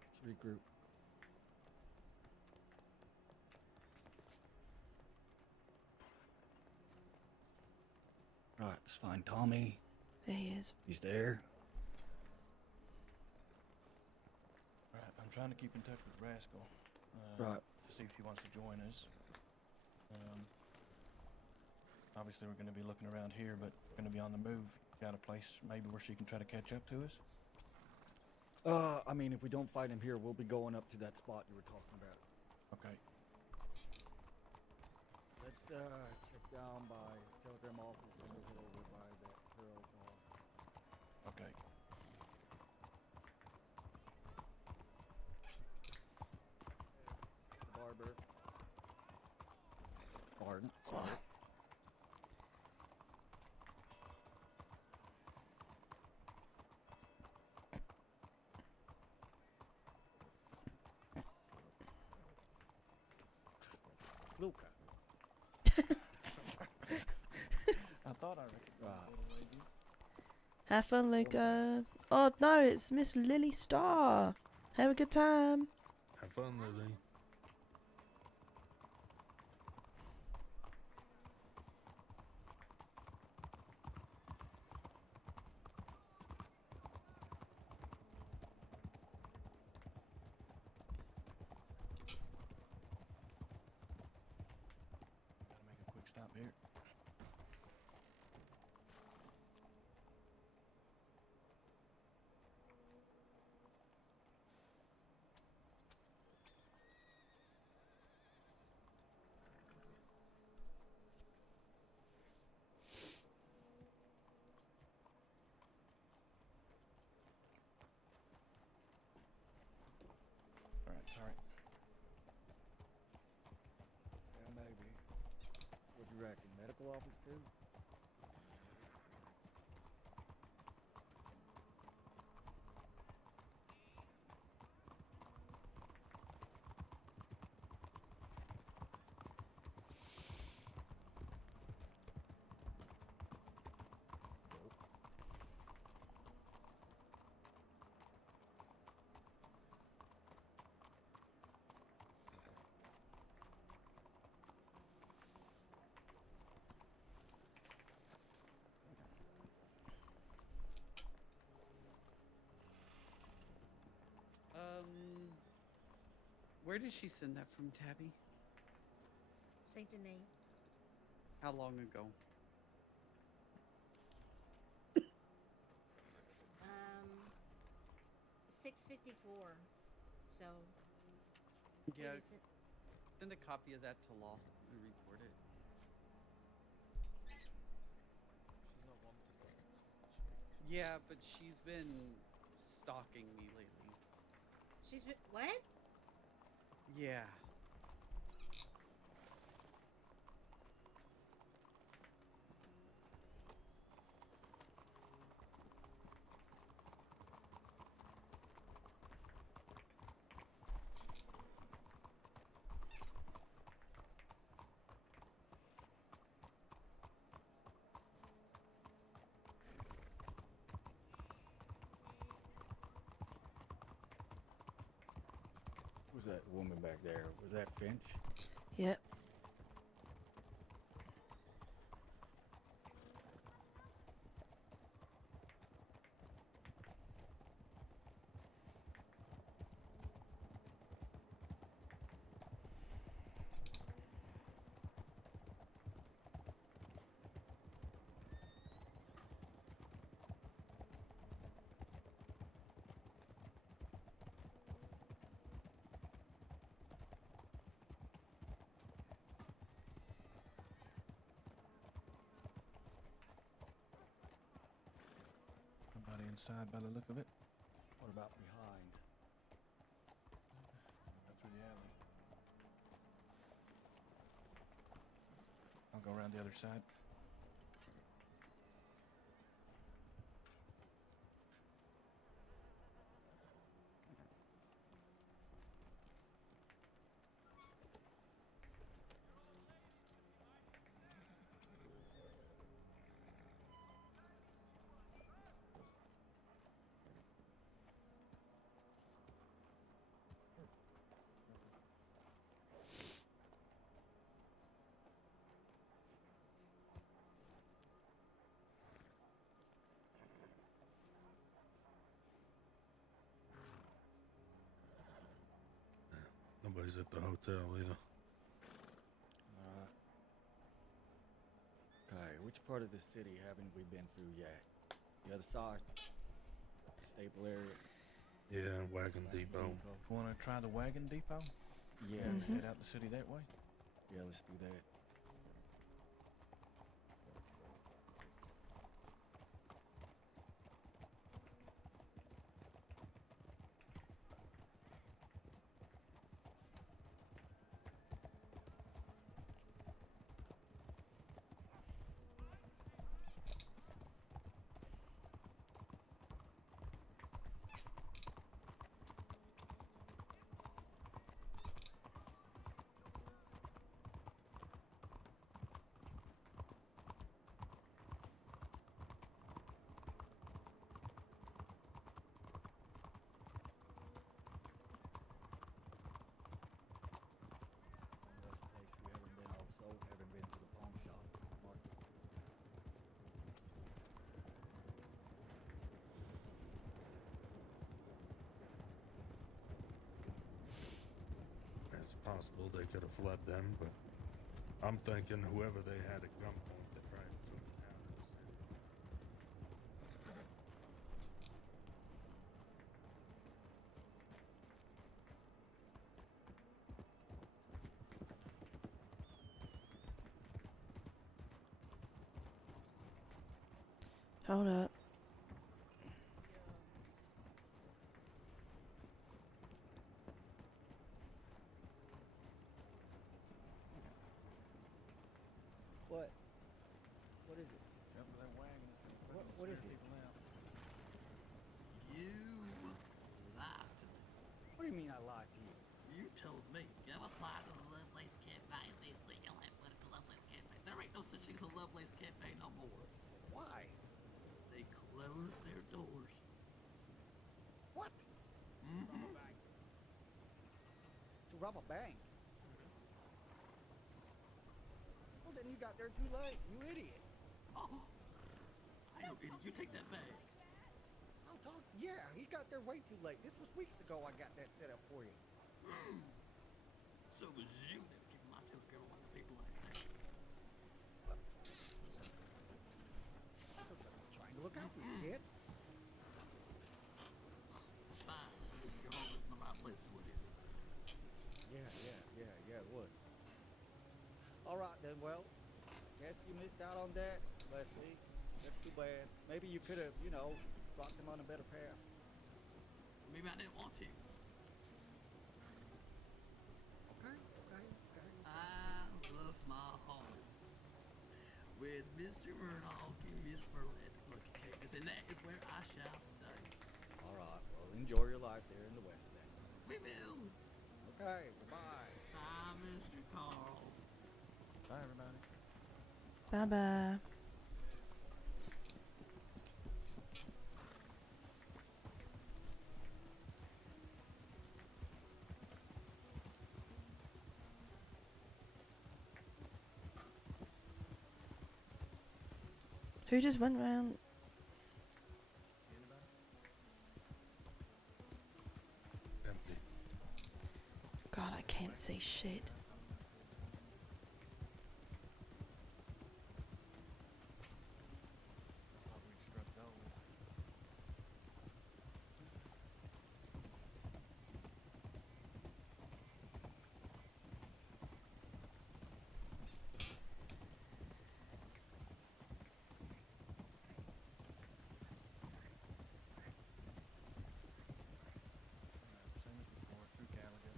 let's regroup. Right, let's find Tommy. There he is. He's there. Right, I'm trying to keep in touch with Rascal. Right. To see if she wants to join us. Obviously, we're going to be looking around here, but going to be on the move. Got a place maybe where she can try to catch up to us? I mean, if we don't find him here, we'll be going up to that spot you were talking about. Okay. Let's check down by telegram office, then we'll head over by that Pearl bar. Okay. Barber. Pardon, sorry. It's Luca. I thought I recognized the lady. Have fun, Luca. Oh no, it's Miss Lily Starr. Have a good time. Have fun, Lily. Gotta make a quick stop here. Alright, sorry. Yeah, maybe. What do you reckon? Medical office too? Where did she send that from, Tabby? Saint Denis. How long ago? 6:54. So. Yeah. What is it? Send a copy of that to law and report it. She's not wanted by that stage. Yeah, but she's been stalking me lately. She's been what? Yeah. Who's that woman back there? Was that Finch? Yep. Nobody inside by the look of it. What about behind? That's through the alley. I'll go around the other side. always at the hotel either. Alright. Okay, which part of the city haven't we been through yet? The other side? Staple area? Yeah, Wagon Depot. Want to try the wagon depot? Yeah. And head out the city that way? Yeah, let's do that. Haven't been to the pawn shop market. It's possible they could have fled them, but I'm thinking whoever they had at gunpoint that probably took them out of the city. Hold up. What? What is it? Jump for that wagon. What is it? You lied to me. What do you mean I lied to you? You told me. Go apply to the Lovelace Cafe. You'll have political Lovelace Cafe. There ain't no such thing as a Lovelace Cafe no more. Why? They closed their doors. What? Mm-hmm. To rob a bank? Well, then you got there too late, you idiot. Oh, I know, idiot. You take that back. I'll talk. Yeah, he got there way too late. This was weeks ago I got that set up for you. So was you that was keeping my telegram on the people like that. Trying to look out for you, kid. Fine. Your home is in the right place, would it? Yeah, it was. All right then, well, guess you missed out on that, Leslie. That's too bad. Maybe you could have, brought them on a better path. Maybe I didn't want to. Okay. I love my home with Mr. Murdoch and Miss Burlett Lucky Cactus, and that is where I shall stay. All right, well, enjoy your life there in the West then. We will. Okay, goodbye. Bye, Mr. Carl. Bye, everybody. Bye-bye. Who just went round? Empty. God, I can't see shit. Same as before, through Gallagher.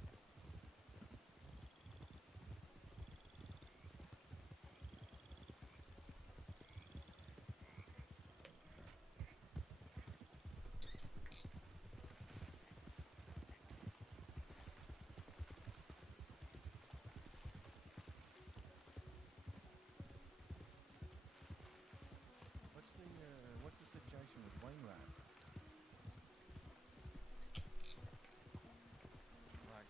What's the situation with Wainwright? Like,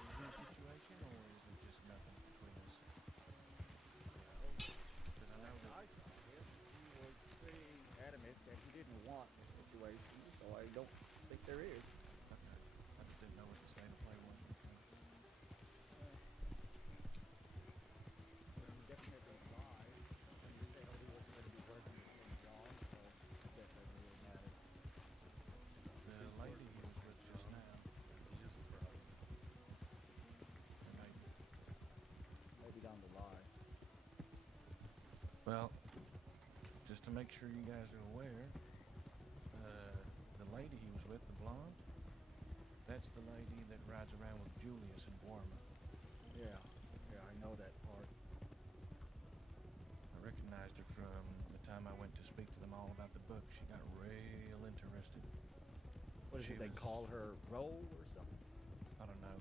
is there a situation, or is it just nothing between us? Because I know that I saw him. He was pretty adamant that he didn't want this situation, so I don't think there is. okay. I just didn't know what the state of play was. Well, just to make sure you guys are aware, the lady he was with, the blonde, that's the lady that rides around with Julius in Guarma. Yeah, I know that part. I recognized her from the time I went to speak to them all about the book. She got real interested. What is it, they call her Roll or something? I don't know.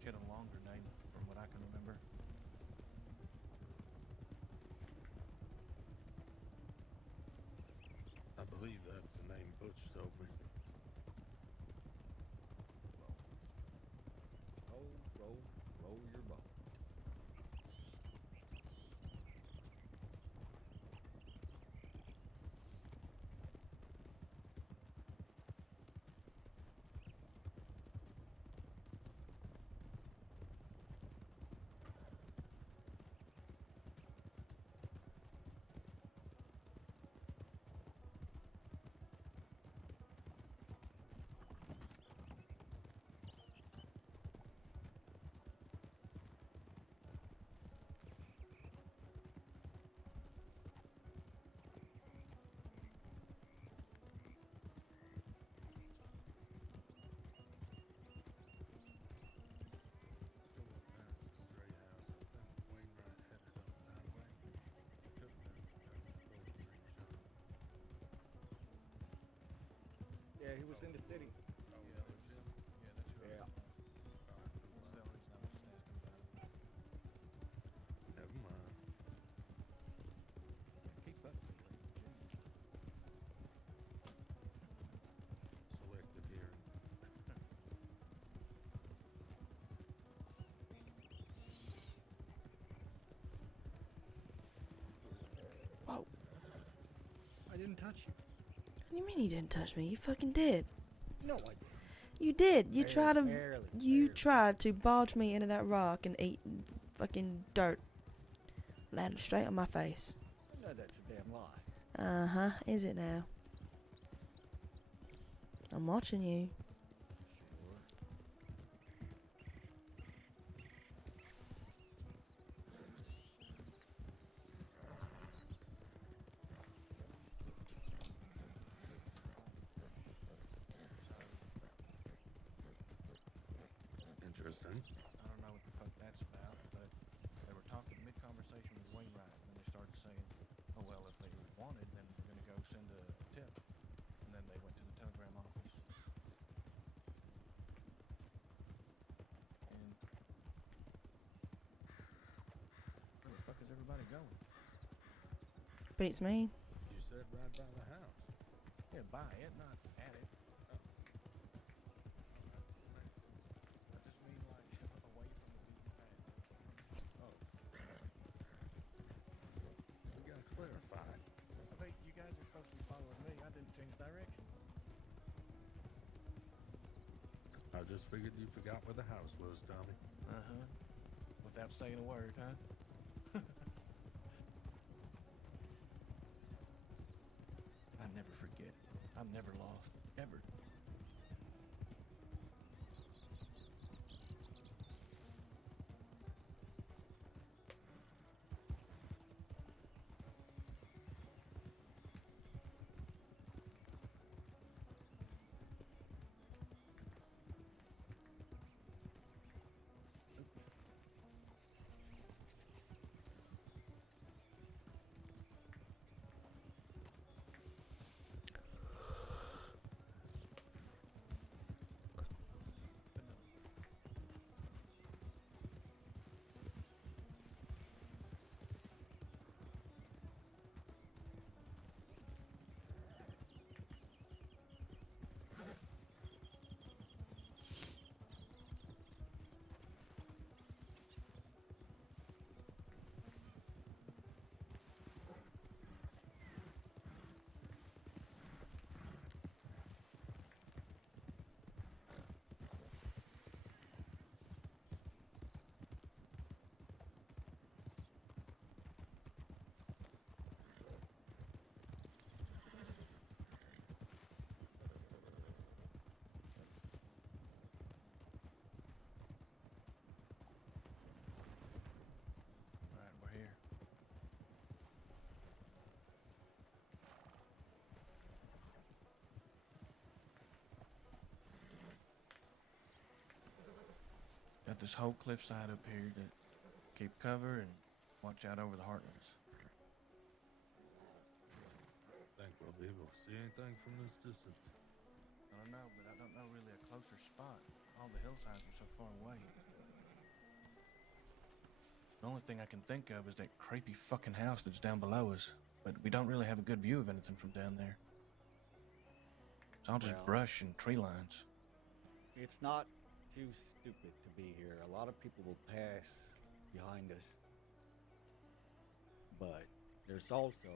She had a longer name from what I can remember. I believe that's the name Butch told me. Roll your boat. Yeah, he was in the city. Yeah, that's who Yeah. I was. That's the only reason I was just asking about it. Never mind. Yeah, keep up with it. Jeez. Selective hearing. Whoa. I didn't touch you. What do you mean you didn't touch me? You fucking did. No, I didn't. You did. You tried to. Barely. Tried to barge me into that rock and eat fucking dirt. Landed straight on my face. I know that's a damn lie. Uh-huh. Is it now? I'm watching you. Sure. Interesting. I don't know what the fuck that's about, but they were talking mid-conversation with Wainwright, and then they started saying, oh, well, if they wanted, then we're going to go send a tip. And then they went to the telegram office. And where the fuck is everybody going? Beats me. You said right by the house. Yeah, by it, not at it. I just mean like away from the beaten path. Oh. We gotta clarify. I think you guys are supposed to be following me. I didn't change direction. I just figured you forgot where the house was, Tommy. Uh-huh. Without saying a word, huh? I never forget. I'm never lost. Ever. this whole cliffside up here to keep cover and watch out over the Heartlands. Think we'll be able to see anything from this distance? I don't know, but I don't know really a closer spot. All the hillsides are so far away. The only thing I can think of is that creepy fucking house that's down below us, but we don't really have a good view of anything from down there. It's all just Well, brush and tree lines. It's not too stupid to be here. A lot of people will pass behind us. But there's also,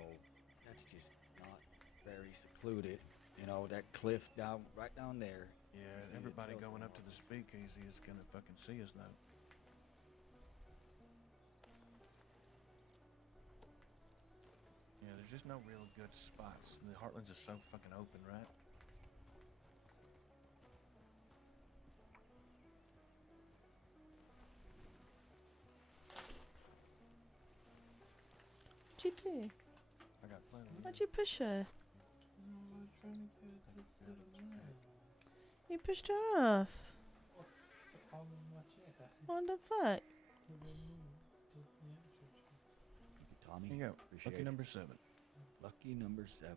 that's just not very secluded. You know, that cliff right down there. Yeah, You see everybody it going up to the speakeasy is gonna fucking see us though. Yeah, there's just no real good spots. The Heartlands is so fucking open, right? What'd you do? I got plenty. Why'd you push her? No, I was trying to get to the there. You pushed her off. What's the problem what you had? What the fuck? To remove the actual tree. Tommy, Here you go. appreciate Lucky it. number 7. Lucky number 7.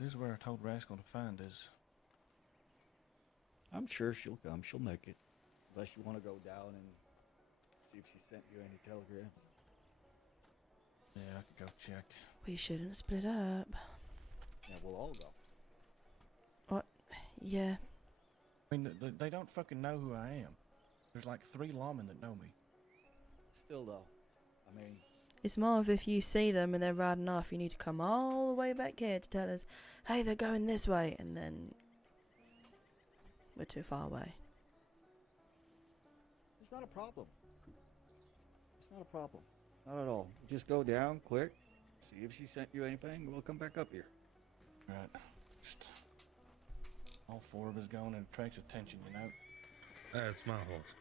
This is where I told Rascal to find us. I'm sure she'll come. She'll make it. Unless you want to go down and see if she sent you any telegrams. Yeah, I could go check. We shouldn't split up. Yeah, we'll all go. What? Yeah. I mean, they don't fucking know who I am. There's like 3 lawmen that know me. Still, though, I mean, It's more of if you see them and they're riding off, you need to come all the way back here to tell us, hey, they're going this way, and then we're too far away. it's not a problem. It's not a problem. Not at all. Just go down quick, see if she sent you anything, we'll come back up here. Right. Just all 4 of us going and attracts attention, you know? That's my horse.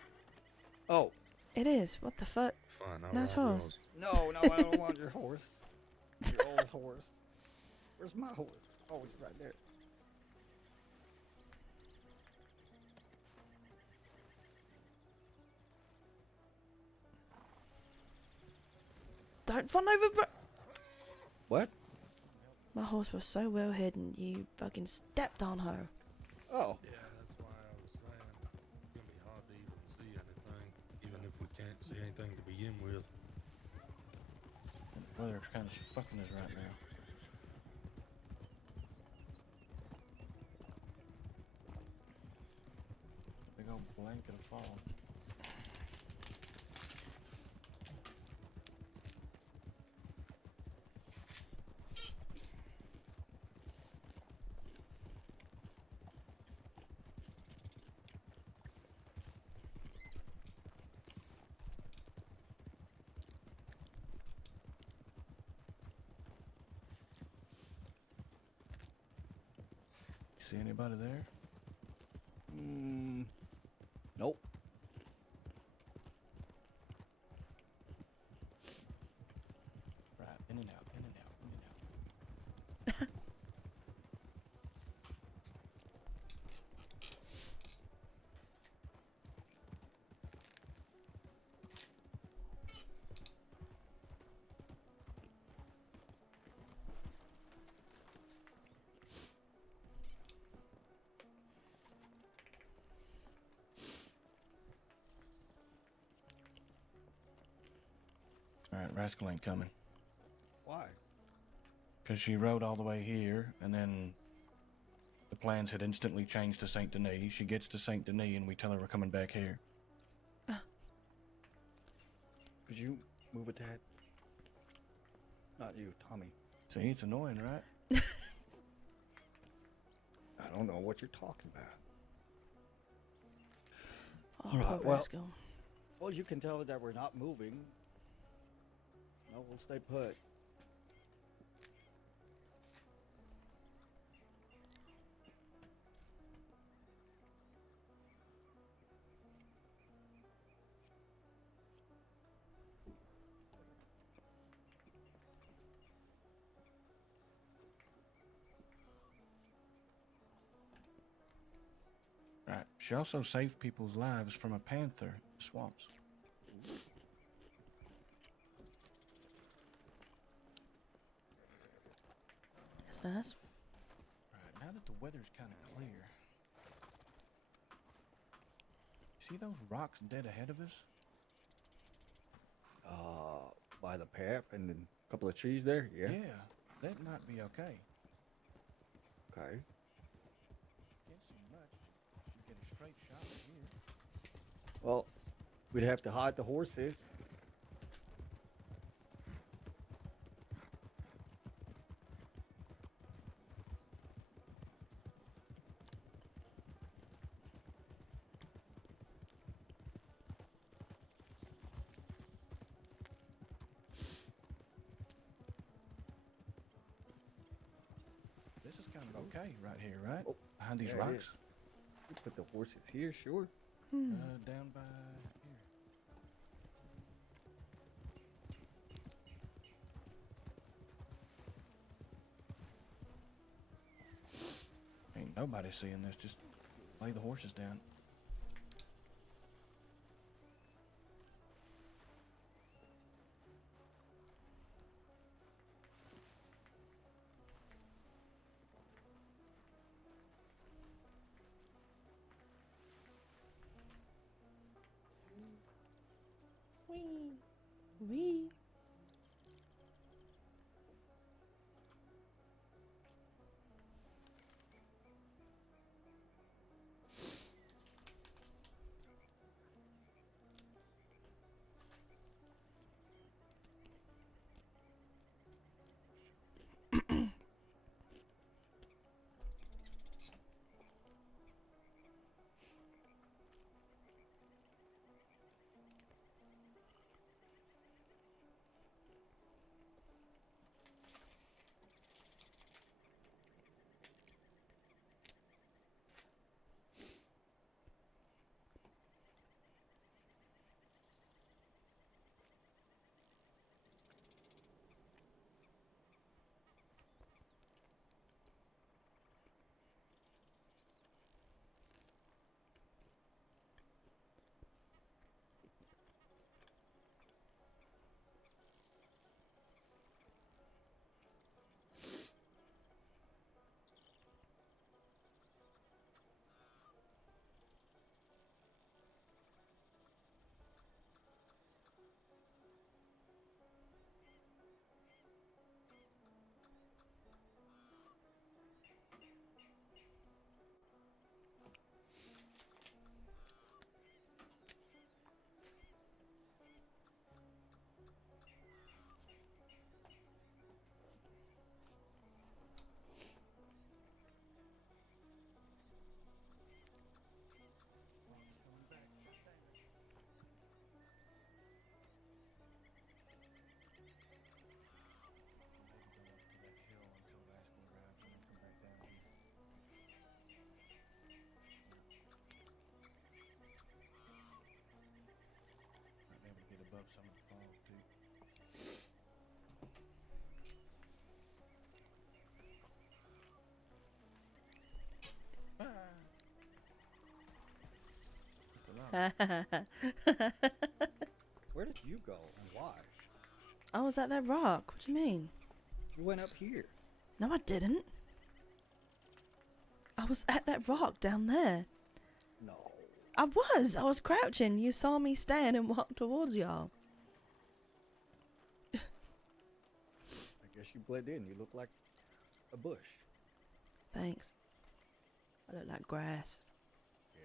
Oh. It is. What the fuck? Fine, I'll Nice ride horse. No, I don't want your horse. Your old horse. Where's my horse? Oh, it's right there. Don't run over. What? My horse was so well hidden, you fucking stepped on her. Oh. Yeah, that's why I was saying it's gonna be hard to even see anything, even if we can't see anything to begin with. The weather's kind of fucking us right now. Big old blanket of fall. See anybody there? Nope. Right, in and out, in and out, in and out. Alright, Rascal ain't coming. Why? Because she rode all the way here, and then the plans had instantly changed to Saint Denis. She gets to Saint Denis, and we tell her we're coming back here. Could you move a tad? Not you, Tommy. See, it's annoying, right? I don't know what you're talking about. Oh, All right, poor well, Rascal. Well, you can tell her that we're not moving. No, we'll stay put. She also saved people's lives from a panther in the swamps. That's nice. Right, now that the weather's kind of clear, see those rocks dead ahead of us? By the path and then a couple of trees there. Yeah. Yeah, that might be okay. Okay. Can't see much, but you get a straight shot from here. Well, we'd have to hide the horses. This is kind of okay right here, right? Oh, Behind these there it rocks. is. We put the horses here, sure. Down by here. Ain't nobody seeing this. Just lay the horses down. Wee. Above some of the fog too. Where did you go and why? I was at that rock. What do you mean? You went up here. No, I didn't. I was at that rock down there. No. I was crouching. You saw me stand and walk towards y'all. I guess you blend in. You look like a bush. Thanks. I look like grass. Yeah.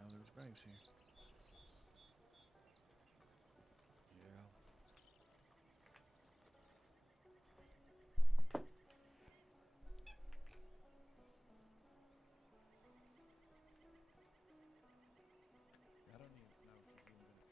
Oh, there's graves here. Yeah. I don't even know if she's even gonna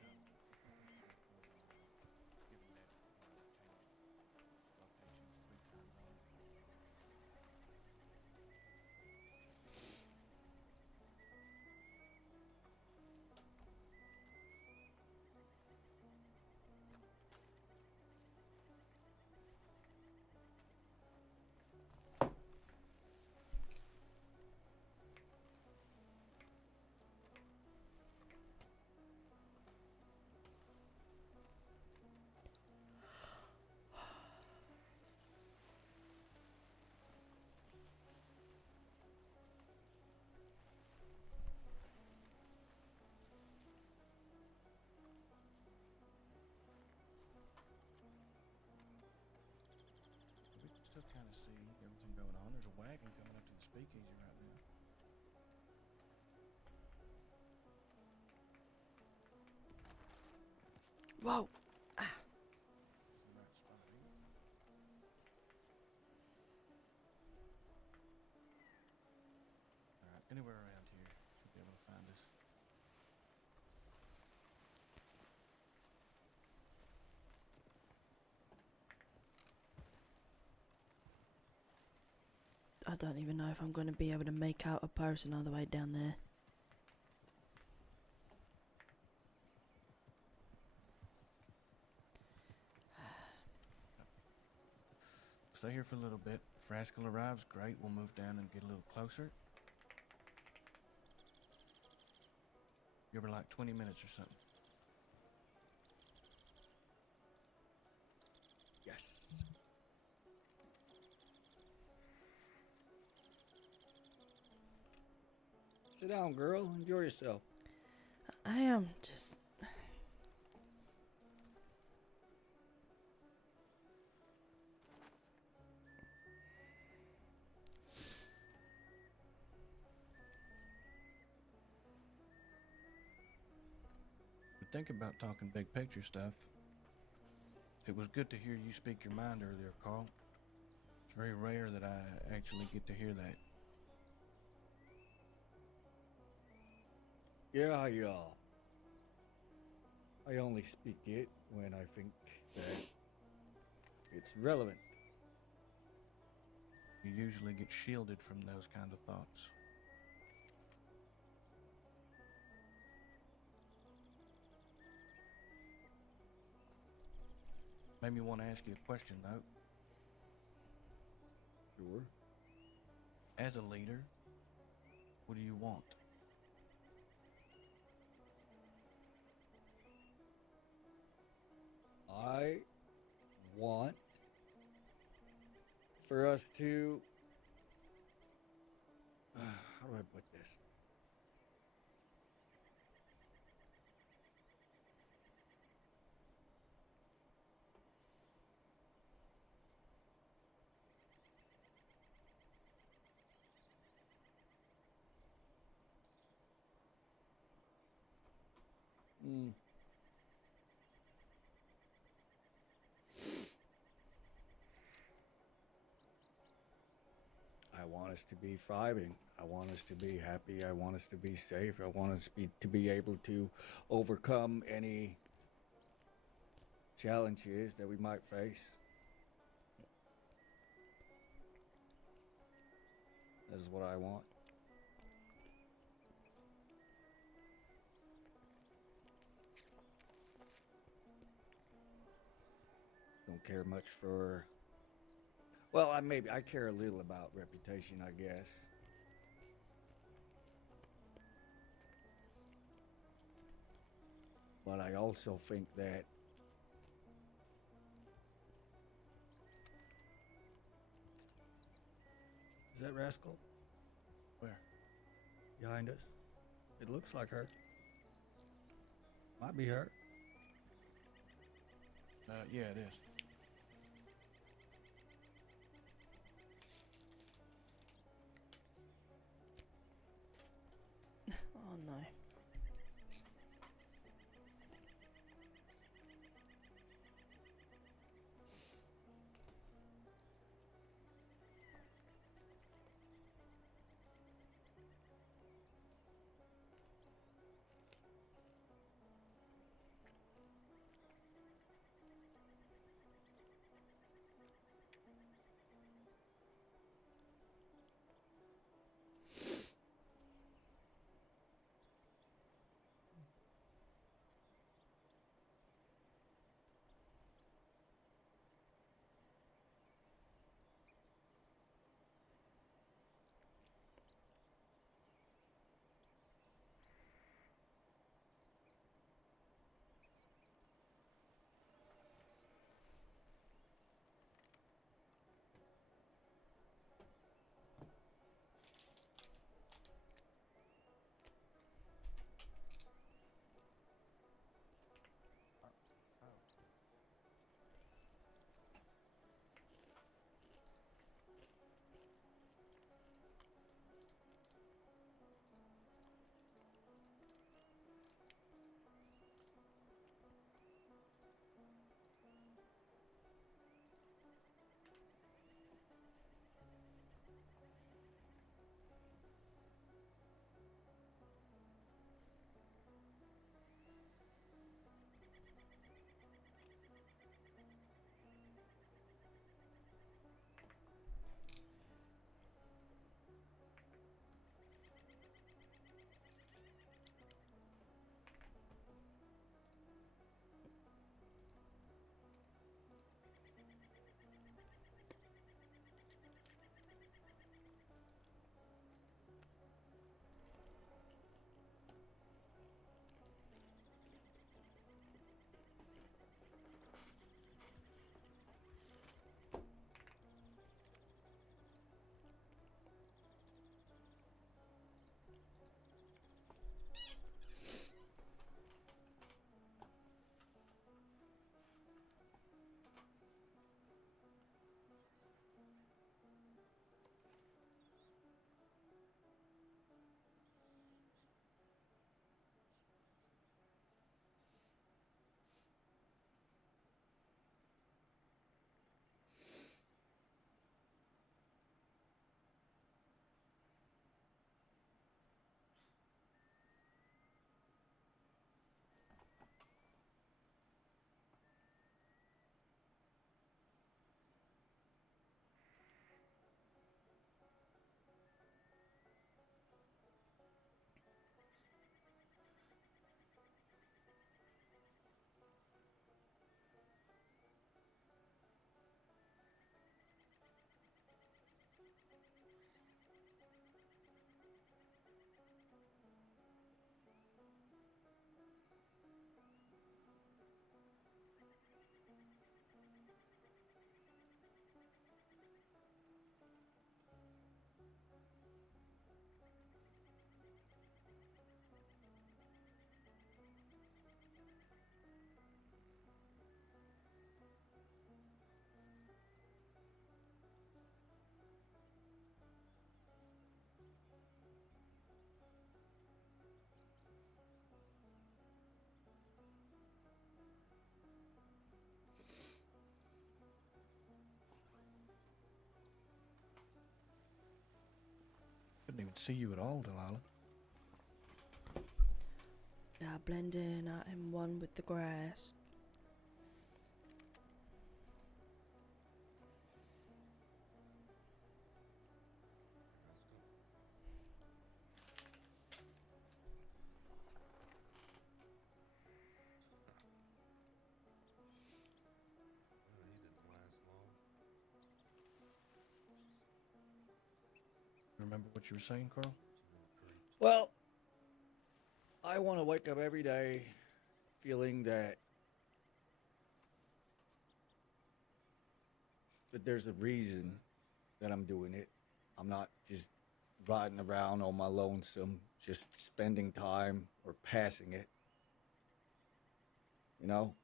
kind of see everything going on. There's a wagon coming up to the speakeasy right now. Whoa! Is the right spot here? All right, anywhere around here should be able to find us. I don't even know if I'm going to be able to make out a person all the way down there. Stay here for a little bit. If Rascal arrives, great. We'll move down and get a little closer. Give her like 20 minutes or something. Yes. Sit down, girl. Enjoy yourself. I am just... But think about talking big picture stuff. It was good to hear you speak your mind earlier, Carl. It's very rare that I actually get to hear that. Yeah, I only speak it when I think that it's relevant. You usually get shielded from those kind of thoughts. Made me want to ask you a question, though. Sure. As a leader, what do you want? I want for us to... how do I put this? I want us to be thriving. I want us to be happy. I want us to be safe. I want us to be able to overcome any challenges that we might face. That is what I want. Don't care much for... Well, I care a little about reputation, I guess. But I also think that is that Rascal? Where? Behind us. It looks like her. Might be her. Yeah, it is. Oh no. even see you at all, Delilah. I blend in, I am one with the grass. Well, he didn't last long. Remember what you were saying, Carl? Well, I want to wake up every day feeling that there's a reason that I'm doing it. I'm not just riding around on my lonesome, just spending time or passing it. You know?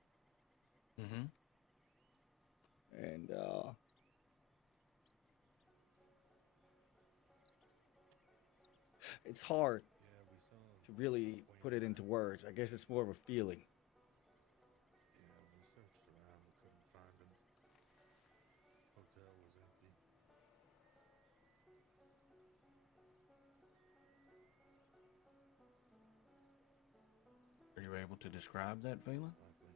Mm-hmm. And it's hard to really put it into words. I guess it's more of a feeling. Yeah, we searched around and couldn't find him. Hotel was empty. Are you able to describe that feeling? Probably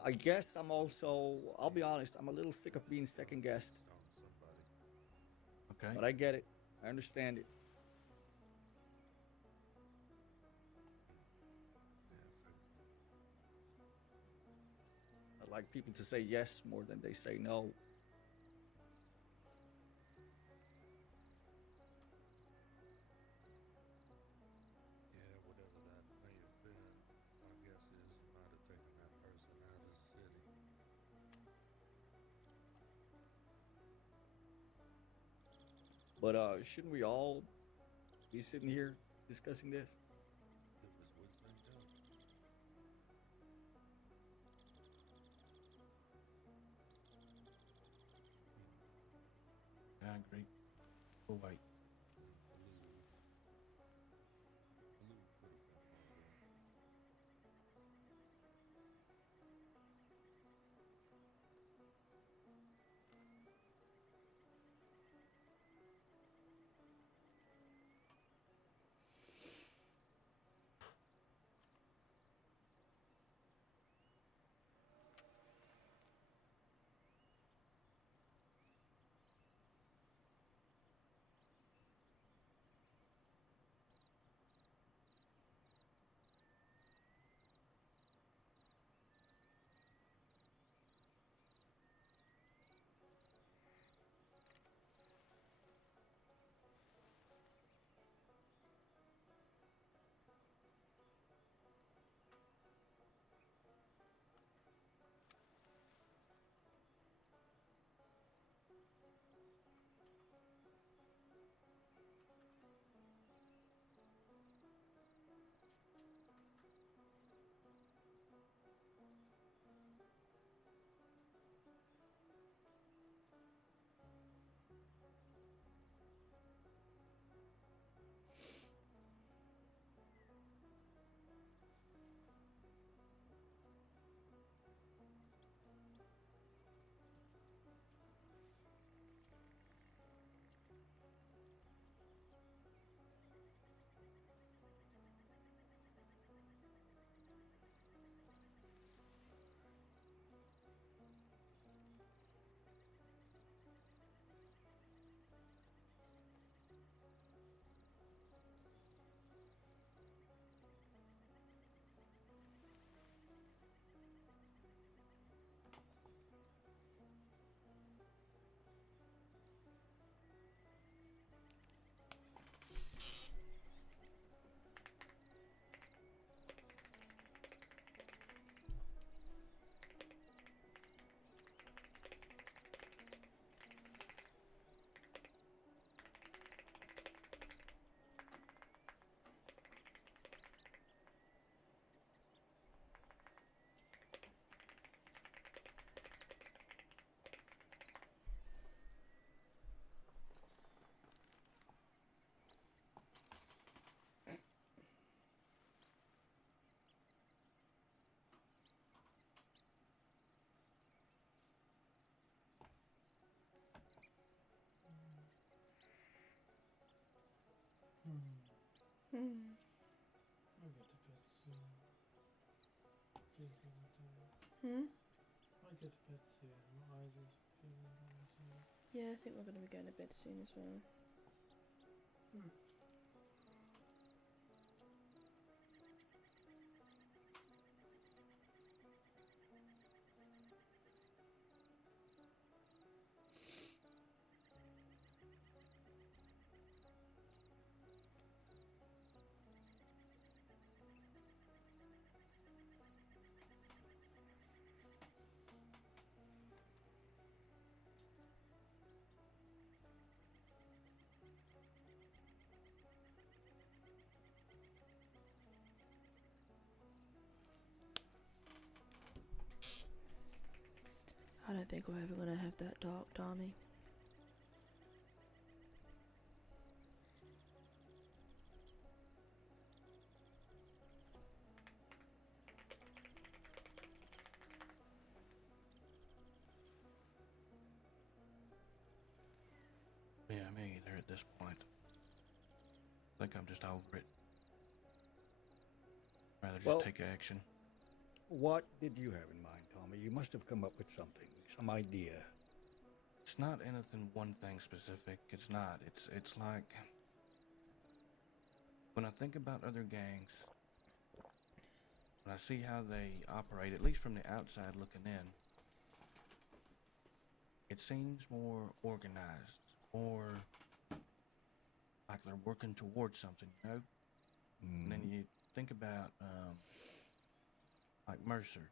Ansberg. I guess I'm also, I'll be honest, I'm a little sick of being second guessed. On somebody. Okay. But I get it. I understand it. I like people to say yes more than they say no. Yeah, whatever that may have been, my guess is he might have taken that person out of the city. But shouldn't we all be sitting here discussing this? That was with St. John. I agree. We'll wait. Blue could have been one of them. I'll go to bed soon. Feels really tired. I'll go to bed soon. My eyes is feeling kind of tired. Yeah, I think we're going to be going to bed soon as well. I don't think we're ever going to have that dark, Tommy. Yeah, me either at this point. I think I'm just over it. Rather just Well- take action. What did you have in mind, Tommy? You must have come up with something, some idea. It's not anything one thing specific. It's not. It's like when I think about other gangs, when I see how they operate, at least from the outside looking in, it seems more organized, more like they're working towards something, you know? And then you think about like Mercer.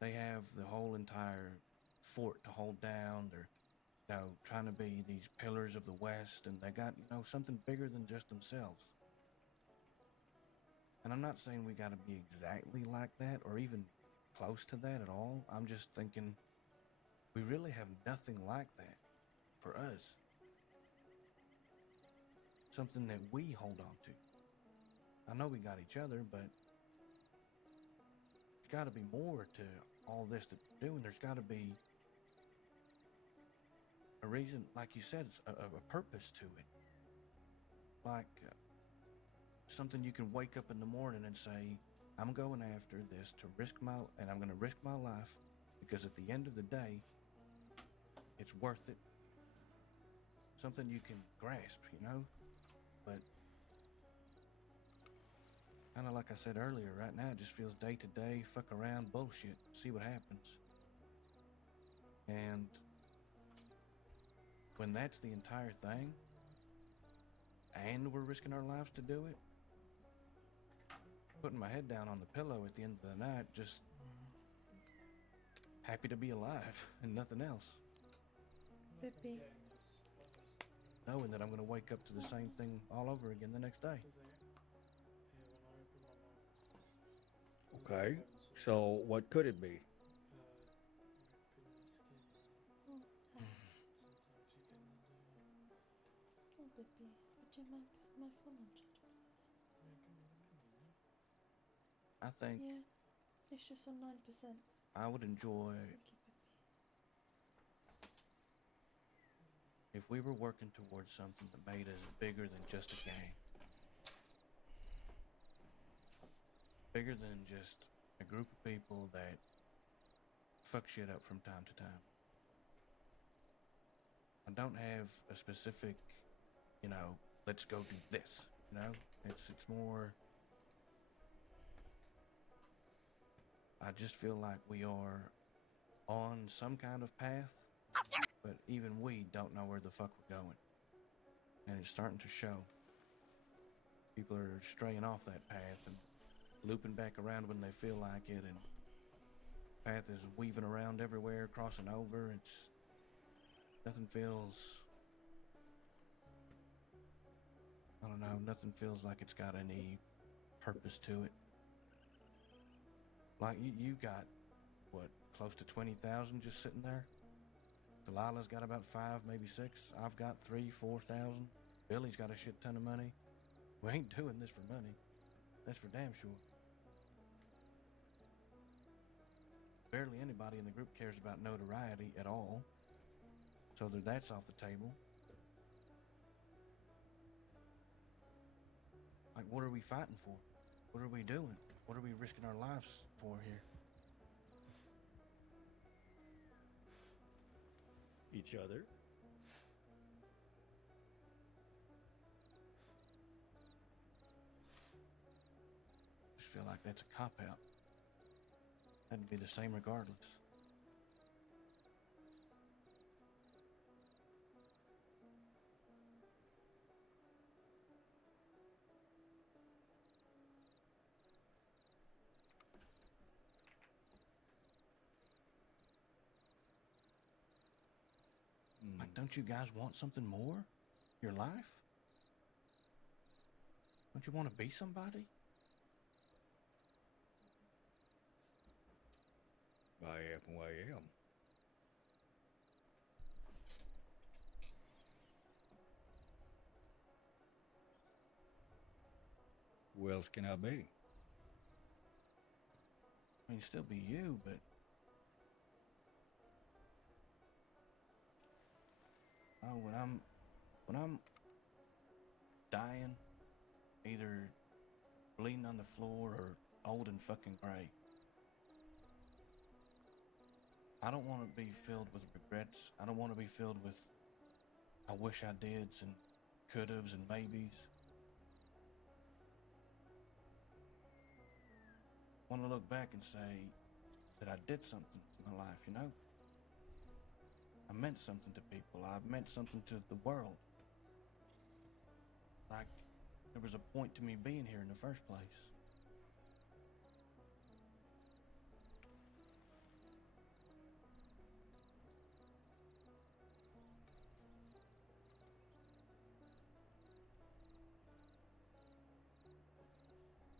They have the whole entire fort to hold down. They're, you know, trying to be these pillars of the West, and they got, you know, something bigger than just themselves. And I'm not saying we got to be exactly like that or even close to that at all. I'm just thinking we really have nothing like that for us. Something that we hold on to. I know we got each other, but there's got to be more to all this that we're doing. There's got to be a reason, like you said, a purpose to it. Like something you can wake up in the morning and say, I'm going after this to and I'm going to risk my life because at the end of the day, it's worth it. Something you can grasp, you know? But kind of like I said earlier, right now it just feels day to day, fuck around, bullshit, see what happens. And when that's the entire thing, and we're risking our lives to do it, putting my head down on the pillow at the end of the night, just happy to be alive and nothing else. Bippy. Knowing that I'm going to wake up to the same thing all over again the next day. Okay, so what could it be? Oh, Bippy, would you mind putting my phone on charge, I think please? Yeah, it's just on 9%. I would enjoy Thank you, Bippy. if we were working towards something that made us bigger than just a gang. Bigger than just a group of people that fuck shit up from time to time. I don't have a specific, you know, let's go do this, you know? It's more, I just feel like we are on some kind of path, but even we don't know where the fuck we're going. And it's starting to show. People are straying off that path and looping back around when they feel like it, and path is weaving around everywhere, crossing over. It's nothing feels, I don't know, nothing feels like it's got any purpose to it. Like you got what, close to 20,000 just sitting there? Delilah's got about 5, maybe 6. I've got 3, 4,000. Billy's got a shit ton of money. We ain't doing this for money. That's for damn sure. Barely anybody in the group cares about notoriety at all. So that's off the table. Like, what are we fighting for? What are we doing? What are we risking our lives for here? Each other. Just feel like that's a cop out. That'd be the same regardless. Like, don't you guys want something more? Your life? Don't you want to be somebody? I am who I am. Who else can I be? I mean, still be you, but oh, when I'm dying, either bleeding on the floor or old and fucking gray, I don't want to be filled with regrets. I don't want to be filled with I wish I did's and could'ves and maybes. I want to look back and say that I did something to my life, you know? I meant something to people. I meant something to the world. Like, there was a point to me being here in the first place.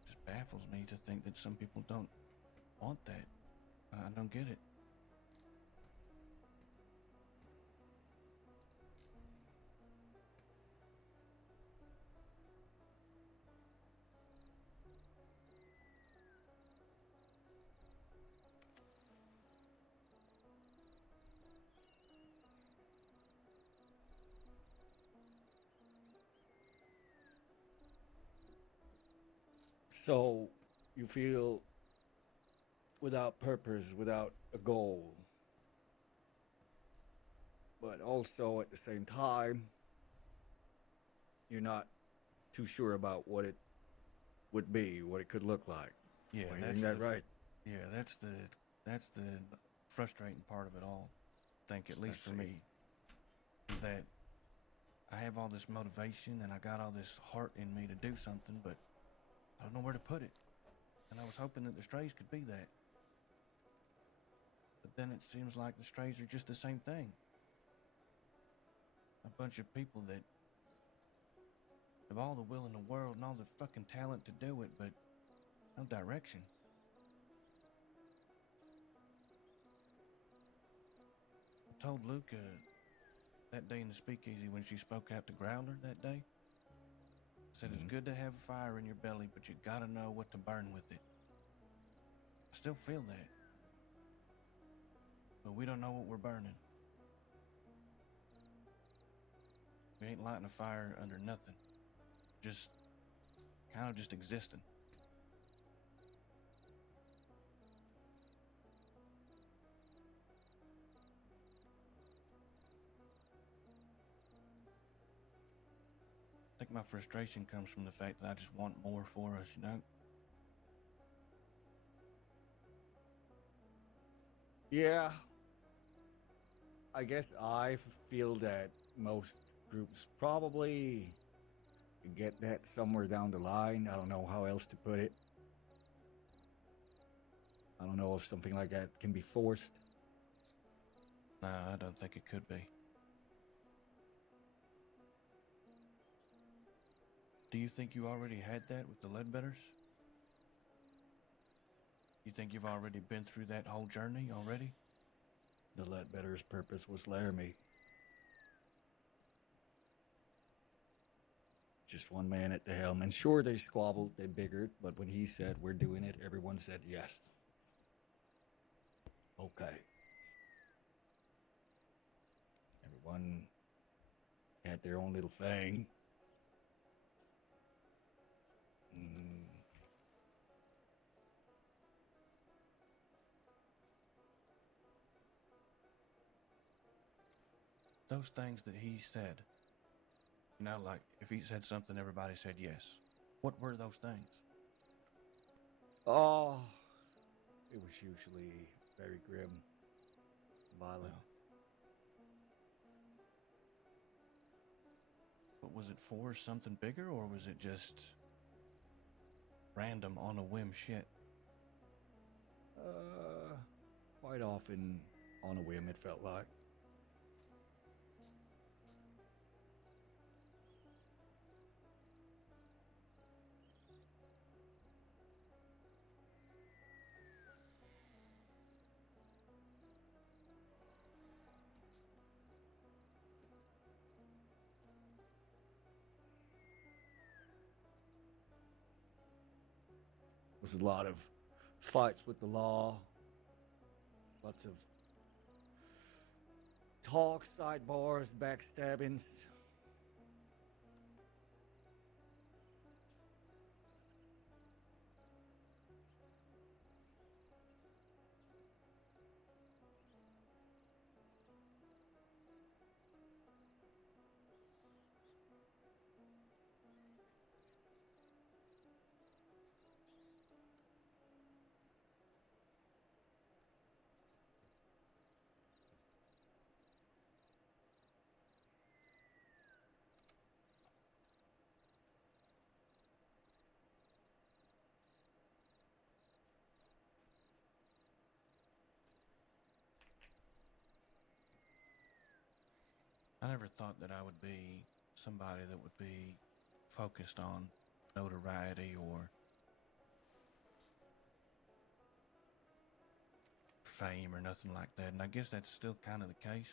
Just baffles me to think that some people don't want that. I don't get it. So you feel without purpose, without a goal, but also at the same time, you're not too sure about what it would be, what it could look like. Yeah, Am I that's hearing that right? Yeah, that's the frustrating part of it all. I think, at least for me, is that I have all this motivation and I got all this heart in me to do something, but I don't know where to put it. And I was hoping that the strays could be that. But then it seems like the strays are just the same thing. A bunch of people that have all the will in the world and all the fucking talent to do it, but no direction. I told Luca that day in the speakeasy when she spoke out to Growler that day. I said it's good to have fire in your belly, but you gotta know what to burn with it. I still feel that. But we don't know what we're burning. We ain't lighting a fire under nothing. Just kind of just existing. I think my frustration comes from the fact that I just want more for us, you know? Yeah. I guess I feel that most groups probably get that somewhere down the line. I don't know how else to put it. I don't know if something like that can be forced. No, I don't think it could be. Do you think you already had that with the Ledbetters? You think you've already been through that whole journey already? The Ledbetter's purpose was Laramie. Just one man at the helm. And sure, they squabbled, they biggered, but when he said, we're doing it, everyone said yes. Okay. Everyone had their own little thing. those things that he said, you know, like if he said something, everybody said yes. What were those things? Oh, it was usually very grim, violent. But was it for something bigger, or was it just random on a whim shit? Quite often on a whim, it felt like. There was a lot of fights with the law, lots of talk, sidebars, backstabbings. I never thought that I would be somebody that would be focused on notoriety or fame or nothing like that. And I guess that's still kind of the case.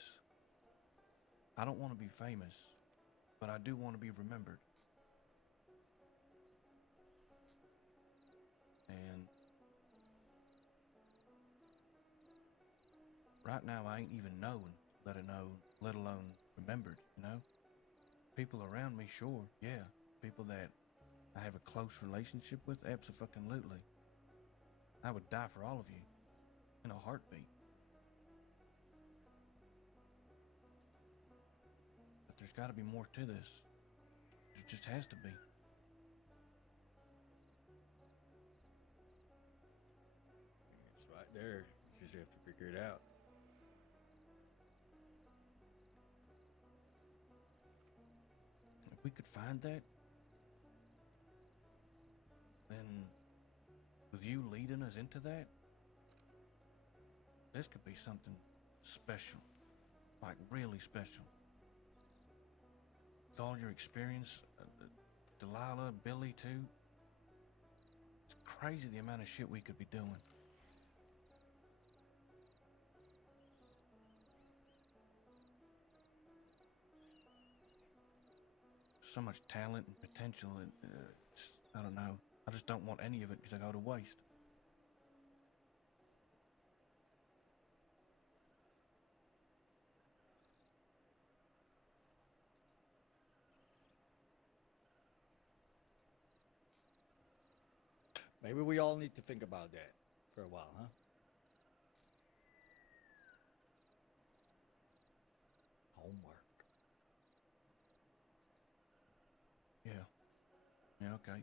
I don't want to be famous, but I do want to be remembered. And right now I ain't even known, let alone remembered, you know? People around me, sure, yeah. People that I have a close relationship with, abso-fucking-lutely. I would die for all of you in a heartbeat. But there's got to be more to this. There just has to be. It's right there. You just have to figure it out. If we could find that, then with you leading us into that, this could be something special, like really special. With all your experience, Delilah, Billy too, it's crazy the amount of shit we could be doing. So much talent and potential, and I don't know. I just don't want any of it to go to waste. Maybe we all need to think about that for a while, huh? Homework. Yeah. Yeah, okay.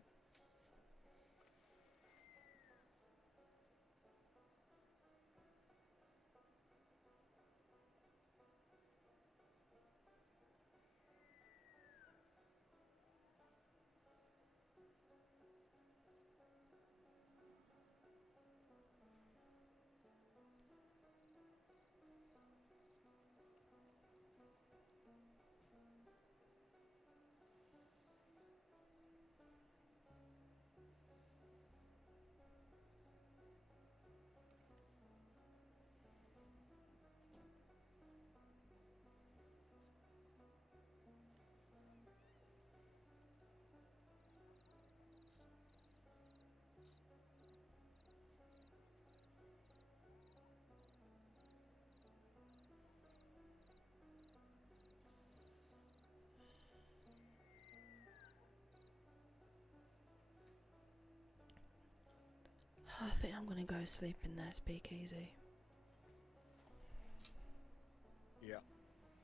I think I'm gonna go sleep in there, speakeasy. Yeah,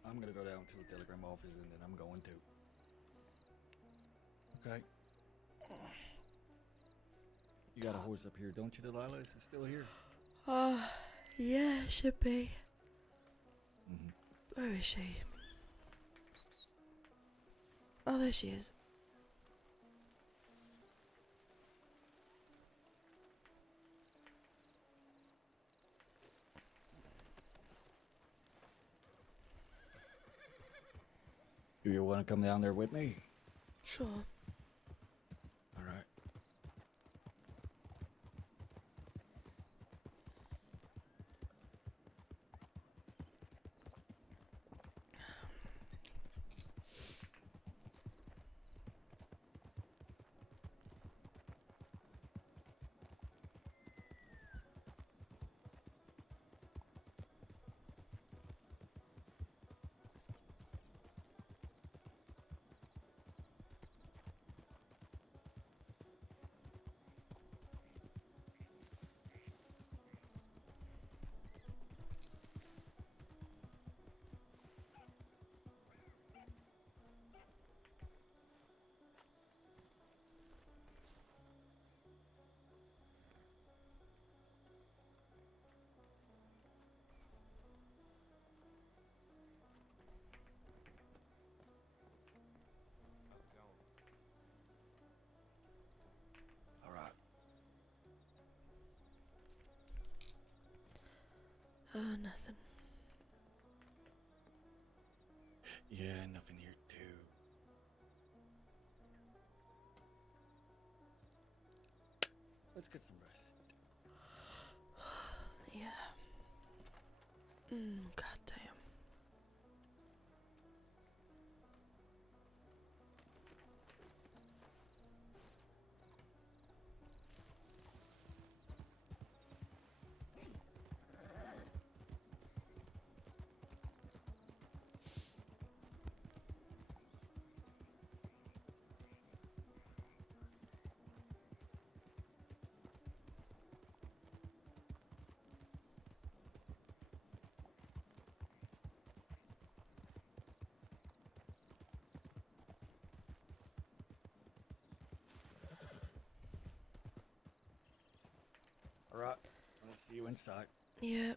I I'm gonna go down to the telegram office and then I'm going to. Okay. You got a horse up here, don't you, Delilah? Is it still here? Yeah, it should be. Mm-hmm. Where is she? Oh, there she is. Do you want to come down there with me? Sure. All right. All right. Nothing. Yeah, nothing here too. Let's get some rest. Yeah. Goddamn. All right. I'll see you inside. Yep.